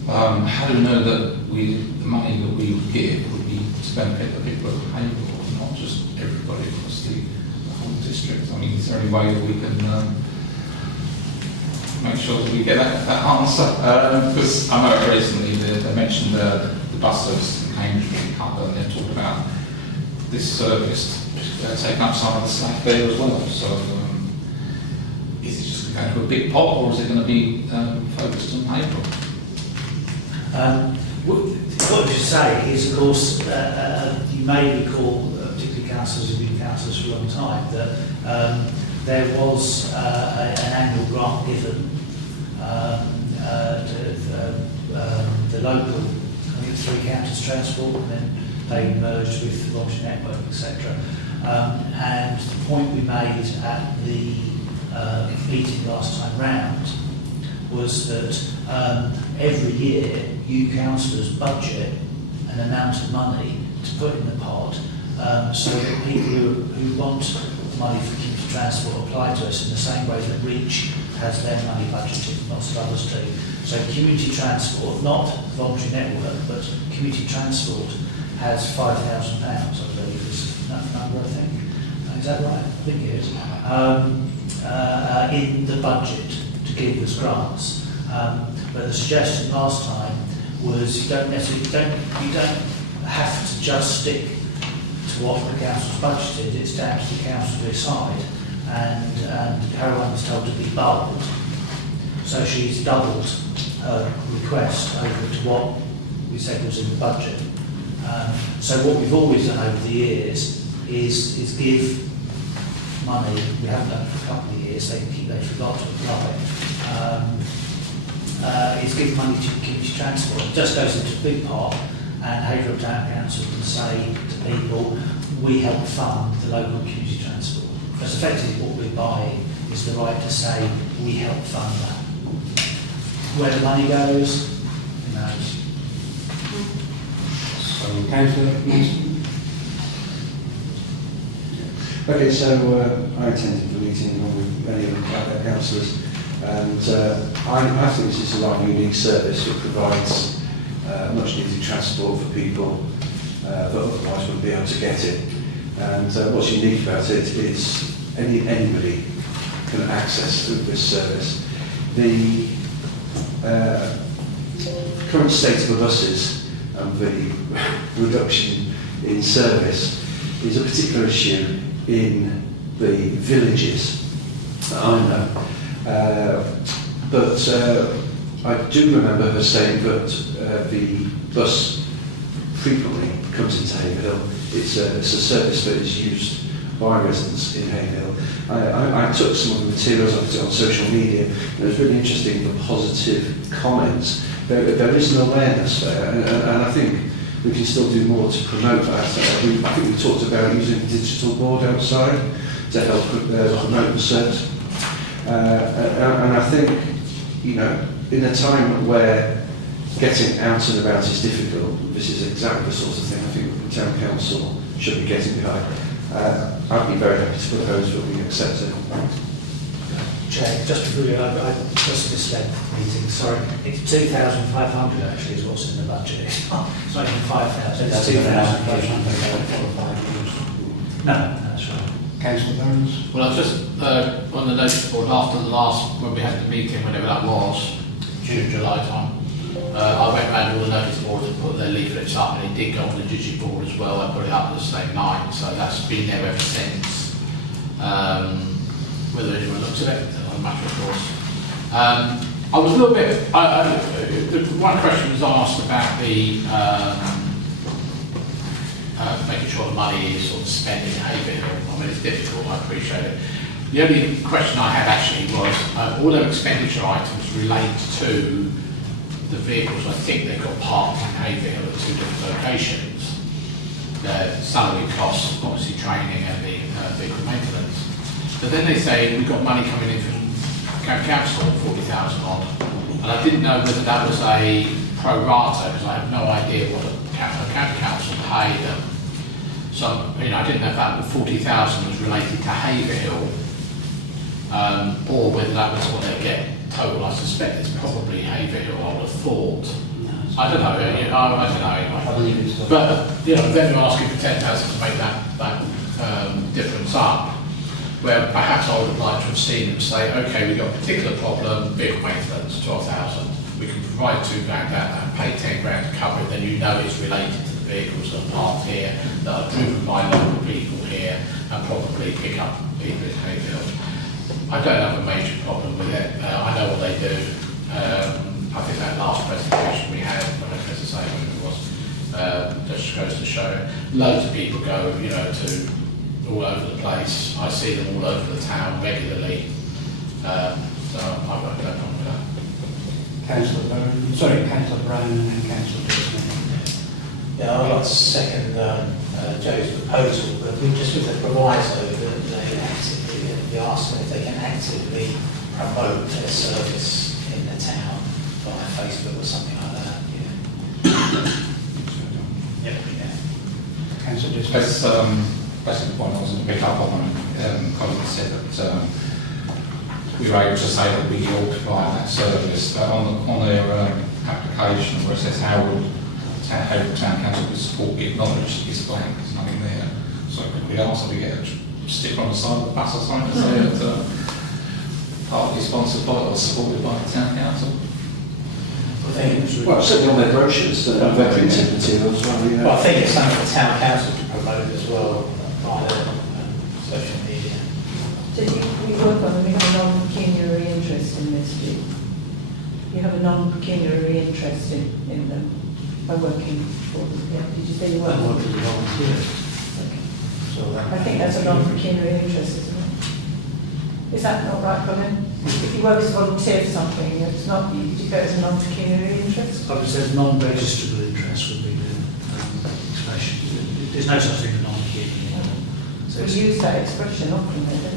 how do we know that the money that we would give would be to benefit the people of Haverhill, not just everybody across the whole district? I mean, is there any way that we can make sure that we get that answer? Because I know recently they mentioned the bus service in Cambridge being covered, and they talked about this service taking up some of the slack there as well. So is it just going to a big pot, or is it going to be focused on April? What we should say is, of course, you may recall, particularly councillors who've been councillors for a long time, that there was an annual grant given to the local, I think it's 3 counties transport, and then they merged with the Voluntary Network, etc. And the point we made at the meeting last time round was that every year you councillors budget an amount of money to put in the pot, so that people who want money for community transport apply to us in the same way that Reach has their money budgeted, lots of others do. So community transport, not voluntary network, but community transport has £5,000, I believe is that number, I think. Is that right? I think it is. In the budget to give us grants. But the suggestion last time was you don't have to just stick to what the council's budgeted, it's down to the council to decide. And Caroline was told to be bold, so she's doubled her request over to what we said was in the budget. So what we've always done over the years is give money. We haven't done it for a couple of years, they forgot to apply. Is give money to community transport. It just goes into a big pot, and Haverhill Town Council can say to people, we help fund the local community transport. Because effectively what we're buying is the right to say, we help fund that. Where the money goes, who knows? So, Councillor Mason? Okay, so I attended the meeting along with many of the councillors, and I think this is a rather unique service. It provides much needed transport for people that otherwise wouldn't be able to get it. And what's unique about it is anybody can access this service. The current state of the buses and the reduction in service is a particular issue in the villages that I know. But I do remember her saying that the bus frequently comes into Haverhill. It's a service that is used by residents in Haverhill. I took some of the materials I put it on social media, and it was really interesting, the positive comments. There is an awareness there, and I think we can still do more to promote that. I think we talked about using a digital board outside to help promote the service. And I think, in a time where getting out and about is difficult, this is exactly the sort of thing I think the Town Council should be getting behind. I'd be very happy to propose that we accept it. Chair, just before you, I just misled the meeting, sorry. It's 2,500 actually is what's in the budget. It's not even 5,000, it's 2,500. No, that's right. Councillor Burns? Well, I've just, on the notice board, after the last, when we had the meeting, whenever that was, June, July time, I went round all the notice boards and put their leaflets up, and it did go on the digiboard as well. I put it up the same night, so that's been there ever since. Whether anyone looks at it, doesn't matter, of course. I was a little bit, one question was asked about the making sure the money is sort of spent in Haverhill. I mean, it's difficult, I appreciate it. The only question I had actually was, all their expenditure items relate to the vehicles I think they've got parked in Haverhill at 2 different locations. Their salary costs, obviously training and the vehicle maintenance. But then they say we've got money coming in from County Council, 40,000 odd. And I didn't know whether that was a pro rata, because I have no idea what a County Council paid them. So, you know, I didn't know if that 40,000 was related to Haverhill, or whether that was what they get total. I suspect it's probably Haverhill, I would have thought. I don't know, I don't know. I believe it's But, you know, then we're asking for 10,000 to make that difference up, where perhaps I would have liked to have seen them say, okay, we've got a particular problem, vehicle maintenance, 12,000. We can provide £2 out and pay 10 grand to cover it, then you know it's related to the vehicles that are parked here, that are driven by local people here, and probably pick up people in Haverhill. I don't have a major problem with it. I know what they do. I think that last presentation we had, I don't know to say what it was, just goes to show loads of people go, you know, to all over the place. I see them all over the town regularly. So I've got no problem with that. Councillor Brown, sorry, Councillor Brown and then Councillor Disney. Yeah, I'd like to second Joe's proposal, but we just with the proviso that they actively, we ask them if they can actively promote their service in the town via Facebook or something like that. Councillor Disney. Basically the point I was going to pick up on, colleague said that we were able to say that we all provide that service, but on their application where it says how would Haverhill Town Council with support give knowledge, is blank, there's nothing there. So could we ask that we get a sticker on the side of the bus or something to say that partly sponsored by or supported by the Town Council? Well, certainly on their brochures, their printed materials. Well, I think it's something for the Town Council to promote as well via social media. So you work on them, you have a non-pecuniary interest in this, do you? You have a non-pecuniary interest in them by working for them, yeah? Did you say you work? I work as a volunteer. Okay. So I think that's a non-pecuniary interest, isn't it? Is that not right, Colin? If you work as a volunteer for something, it's not, you go as a non-pecuniary interest? I would say non-registrable interest would be the expression. There's no such thing as non-pecuniary. So We use that expression often, don't we?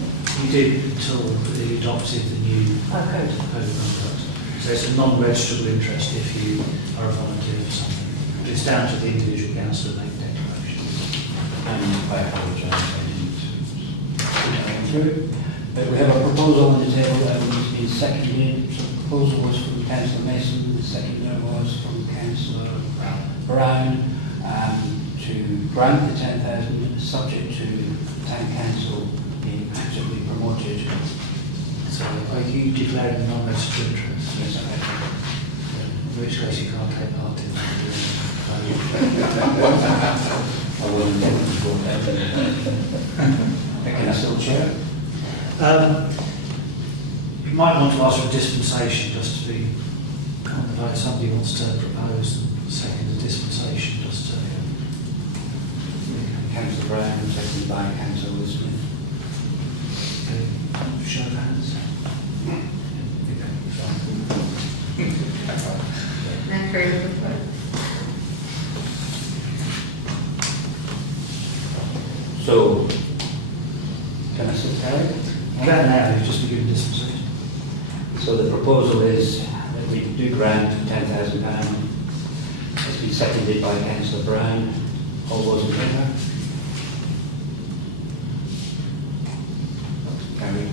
you did until they adopted the new Code. code of conduct. So it's a non-registrable interest if you are a volunteer for something. But it's down to the individual council to make a declaration. I apologise, I didn't through. But we have a proposal on the table that has been seconded. So the proposal was from Councillor Mason, the seconder was from Councillor Brown to grant the 10,000 subject to Town Council being actively promoted. So are you declaring a non-registered interest? Yes, I have. In which case you can't take part in I wasn't able to go there. Can I still chair? You might want to ask for a dispensation just to be on the vote. Somebody wants to propose the second dispensation just to. Councillor Brown and seconded by Councillor Smith. Show of hands. So, can I still carry? That now, you've just been given dispensation. So the proposal is that we do grant £10,000. It's been seconded by Councillor Brown. All those in favour? Gary.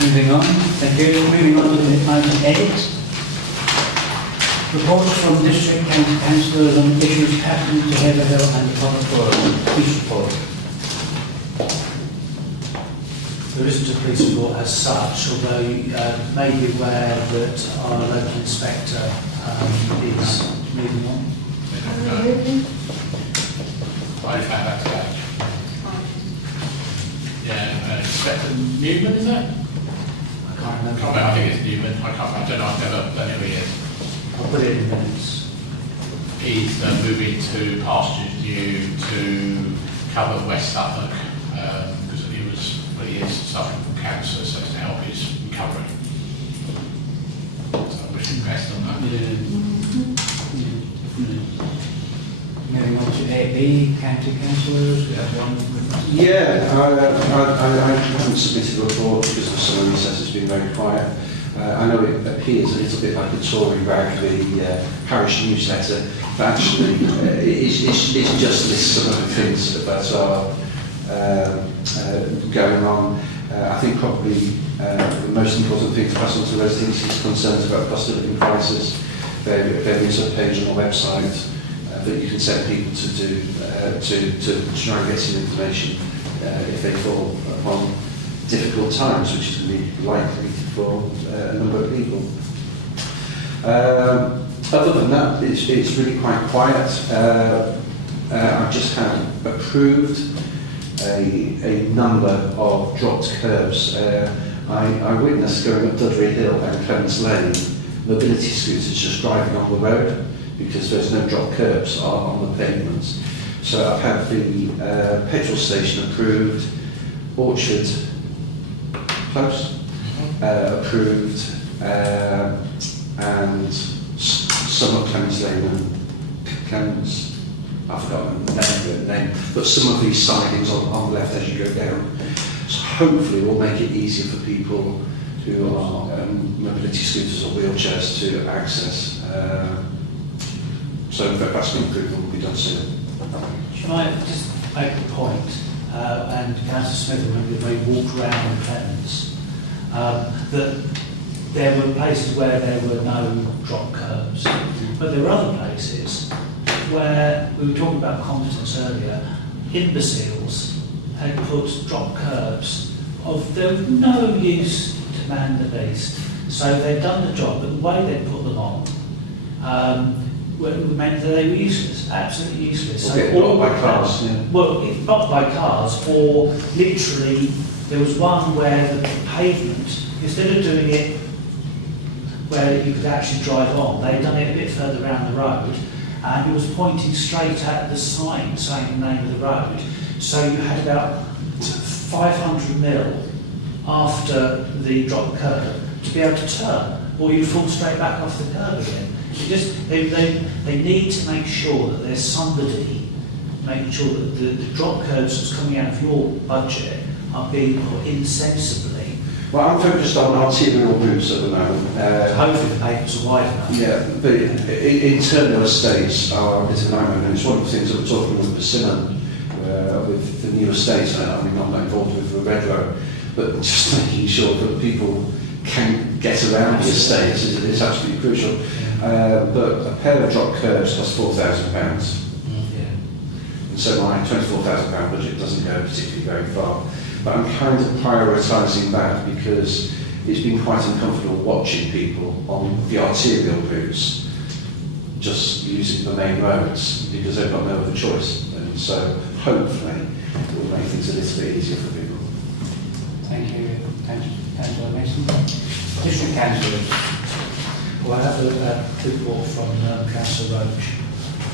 Moving on, thank you. Moving on to the item 8. Reports from district county councillors on issues happening to Haverhill and the public forum. Police report. There isn't a police report as such, although you may be aware that our local inspector is moving on. I found that today. Yeah, Inspector Newman, is it? I can't remember. I think it's Newman. I don't know. I've never done it who he is. I'll put it in minutes. He's moving to pastures new to cover West Suffolk because he is suffering from cancer, so it's to help his recovery. So I wish him the best on that. Moving on to 8B, county councillors. We have one. Yeah, I haven't submitted a report because the summer recess has been very quiet. I know it appears a little bit like a Tory rag, the parish newsletter, but actually it's just lists some of the things that are going on. I think probably the most important thing to pass on to residents is concerns about cost of living crisis. There is a page on the website that you can send people to try and get some information if they fall upon difficult times, which is going to be likely for a number of people. Other than that, it's really quite quiet. I've just had approved a number of dropped curbs. I witnessed going up Dudley Hill and Clements Lane, mobility scooters just driving on the road because there's no drop curbs on the pavements. So I've had the petrol station approved, Orchard Close approved, and some of Clements Lane and Clements, I've forgotten the name, but some of these sidings on the left as you go down. So hopefully we'll make it easier for people who are mobility scooters or wheelchairs to access. So that vast improvement will be done soon. Should I just make a point, and Councillor Smith, when they walked around the Clements, that there were places where there were no drop curbs, but there were other places where, we were talking about competence earlier, imbeciles had put drop curbs of no use to man the beast. So they'd done the job, but the way they put them on meant that they were useless, absolutely useless. So blocked by cars, yeah. Well, blocked by cars, or literally, there was one where the pavement, instead of doing it where you could actually drive on, they'd done it a bit further around the road, and it was pointing straight at the sign saying the name of the road. So you had about 500 mil after the drop curb to be able to turn, or you'd fall straight back off the curb again. They need to make sure that there's somebody making sure that the drop curbs that's coming out of your budget are being put in sensibly. Well, I'm focused on arterial routes at the moment. Hopefully the pavements are wide enough. Yeah, the internal estates are a bit of a nightmare, and it's one of the things that we're talking with Persimmon, with the new estates. I mean, I'm not involved with the Red Row, but just making sure that people can get around the estates is absolutely crucial. But a pair of drop curbs costs £4,000. Yeah. And so my £24,000 budget doesn't go particularly very far. But I'm kind of prioritising that because it's been quite uncomfortable watching people on the arterial routes just using the main roads because they've got no other choice. And so hopefully it will make things a little bit easier for people. Thank you, Councillor Mason. District Councillors. Well, I have a report from Councillor Roach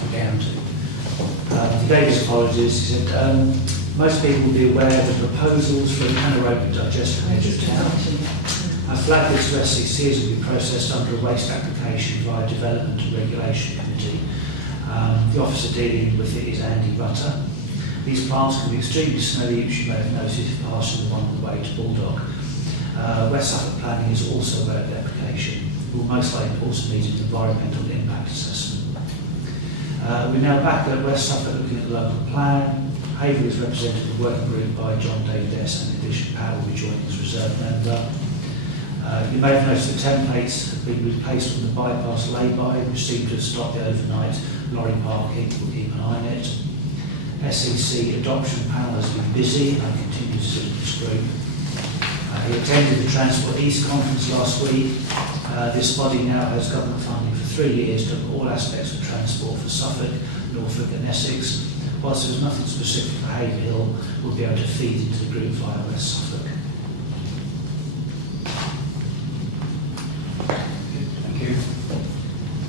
from County. He gave his apologies. He said, most people will be aware of the proposals for an anaerobic digester in the town. I flagged this to SCC as it will be processed under a waste application via Development and Regulation Committee. The officer dealing with it is Andy Butter. These plants can be extremely smelly, which you may have noticed if passing the one on the way to Bulldog. West Suffolk Planning is also aware of the application. We will most likely also need an environmental impact assessment. We're now back at West Suffolk looking at the local plan. Haverhill is represented in the working group by John David S, and in addition, Pat will be joining as reserve member. You may have noticed the templates have been replaced with the bypass lay-by, which seem to stop the overnight lorry parking. We'll keep an eye on it. SEC adoption panel has been busy and continues to sit in this group. He attended the Transport East conference last week. This body now has government funding for 3 years to look at all aspects of transport for Suffolk, Norfolk and Essex. Whilst there's nothing specific for Haverhill, we'll be able to feed into the group via West Suffolk. Thank you.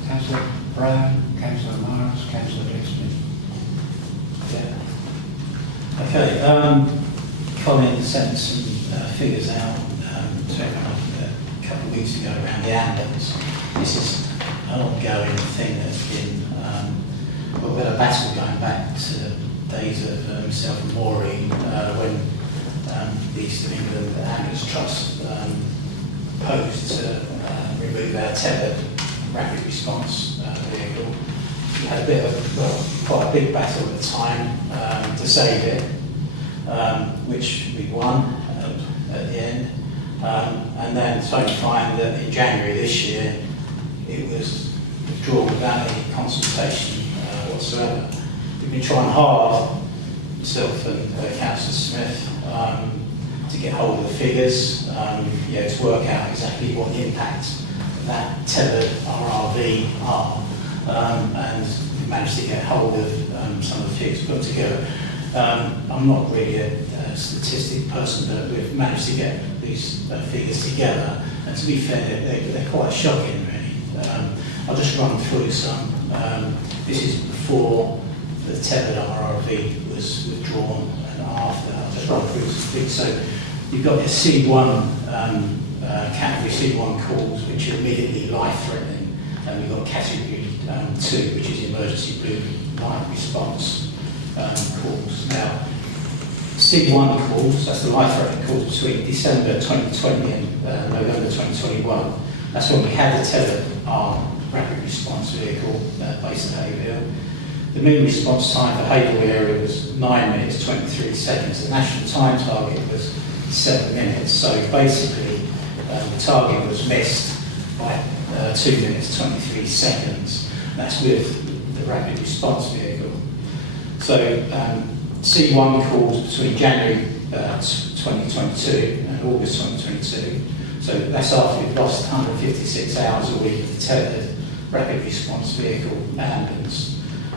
Councillor Brown, Councillor Morris, Councillor Dixon. Yeah. Okay, Colin sent some figures out to everyone a couple of weeks ago around the ambulance. This is an ongoing thing that's been, we've had a battle going back to the days of myself and Maureen when the East of England Ambulance Trust proposed to remove our tethered rapid response vehicle. We had a bit of, well, quite a big battle at the time to save it, which we won at the end. And then it's only find that in January this year it was withdrawn without any consultation whatsoever. We've been trying hard, myself and Councillor Smith, to get hold of the figures, to work out exactly what the impact of that tethered RRV are, and we managed to get hold of some of the figures put together. I'm not really a statistic person, but we've managed to get these figures together, and to be fair, they're quite shocking, really. I'll just run through some. This is before the tethered RRV was withdrawn and after. I'll just run through some things. So you've got your C1, category C1 calls, which are immediately life-threatening, and we've got category 2, which is emergency blue light response calls. Now, C1 calls, that's the life-threatening calls between December 2020 and November 2021. That's when we had the tethered rapid response vehicle based at Haverhill. The mean response time for Haverhill area was 9 minutes 23 seconds. The national time target was 7 minutes. So basically, the target was missed by 2 minutes 23 seconds. That's with the rapid response vehicle. So C1 calls between January 2022 and August 2022. So that's after we've lost 156 hours a week of the tethered rapid response vehicle ambulance.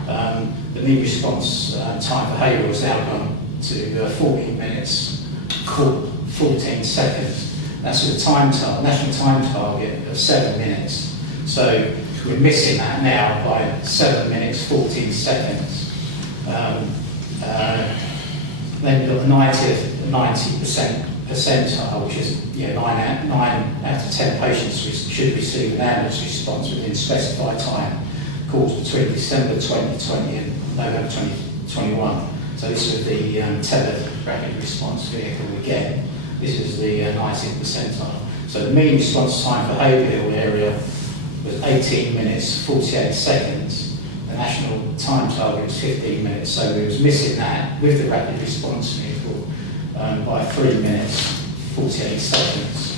The mean response time for Haverhill has now gone to 14 minutes, 14 seconds. That's with a national time target of 7 minutes. So we're missing that now by 7 minutes, 14 seconds. Then you've got the 90% percentile, which is 9 out of 10 patients should receive an ambulance response within specified time, calls between December 2020 and November 2021. So this is the tethered rapid response vehicle again. This is the 90th percentile. So the mean response time for Haverhill area was 18 minutes 48 seconds. The national time target was 15 minutes, so we was missing that with the rapid response vehicle by 3 minutes 48 seconds.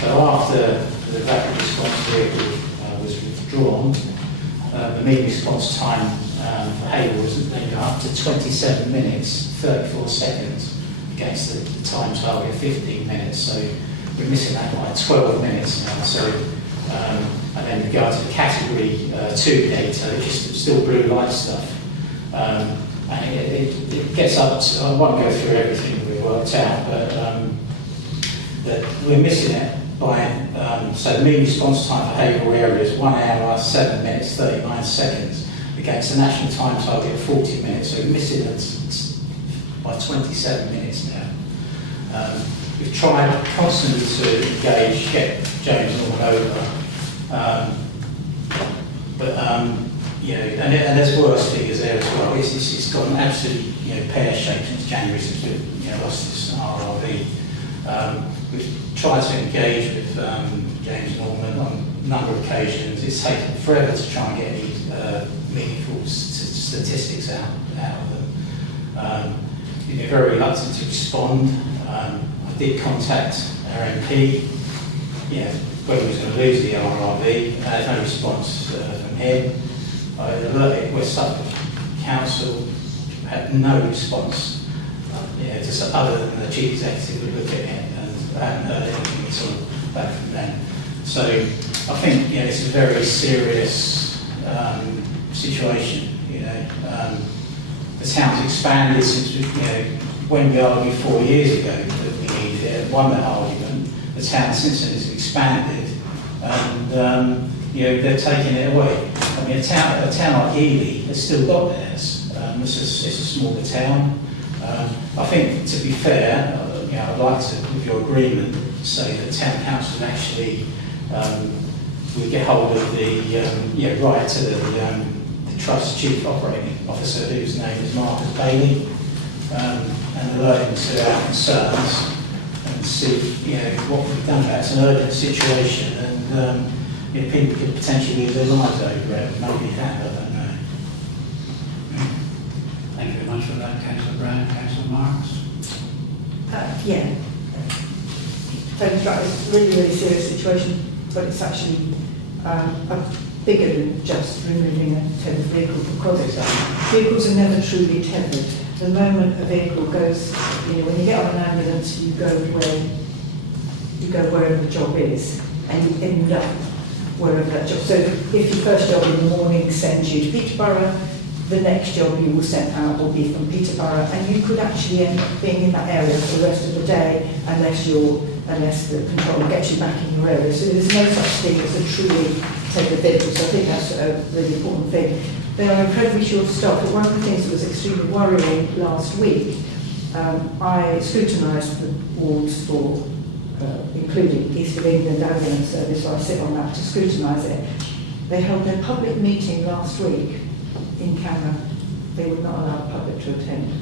So after the rapid response vehicle was withdrawn, the mean response time for Haverhill was then gone up to 27 minutes 34 seconds against the time target of 15 minutes. So we're missing that by 12 minutes now. So and then we go to the category 2 data, which is still blue light stuff. And it gets up to, I won't go through everything we've worked out, but we're missing it by, so the mean response time for Haverhill area is 1 hour, 7 minutes, 39 seconds, against the national time target of 40 minutes. So we're missing it by 27 minutes now. We've tried constantly to engage, get James Norman over, and there's worse figures there as well. It's gone absolutely pear-shaped since January since we've lost this RRV. We've tried to engage with James Norman on a number of occasions. It's taken forever to try and get any meaningful statistics out of them. They're very reluctant to respond. I did contact our MP, whether he was going to lose the RRV. I had no response from him. I alerted West Suffolk Council, had no response. Just other than the chief executive would look at it, and I haven't heard anything at all back from them. So I think it's a very serious situation. The town's expanded since when we argued 4 years ago that we needed it, won that argument. The town since then has expanded, and they're taking it away. I mean, a town like Ely has still got theirs. It's a smaller town. I think, to be fair, I'd like to, with your agreement, say that the town council actually would get hold of the right to the trust chief operating officer, whose name is Marcus Bailey, and alert him to our concerns and see what we've done about it. It's an urgent situation, and people could potentially lose their lives over it. Maybe that, I don't know. Thank you very much for that, Councillor Brown. Councillor Marks? Tony's right, it's a really, really serious situation, but it's actually bigger than just removing a tethered vehicle, because vehicles are never truly tethered. The moment a vehicle goes, when you get on an ambulance, you go wherever the job is, and you end up wherever that job. So if your first job in the morning sends you to Peterborough, the next job you will send out will be from Peterborough, and you could actually end up being in that area for the rest of the day unless the controller gets you back in your area. So there's no such thing as a truly tethered vehicle. So I think that's a really important thing. They are incredibly short of stock, but one of the things that was extremely worrying last week, I scrutinised the wards for, including East of England Ambulance Service, so I sit on that to scrutinise it. They held their public meeting last week in camera. They would not allow the public to attend.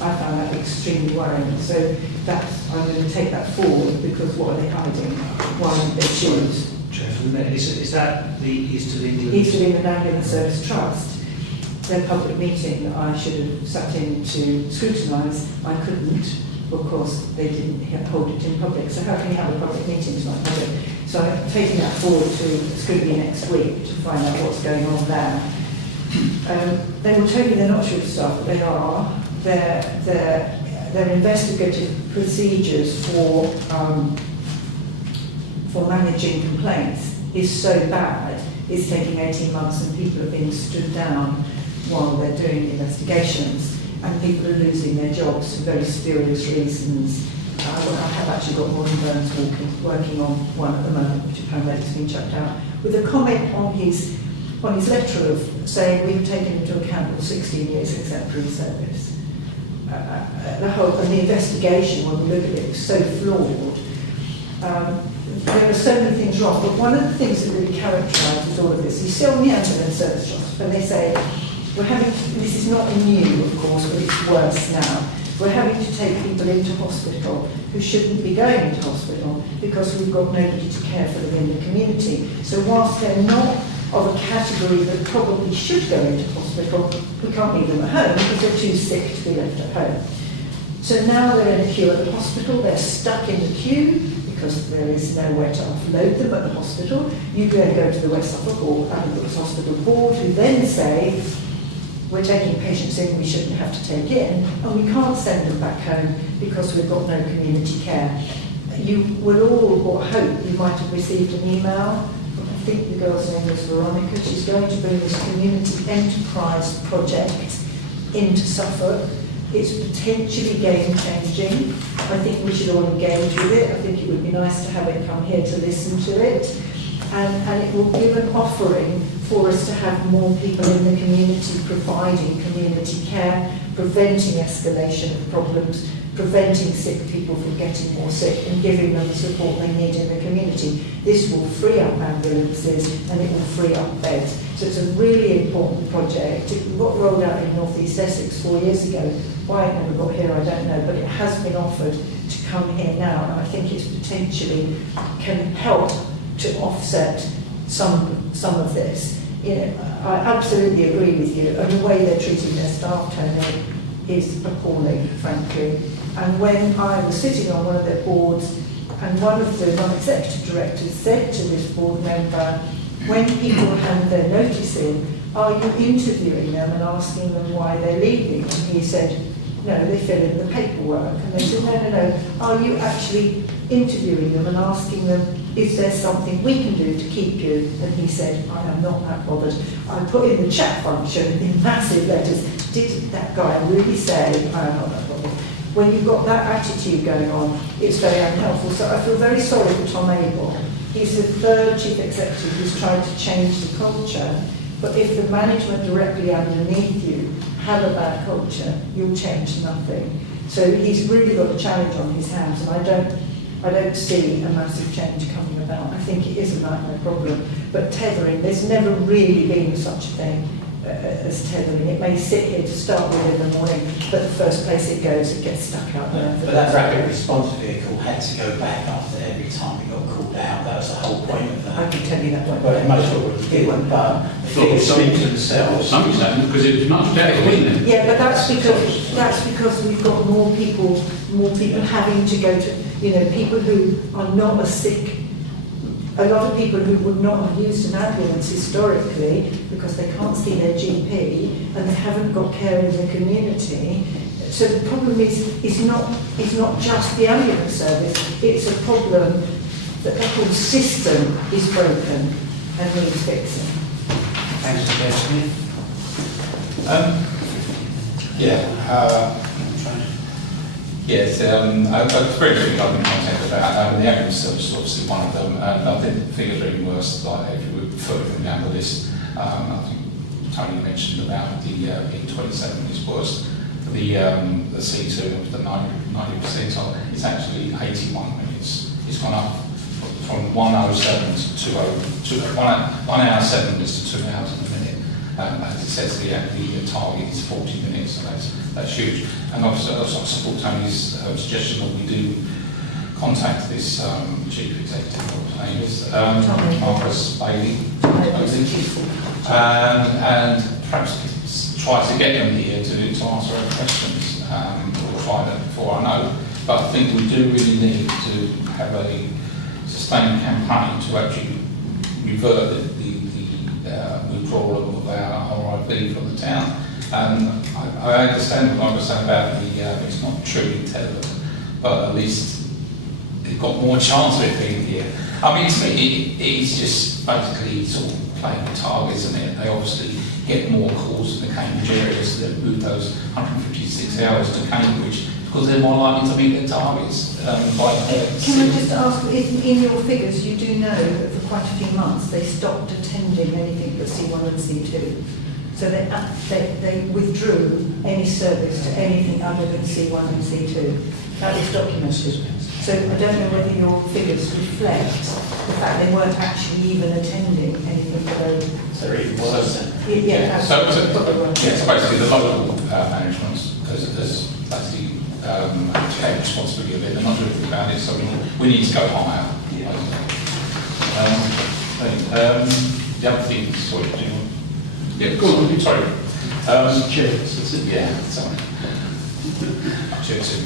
I found that extremely worrying. So I'm going to take that forward, because what are they hiding? Why did they choose? Is that the East of England? East of England Ambulance Service Trust. Their public meeting that I should have sat in to scrutinise, I couldn't, because they didn't hold it in public. So how can you have a public meeting to not public? So I'm taking that forward to scrutiny next week to find out what's going on there. They will tell you they're not short of staff, but they are. Their investigative procedures for managing complaints is so bad, it's taking 18 months, and people are being stood down while they're doing investigations, and people are losing their jobs for very spurious reasons. I have actually got Morning Burns working on one at the moment, which apparently has been chucked out, with a comment on his letter of saying we've taken into account your 16 years exemplary service. And the investigation, when we look at it, is so flawed. There are so many things wrong, but one of the things that really characterises all of this, you see on the ambulance service trust, when they say, this is not new, of course, but it's worse now. We're having to take people into hospital who shouldn't be going into hospital because we've got nobody to care for them in the community. So whilst they're not of a category that probably should go into hospital, we can't leave them at home because they're too sick to be left at home. So now they're in a queue at the hospital, they're stuck in the queue because there is nowhere to offload them at the hospital. You then go to the West Suffolk or Haverhill Hospital Board, who then say, we're taking patients in we shouldn't have to take in, and we can't send them back home because we've got no community care. You will all, or hope, you might have received an email. I think the girl's name is Veronica. She's going to bring this community enterprise project into Suffolk. It's potentially game-changing. I think we should all engage with it. I think it would be nice to have it come here to listen to it. And it will give an offering for us to have more people in the community providing community care, preventing escalation of problems, preventing sick people from getting more sick and giving them the support they need in the community. This will free up ambulances and it will free up beds. So it's a really important project. It got rolled out in North East Essex 4 years ago. Why it never got here, I don't know, but it has been offered to come here now, and I think it's potentially can help to offset some of this. You know, I absolutely agree with you, and the way they're treating their staff, Tony, is appalling, frankly. And when I was sitting on one of their boards, and one of the non-executive directors said to this board member, when people hand their notice in, are you interviewing them and asking them why they're leaving? And he said, no, they fill in the paperwork. And they said, no, are you actually interviewing them and asking them, is there something we can do to keep you? And he said, I am not that bothered. I put in the chat function in massive letters, did that guy really say, I am not that bothered? When you've got that attitude going on, it's very unhelpful. So I feel very sorry for Tom Abel. He's the third chief executive who's tried to change the culture, but if the management directly underneath you have a bad culture, you'll change nothing. So he's really got a challenge on his hands, and I don't see a massive change coming about. I think it is a nightmare problem. But tethering, there's never really been such a thing as tethering. It may sit here to start with in the morning, but the first place it goes, it gets stuck out there. But that rapid response vehicle had to go back after every time it got called out. That was the whole point of that. I can tell you that one. But most people didn't, but the figures speak for themselves. Some extent, because it was much better, wasn't it? Yeah, but that's because we've got more people having to go to, people who are not as sick. A lot of people who would not have used an ambulance historically because they can't see their GP and they haven't got care in the community. So the problem is not just the ambulance service, it's a problem that the whole system is broken and needs fixing. Thanks, Mr. Smith. Yes, very quickly I've been contacted about the ambulance service is obviously one of them, and I think the figures are even worse, like if you would further them down the list. I think Tony mentioned about the E27 is worse. The C2 of the 90% on it's actually 81 minutes. It's gone up from 107 to 1 hour 7 minutes to 2 hours in a minute. As it says, the target is 40 minutes, so that's huge. And obviously, I support Tony's suggestion that we do contact this chief executive, what his name is, Marcus Bailey, and perhaps try to get them here to answer our questions. We'll try that before, I know. But I think we do really need to have a sustained campaign to actually revert the withdrawal of our RIP from the town. And I understand what I was saying about it's not truly tethered, but at least it got more chance of it being here. I mean, to me, it's just basically sort of playing with targets, isn't it? They obviously get more calls in the Cambridge area, so they've moved those 156 hours to Cambridge because they're more likely to meet their targets. Can I just ask, in your figures, you do know that for quite a few months they stopped attending anything but C1 and C2. So they withdrew any service to anything other than C1 and C2. That was documented. So I don't know whether your figures reflect the fact they weren't actually even attending anything below. So they're even worse then? Yeah. So basically the local management has basically taken responsibility of it. They're not doing anything about it, so we need to go higher. The other thing, sorry, do you want? Yeah, go on. Sorry. Chair, yeah, sorry. I'm chair too.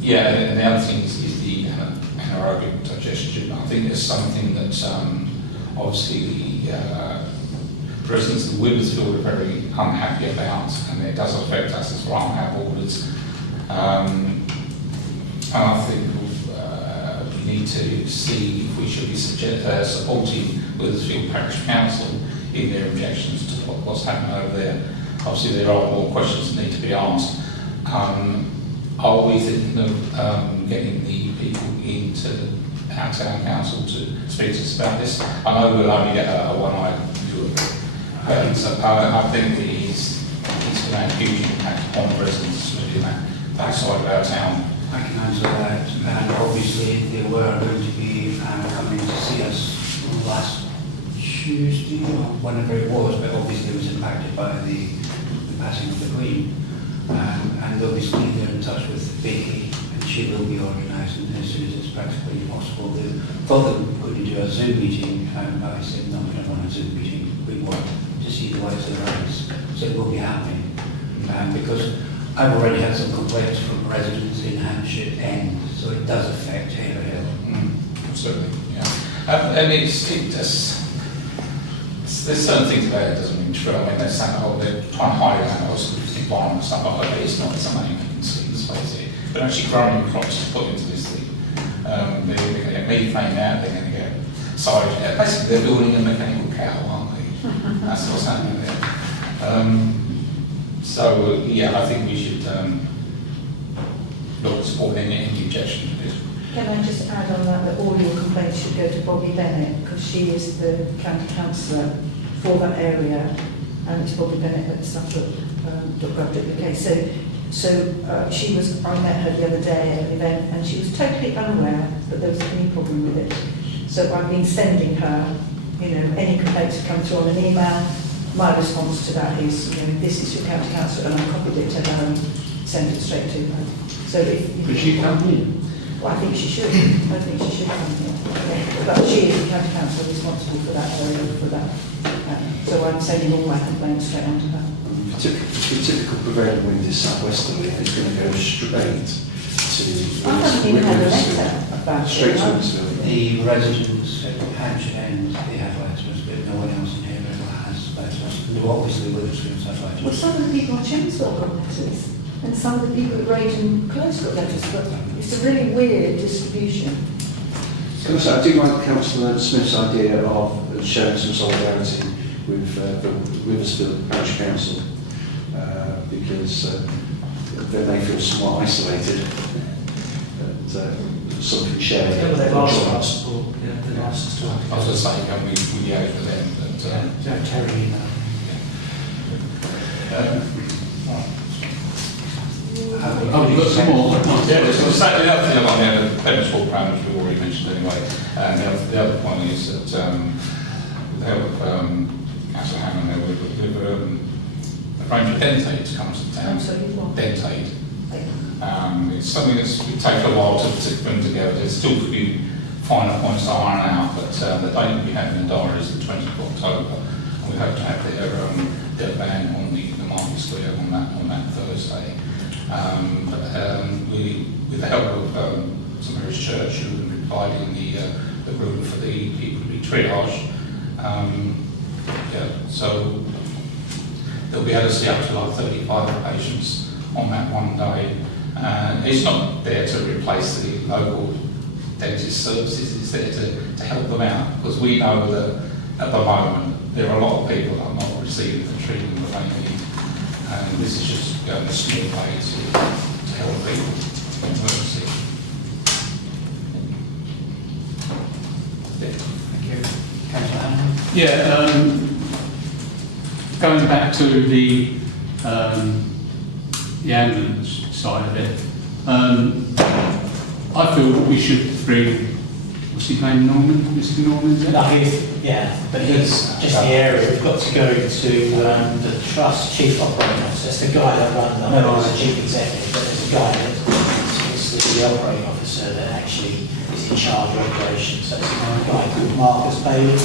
Yeah, and the other thing is the anaerobic digestion. I think there's something that obviously the residents of Wimmersfield are very unhappy about, and it does affect us as well on our borders. And I think we need to see if we should be supporting Wimmersfield Parish Council in their objections to what's happening over there. Obviously, there are more questions that need to be asked. Are we thinking of getting the people into our town council to speak to us about this? I know we'll only get a one-eyed view of it. So I think it's going to have a huge impact on residents living that side of our town. I can answer that, and obviously they were going to be coming to see us last Tuesday, or whenever it was, but obviously it was impacted by the passing of the Queen. And obviously they're in touch with Vicky, and she will be organising as soon as it's practically possible. They thought that we could do a Zoom meeting, and I said no, we don't want a Zoom meeting, we want to see the whites of the eyes, so it will be happening. plan, because I've already had some complaints from residents in Hampshire End, so it does affect Haverhill. Absolutely, yeah. And there's certain things about it that doesn't mean true. I mean, they're saying, oh, they're trying to hide around us with environment and stuff like that, but it's not. It's something you can see in space here. But actually growing crops to put into this thing. They're going to get methane out, they're going to get silage out. Basically, they're building a mechanical cow, aren't they? That's what's happening there. So, yeah, I think we should look at supporting any objection to this. Can I just add on that all your complaints should go to Bobby Bennett, because she is the county councillor for that area, and it's Bobby Bennett at Suffolk.gov.uk. So she was, I met her the other day at an event, and she was totally unaware that there was any problem with it. So I've been sending her, any complaints that come through on an email. My response to that is, this is your county councillor, and I copied it to her and sent it straight to her. So if Could she come in? Well, I think she should. I think she should come here. Yeah. But she is the county council responsible for that area, for that. So I'm sending all my complaints straight on to her. The typical prevailing wind is southwesterly, and it's going to go straight to. I haven't even had a letter about it. Straight to Winsfield. The residents at Hampshire End, they have letters, but no one else in Haverhill has letters. There obviously Witherspoons have letters. Well, some of the people at Chelmsford got letters, and some of the people at Raydon Close got letters, but it's a really weird distribution. Can I say, I do like Councillor Smith's idea of showing some solidarity with the Witherspoon Parish Council, because they may feel somewhat isolated, and something shared. Yeah, well, they've asked for our support. Yeah, they've asked us to. I was going to say, can we liaise with them? But, Terry, Oh, you've got some more? yeah, so the other thing about the Pebble Sport Plan, which we've already mentioned anyway, and the other point is that with the help of Councillor Hammond, we've arranged for Dentate to come to town. Dentate. It's something that's taken a while to bring together. There's still a few finer points to iron out, but the date we have in the diary is the 20th of October, and we hope to have their ban on the Market Square on that Thursday. With the help of St Mary's Church, who will be providing the room for the people to be triaged, so they'll be able to see up to like 35 patients on that one day. It's not there to replace the local dentist services, it's there to help them out, because we know that at the moment there are a lot of people that are not receiving the treatment that they need, and this is just a small way to help people in emergency. Thank you. Councillor Hammond? Yeah, going back to the ambulance side of it, I feel that we should bring, what's his name, Norman? Mr. Norman, is it? No, but he's just the area. We've got to go to the Trust Chief Operating Officer. It's the guy that runs, I know he's the Chief Executive, but there's a guy that's the Operating Officer that actually is in charge of operations. So it's a guy called Marcus Bailey.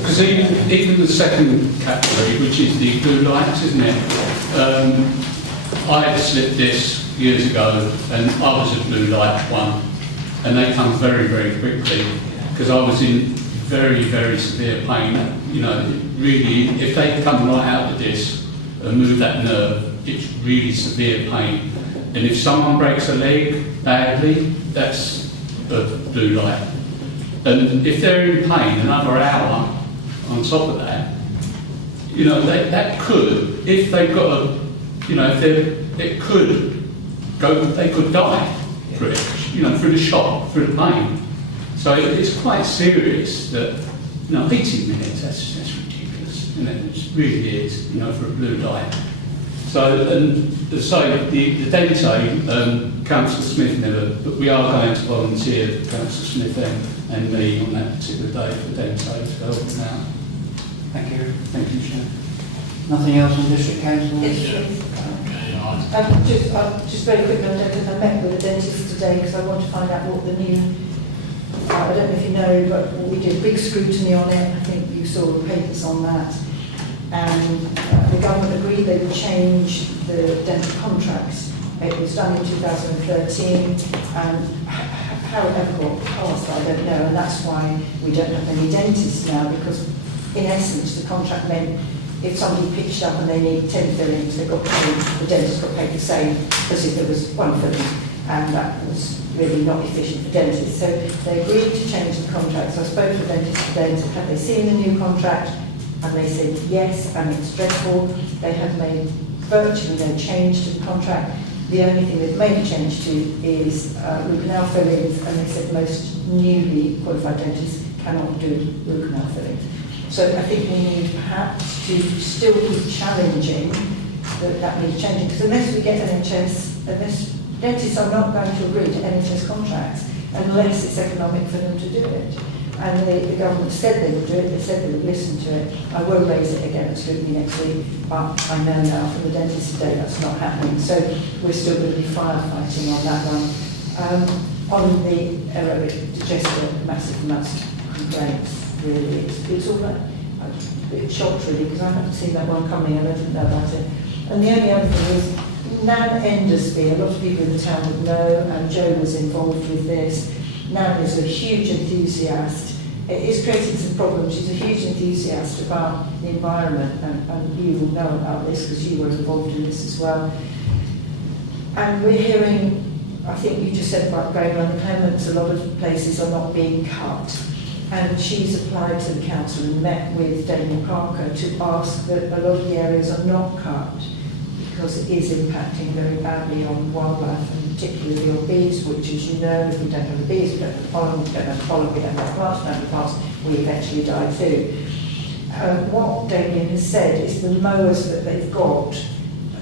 Because even the second category, which is the blue lights, isn't it? I had a slip disc years ago, and I was a blue light one, and they come very, very quickly, because I was in very, very severe pain. Really, if they come right out the disc and move that nerve, it's really severe pain. And if someone breaks a leg badly, that's a blue light. And if they're in pain another hour on top of that, that could, if they've got a, it could go, they could die through it, through the shock, through the pain. So it's quite serious that, 18 minutes, that's ridiculous, it really is, for a blue light. So, the Dentate, Councillor Smith never, but we are going to volunteer, Councillor Smith and me, on that particular day for Dentate to help them out. Thank you. Thank you, Chair. Nothing else on District Council? Just very quickly, I met with a dentist today because I want to find out what the new, I don't know if you know, but we did big scrutiny on it. I think you saw the papers on that. and the government agreed they would change the dental contracts. It was done in 2013, and how it ever got passed, I don't know, and that's why we don't have any dentists now, because in essence the contract meant if somebody pitched up and they need 10 fillings, they got paid, the dentist got paid the same as if there was one filling, and that was really not efficient for dentists. So they agreed to change the contract. So I spoke to the dentist today and said, have they seen the new contract? And they said yes, and it's dreadful. They have made virtually no change to the contract. The only thing they've made a change to is root canal fillings, and they said most newly qualified dentists cannot do root canal fillings. So I think we need perhaps to still keep challenging that needs changing, because unless we get NHS, unless dentists are not going to agree to NHS contracts unless it's economic for them to do it. And the government said they would do it, they said they would listen to it. I will raise it again at scrutiny next week, but I know now from the dentist today that's not happening. So we're still going to be firefighting on that one. On the aerobic digester, massive amounts of complaints, really. It's all that. I'm a bit shocked really, because I haven't seen that one coming and I didn't know about it. And the only other thing is, Nan Endersby, a lot of people in the town would know, and Jo was involved with this. Nan is a huge enthusiast. It is creating some problems. She's a huge enthusiast about the environment, and you will know about this because you were involved in this as well. And we're hearing, I think you just said about going around the Clements, a lot of places are not being cut. And she's applied to the council and met with Damien Parker to ask that a lot of the areas are not cut, because it is impacting very badly on wildlife, and particularly on bees, which, as you know, if we don't have the bees, we don't have the pollen, we don't have the pollen, we don't have the plants, we don't have the plants, we eventually die too. What Damien has said is the mowers that they've got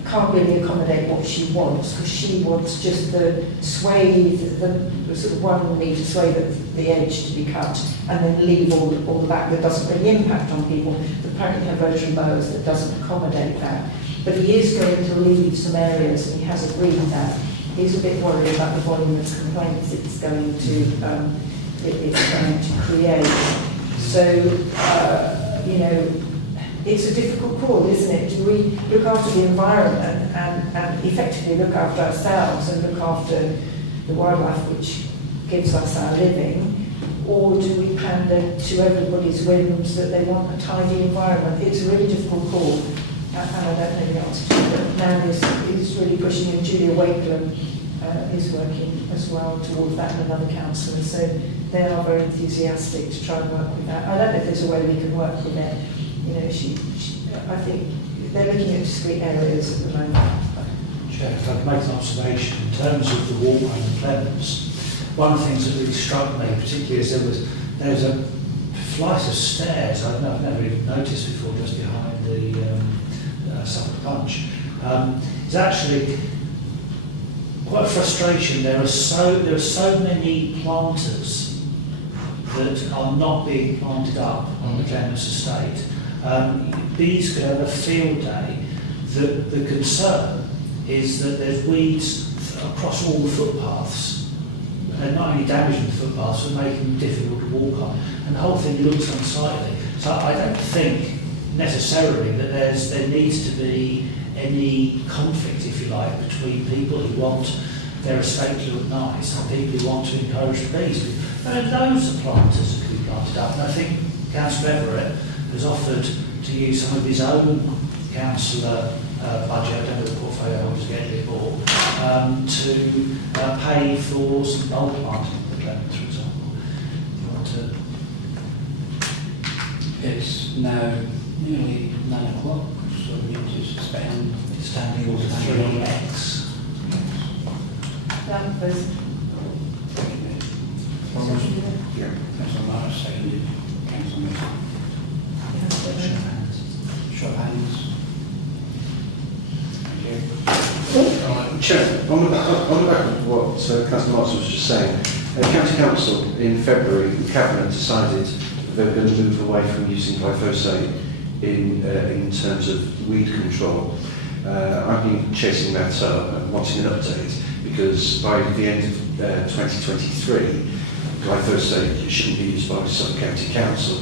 can't really accommodate what she wants, because she wants just the swathe, the sort of 1 metre swathe at the edge to be cut, and then leave all the back that doesn't really impact on people. But apparently have rotary mowers that doesn't accommodate that. But he is going to leave some areas, and he has agreed with that. He's a bit worried about the volume of complaints it's going to create. So, you know, it's a difficult call, isn't it? Do we look after the environment and effectively look after ourselves and look after the wildlife which gives us our living, or do we pander to everybody's whims that they want a tidy environment? It's a really difficult call. And I don't know the answer to it, but Nan is really pushing, and Julia Wakeland is working as well towards that, and another councillor. So they are very enthusiastic to try and work with that. I don't know if there's a way we can work with it. You know, I think they're looking at discrete areas at the moment. Chair, if I could make an observation, in terms of the walkway and Clements, one of the things that really struck me particularly is there was a flight of stairs I've never even noticed before, just behind the Suffolk Punch. It's actually quite a frustration. There are so many planters that are not being planted up on the Clements estate. Bees could have a field day. The concern is that there's weeds across all the footpaths. They're not only damaging the footpaths, but making them difficult to walk on. And the whole thing looks unsightly. So I don't think necessarily that there needs to be any conflict, if you like, between people who want their estate to look nice and people who want to encourage the bees. There are loads of planters that could be planted up, and I think Councillor Everett has offered to use some of his own councillor budget, I don't know the portfolio holders get it or to pay for some bulk planting of the Clements, for example. Do you want to? It's now nearly 9 o'clock, so we need to suspend Standing order 3X. That was Councillor Morris, seconded. Councillor Mason. Show of hands. Thank you. Chair, on the back of what Councillor Martin was just saying, County Council in February, the Cabinet decided they were going to move away from using glyphosate in terms of weed control. I've been chasing that up and wanting an update, because by the end of 2023, glyphosate shouldn't be used by Suffolk County Council.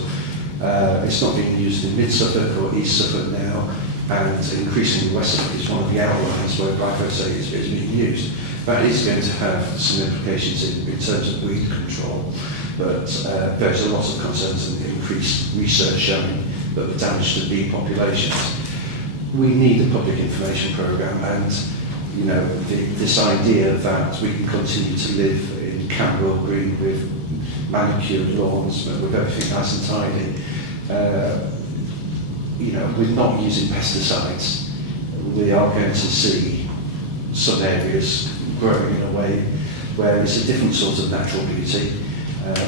It's not being used in Mid-Suffolk or East Suffolk now, and increasingly West Suffolk is one of the outlines where glyphosate is being used. That is going to have some implications in terms of weed control, but there's a lot of concerns and increased research showing that the damage to bee populations. We need a public information programme, and you know, this idea that we can continue to live in Camberwell Green with manicured lawns, with everything nice and tidy. You know, we're not using pesticides. We are going to see some areas growing in a way where it's a different sort of natural beauty,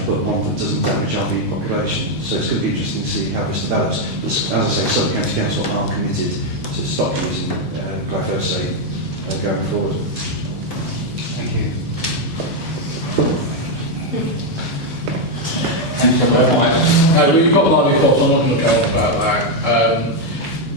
but one that doesn't damage our bee population. So it's going to be interesting to see how this develops. But as I say, Suffolk County Council are committed to stop using glyphosate going forward. Thank you. We've got my reports, I'm not going to go on about that.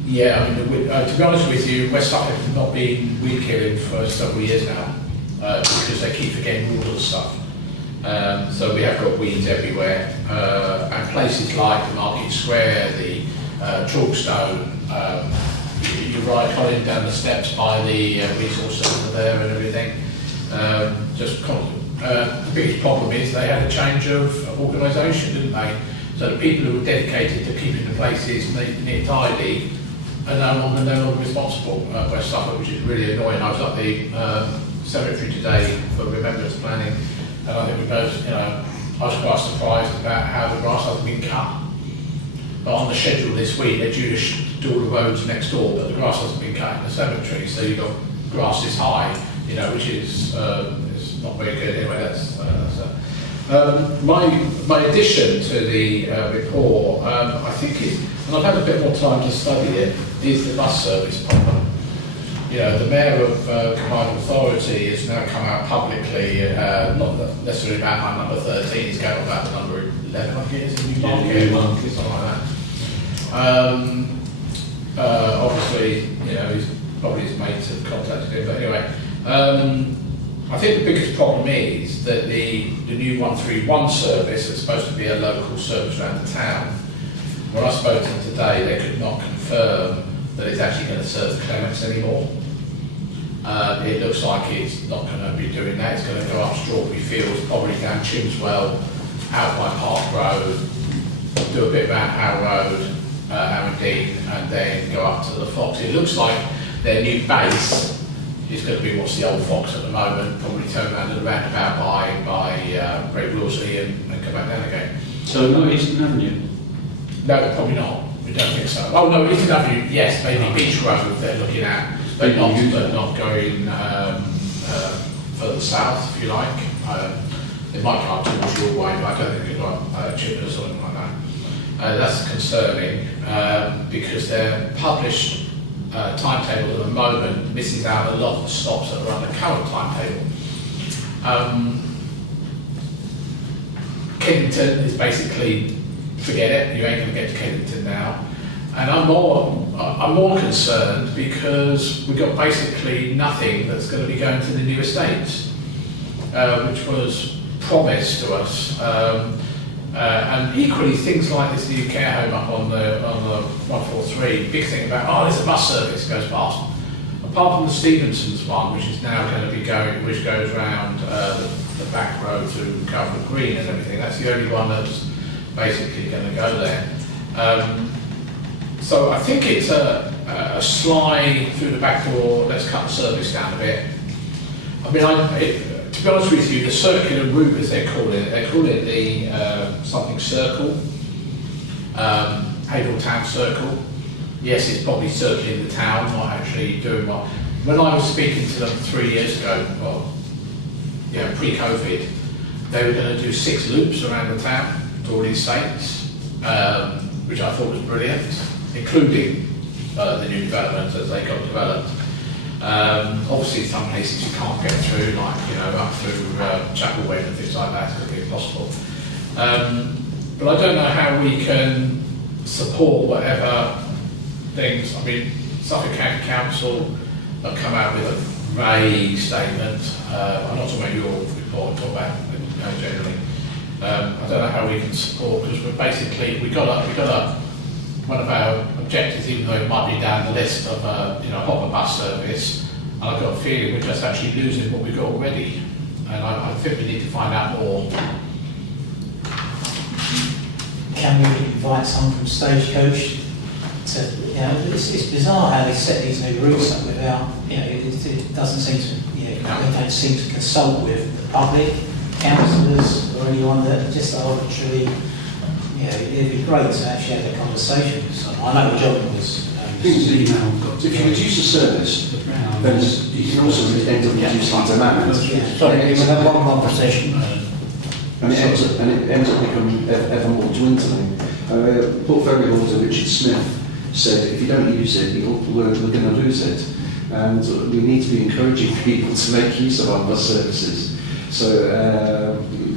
Yeah, I mean, to be honest with you, West Suffolk have not been weed killing for several years now, because they keep forgetting rules and stuff. So we have got weeds everywhere, and places like the Market Square, the Chalkstone, you're right, Colin, down the steps by the resource centre there and everything. The biggest problem is they had a change of organisation, didn't they? So the people who were dedicated to keeping the places neat tidy are no longer responsible. West Suffolk, which is really annoying. I was at the cemetery today for remembrance planning, and I think I was quite surprised about how the grass hasn't been cut. But on the schedule this week, they're due to do all the roads next door, but the grass hasn't been cut in the cemetery, so you've got grass this high, which is not very good. Anyway, my addition to the report, I think is, and I've had a bit more time to study it, is the bus service problem. The Mayor of Combined Authority has now come out publicly, not necessarily about my number 13, he's going about number 11, I guess, in Newmarket, something like that. Obviously, he's probably his mates have contacted him, but anyway, I think the biggest problem is that the new 131 service is supposed to be a local service around the town. When I spoke to them today, they could not confirm that it's actually going to serve Clements anymore. It looks like it's not going to be doing that. It's going to go up Strawberry Fields, probably down Chimswell, out by Park Road, do a bit around Howe Road, Arundine, and then go up to the Fox. It looks like their new base is going to be what's the old Fox at the moment, probably turn around to the roundabout by Great Wilsey and come back down again. So not Eastern Avenue? No, probably not. We don't think so. Oh no, Eastern Avenue, yes, maybe Beach Road they're looking at, but not going further south, if you like. It might come up towards your way, but I don't think it's like Chippers or something like that. That's concerning because their published timetable at the moment misses out a lot of the stops that are on the current timetable. Kennington is basically, forget it, you ain't going to get to Kennington now. And I'm more concerned because we've got basically nothing that's going to be going to the new estates, which was promised to us. And equally, things like this new care home up on the 143, big thing about, there's a bus service goes past. Apart from the Stevenson's one, which is now going to be going, which goes around the back road through Haverhill Green and everything, that's the only one that's basically going to go there. So I think it's a slide through the back door, let's cut the service down a bit. I mean, to be honest with you, the circular route, as they call it the something circle, Haverhill Town Circle. Yes, it's probably circling the town, not actually doing what. When I was speaking to them 3 years ago, pre-COVID, they were going to do 6 loops around the town to all these estates, which I thought was brilliant, including the new development as they got developed. Obviously, some places you can't get through, like up through Chapel Way and things like that. It's going to be impossible. But I don't know how we can support whatever things. I mean, Suffolk County Council have come out with a vague statement. I'm not talking about your report. I'm talking about generally. I don't know how we can support, because we're basically, one of our objectives, even though it might be down the list of hopper bus service, and I've got a feeling we're just actually losing what we've got already, and I think we need to find out more. Can we invite someone from Stagecoach to, it's bizarre how they set these new routes up without, it doesn't seem to, they don't seem to consult with the public, councillors or anyone that just arbitrarily, it'd be great to actually have a conversation with someone. I know John was... if you reduce the service, then you can also end up reducing the demand. Sorry, we will have one conversation. And it ends up becoming ever more dwindling. Portfolio Auditor Richard Smith said, if you don't use it, we're going to lose it. And we need to be encouraging people to make use of our bus services. So,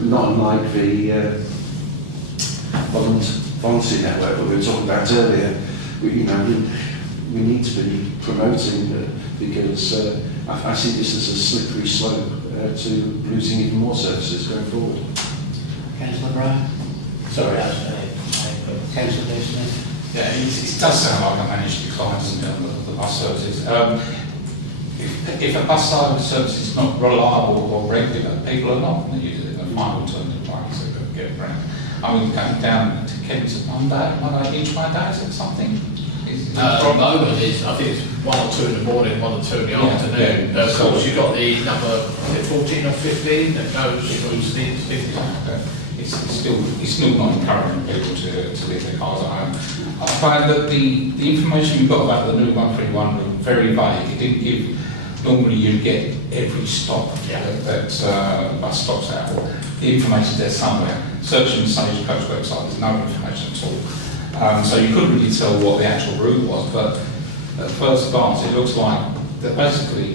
not unlike the voluntary network that we were talking about earlier, we need to be promoting because I see this as a slippery slope to losing even more services going forward. Councillor Brown? Sorry, Councillor Smith. Yeah, it does sound like a managed decline, doesn't it, the bus services. If a bus service is not reliable or regular, people are not going to use it. They'll find alternative ways they're going to get around. I mean, going down to Kent one day, each way days or something? At the moment, I think it's 1 or 2 in the morning, 1 or 2 in the afternoon. Of course, you've got the number, is it 14 or 15 that goes through Steve's. It's still not encouraging people to leave their cars at home. I find that the information we've got about the new 131 was very vague. It didn't give, normally you'd get every stop that bus stops at. The information there somewhere. Searching the Stagecoach website, there's no information at all. So you couldn't really tell what the actual route was, but at first glance it looks like that basically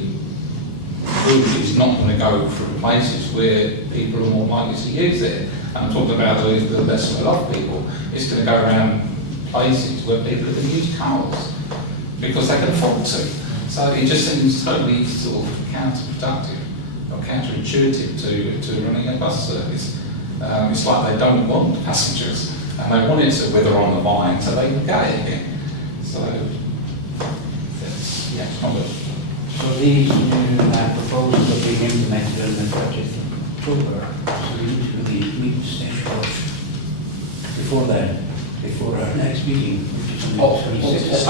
the route is not going to go through places where people are more likely to use it. And I'm talking about the less well-off people. It's going to go around places where people are going to use cars because they can afford to. So it just seems totally sort of counterproductive or counterintuitive to running a bus service. It's like they don't want passengers and they want it to wither on the vine so they can get it again. So it's not good. So these new proposals are being implemented on the 30th of October, so we need to really meet Stagecoach before our next meeting, which is on the 26th. I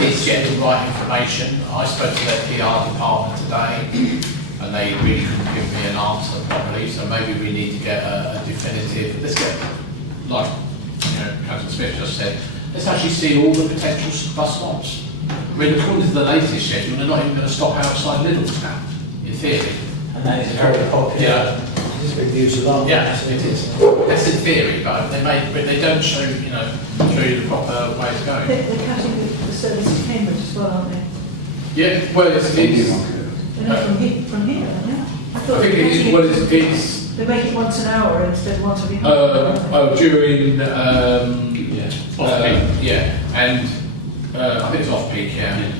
need to get the right information. I spoke to their PR department today and they really couldn't give me an answer properly, so maybe we need to get a definitive, let's get, like Councillor Smith just said, let's actually see all the potential bus stops. I mean, according to the latest schedule, they're not even going to stop outside Lidl's now, in theory. And that is very popular. Yeah. It's a big use of that. Yeah, it is. That's in theory, but they don't show you the proper way to go. They're cutting the service to Cambridge as well, aren't they? Yeah, well, it's They're not from here, aren't they? I think it's they make it once an hour instead of once every half. during and I think it's off peak, yeah.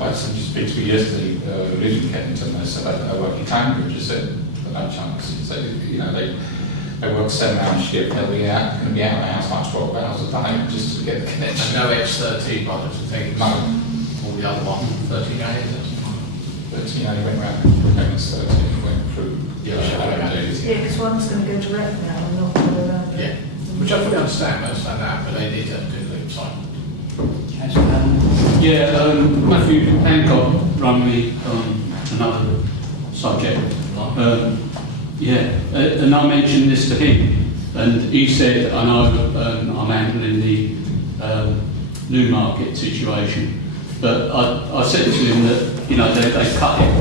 I just speak to me yesterday, living in Kennington, they said they work in Cambridge, they said no chance. So, they work 7-hour shift, they'll be out of the house like 12 hours a day just to get the connection. No X13 by the thing. No. Or the other one, 13 days. But he went around MS13 and went through. Yeah, because one's going to go direct now and not go around. Yeah, which I fully understand that, but they need to do the loop cycle. Yeah, Matthew Hancock rang me on another subject. And I mentioned this to him, and he said, I know I'm handling the Newmarket situation, but I said to him that they cut it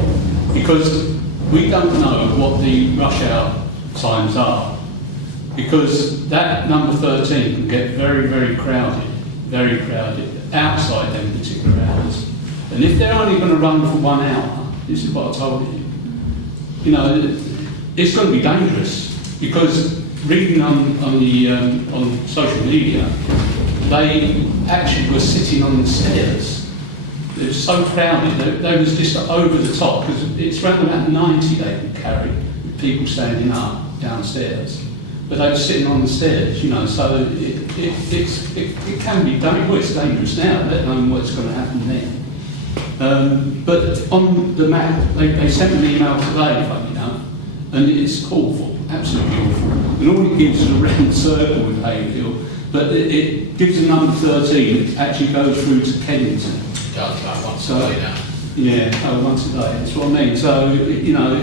because we don't know what the rush hour times are, because that number 13 can get very, very crowded outside them particular hours. And if they're only going to run for 1 hour, this is what I told him, it's going to be dangerous, because reading on social media, they actually were sitting on the stairs. It was so crowded, they was just over the top, because it's around about 90 they can carry, with people standing up downstairs. but they were sitting on the stairs, you know, so it can be dangerous. Well, it's dangerous now, let alone what's going to happen then. But on the map, they sent me an email today, funny enough, and it's awful, absolutely awful. And all it gives is a round circle with Haverhill, but it gives a number 13, it actually goes through to Kennington. It does, about once a day now. Yeah, once a day, that's what I mean. So, you know,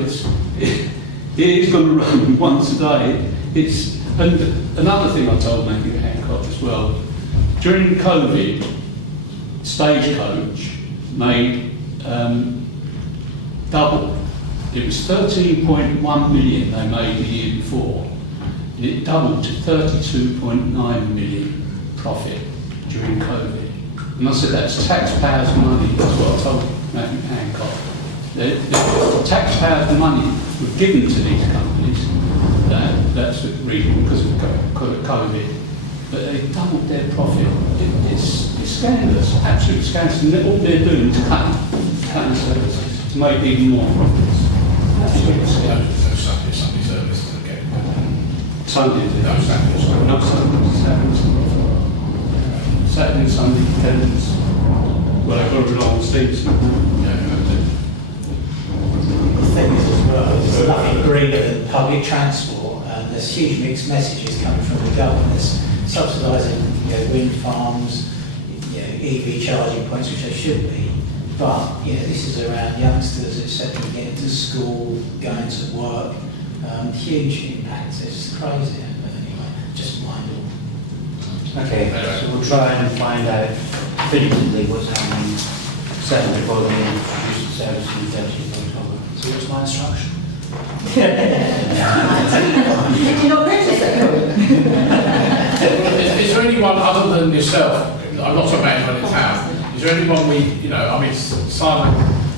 it is going to run once a day. And another thing I told Matthew Hancock as well, during COVID, Stagecoach made double. It was 13.1 million they made the year before. And it doubled to 32.9 million profit during COVID. And I said, that's taxpayers' money. That's what I told Matthew Hancock. The taxpayers' money were given to these companies. That's the reason, because of COVID. But they doubled their profit. It's scandalous, absolutely scandalous. And all they're doing is cutting services to make even more profits. Absolutely scandalous. Sunday services again. Sunday, No, Saturday. no Saturday and Sunday attendance. Well, I've got to rely on Steve's. The thing is as well, there's nothing greener than public transport, and there's huge mixed messages coming from the government. There's subsidising, wind farms, EV charging points, which they should be. But this is around youngsters, etc., getting to school, going to work. Huge impacts. It's just crazy. But anyway, just mind all. Okay, so we'll try and find out definitively what's happening. Certainly before the introduced service in 30th of October. So what's my instruction? Did you not notice that? Is there anyone other than yourself? I'm not talking about anyone in town. Is there anyone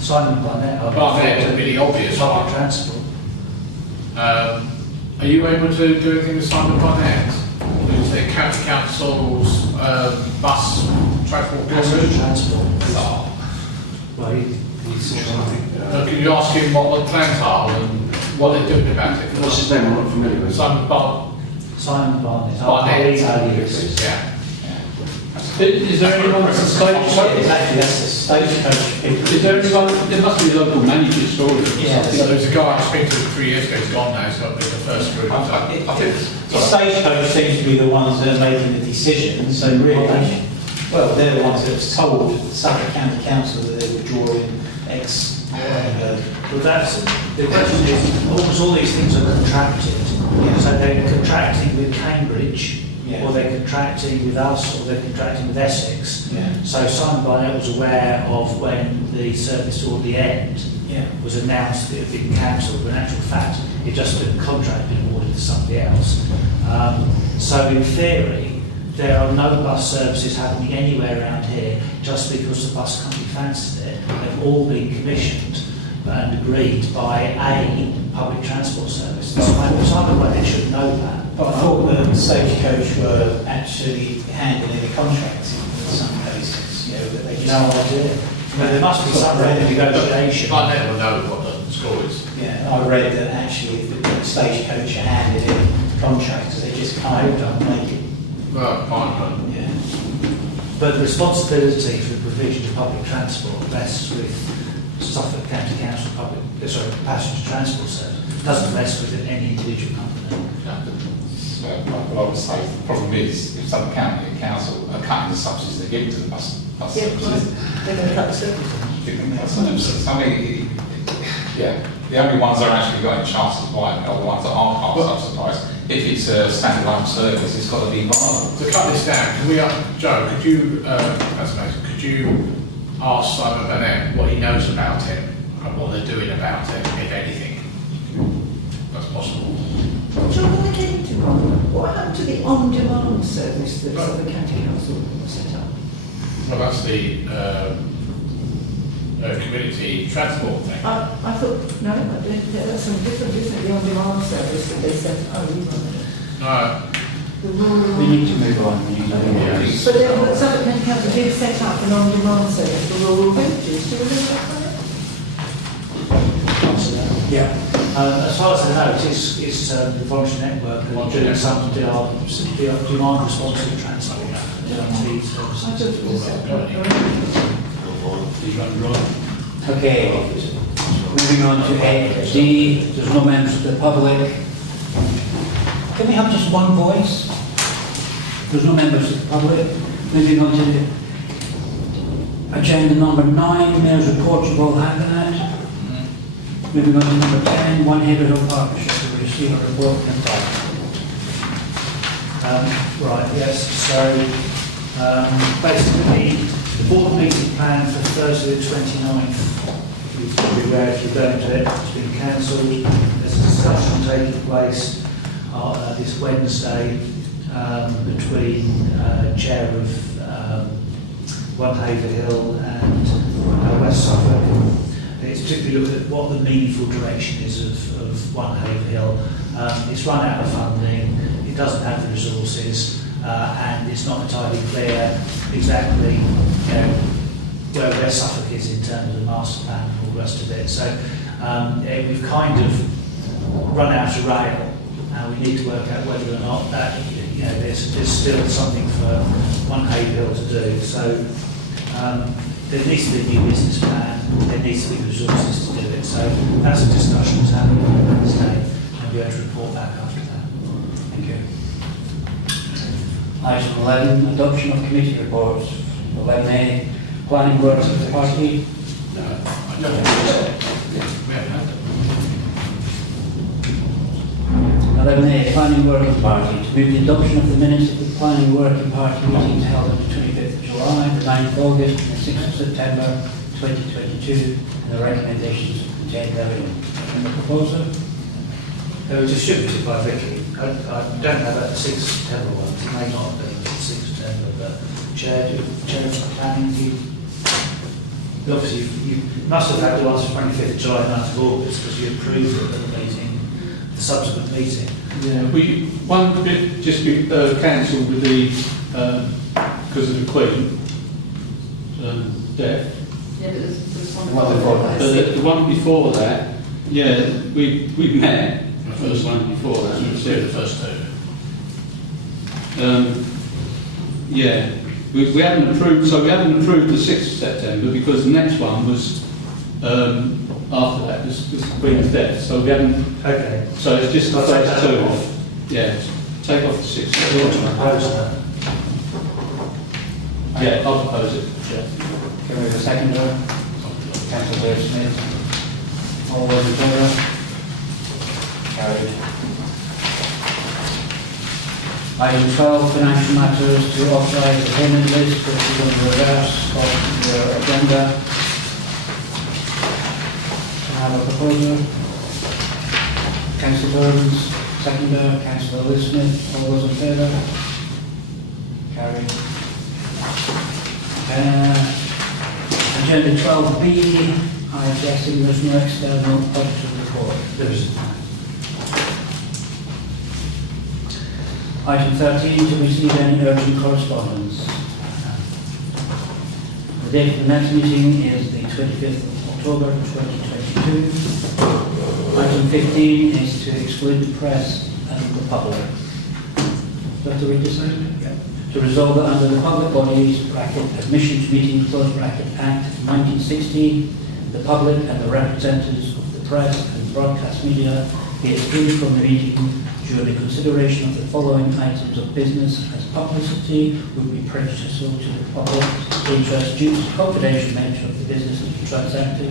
Simon Barnett is a really obvious public one. transport. Are you able to do anything with Simon Barnett? Who's the county council's bus transport? Passenger transport. Well, Can you ask him what the plans are and what they're doing about it? what's his name? I'm not familiar with. Simon Barnett. Barnett. Yeah. Is there anyone that's a stage? Exactly, that's the stagecoach. Is there anyone? There must be a local manager story. Yeah, So there's a guy I spoke to 3 years ago, he's gone now, he's got the first group. The stagecoach seems to be the ones that are making the decisions, so really, well, they're the ones that have told Suffolk County Council that they're withdrawing X. Well, that's the question is, almost all these things are contracted. So they're contracting with Cambridge, or they're contracting with us, or they're contracting with Essex. So Simon Barnett was aware of when the service toward the end was announced that it had been cancelled, but in actual fact, it just been contract been awarded to somebody else. So in theory, there are no bus services happening anywhere around here just because the bus company fancied it. They've all been commissioned and agreed by a public transport service. Simon Barnett should know that. But I thought the stagecoach were actually handling the contracts in some cases, that they just... No idea. There must be some negotiation. Barnett will know what the score is. Yeah, I read that actually the stagecoach are handed in contracts, they just kind of make it. Well, fine. Yeah. But the responsibility for the provision of public transport rests with Suffolk County Council Passenger Transport Service. It doesn't rest with any individual company. But I would say the problem is if Suffolk County Council are cutting the subsidies they give to the bus services, They're going to cut the services. I mean, the only ones that are actually got in chances of buying are the ones that aren't half subsidised. If it's a standalone service, it's got to be viable. To cut this down, can we, Joe, could you ask Simon Barnett what he knows about it and what they're doing about it, if anything? That's possible. John, what I came to, what happened to the on-demand service that Suffolk County Council set up? Well, that's the community transport thing. I thought, no, that's something different, isn't it? The on-demand service that they set up. No. We need to move on. We need to move on. But then Suffolk County Council did set up an on-demand service for rural villages. Do you remember that? Yeah. As far as I know, it's the voluntary network and doing some demand responsive transport, DRT services. Okay, moving on to 8D, there's no members of the public. Can we have just one voice? There's no members of the public. Moving on to agenda number 9, Mayor's Report of all Haverhill. Moving on to number 10, One Haverhill Partnership to receive a report from the Right, yes, so basically the board meeting plan for Thursday the 29th, you've probably aware if you don't do it, it's been cancelled. There's a discussion taking place this Wednesday between Chair of One Haverhill and West Suffolk. It's particularly look at what the meaningful direction is of One Haverhill. It's run out of funding, it doesn't have the resources, and it's not entirely clear exactly where West Suffolk is in terms of the master plan and all the rest of it. So we've kind of run out of rail, and we need to work out whether or not that there's still something for One Haverhill to do. So there needs to be a new business plan, there needs to be resources to do it. So that's a discussion that's happening on Wednesday, and we'll be able to report back after that. Thank you. Item 11, adoption of committee reports. 11A, planning works of the party. No, I don't think so. We haven't had them. 11A, planning working party. To move the adoption of the minutes of the planning working party meetings held on the 25th of July, the 9th of August, and the 6th of September 2022, and the recommendations contained therein. And the proposer? They were distributed by Vicky. I don't know about the 6th of September ones, it may not have been the 6th of September, but Chair of Planning, obviously you must have had the ones from 25th of July, 9th of August, because you approved it at the meeting, the subsequent meeting. Yeah, one bit just cancelled with the because of the Queen death. Yeah, but there's one But the one before that, yeah, we met. The first one before that. The first two. Yeah, we haven't approved. So we haven't approved the 6th of September because the next one was after that. Was the Queen's death. So we haven't. Okay. So it's just the I'll take first that two. off. Yeah, take off the 6th. You want to propose that? Yeah, I'll propose it. Yeah. Can we have a seconder? Councillor Smith. All those in favour? Carried. Item 12, financial matters, to authorise the payment list, which is on the reverse of your agenda. Can I have a proposer? Councillor Burns, seconder, Councillor Smith, all those in favour? Carried. Agenda 12B, I'm guessing there's no external auditor report. There is. Item 13, to receive any urgent correspondence. The date of the next meeting is the 25th of October 2022. Item 15 is to exclude the press and the public. Do I have to read this out? Yeah. To resolve that under the Public Bodies bracket Admission to Meeting Close bracket Act 1960, the public and the representatives of the press and broadcast media be excluded from the meeting during consideration of the following items of business, as publicity would be prejudicial to the public interest due to the confidential nature of the business to be transacted,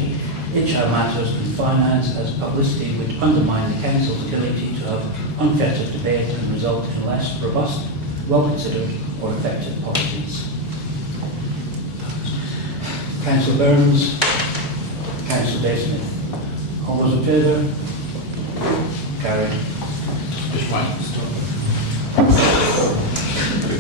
HR matters and finance, as publicity would undermine the council's ability to have unfettered debate and result in less robust, well-considered or effective policies. Councillor Burns, Councillor Smith. All those in favour? Carried. Just wait. Stop.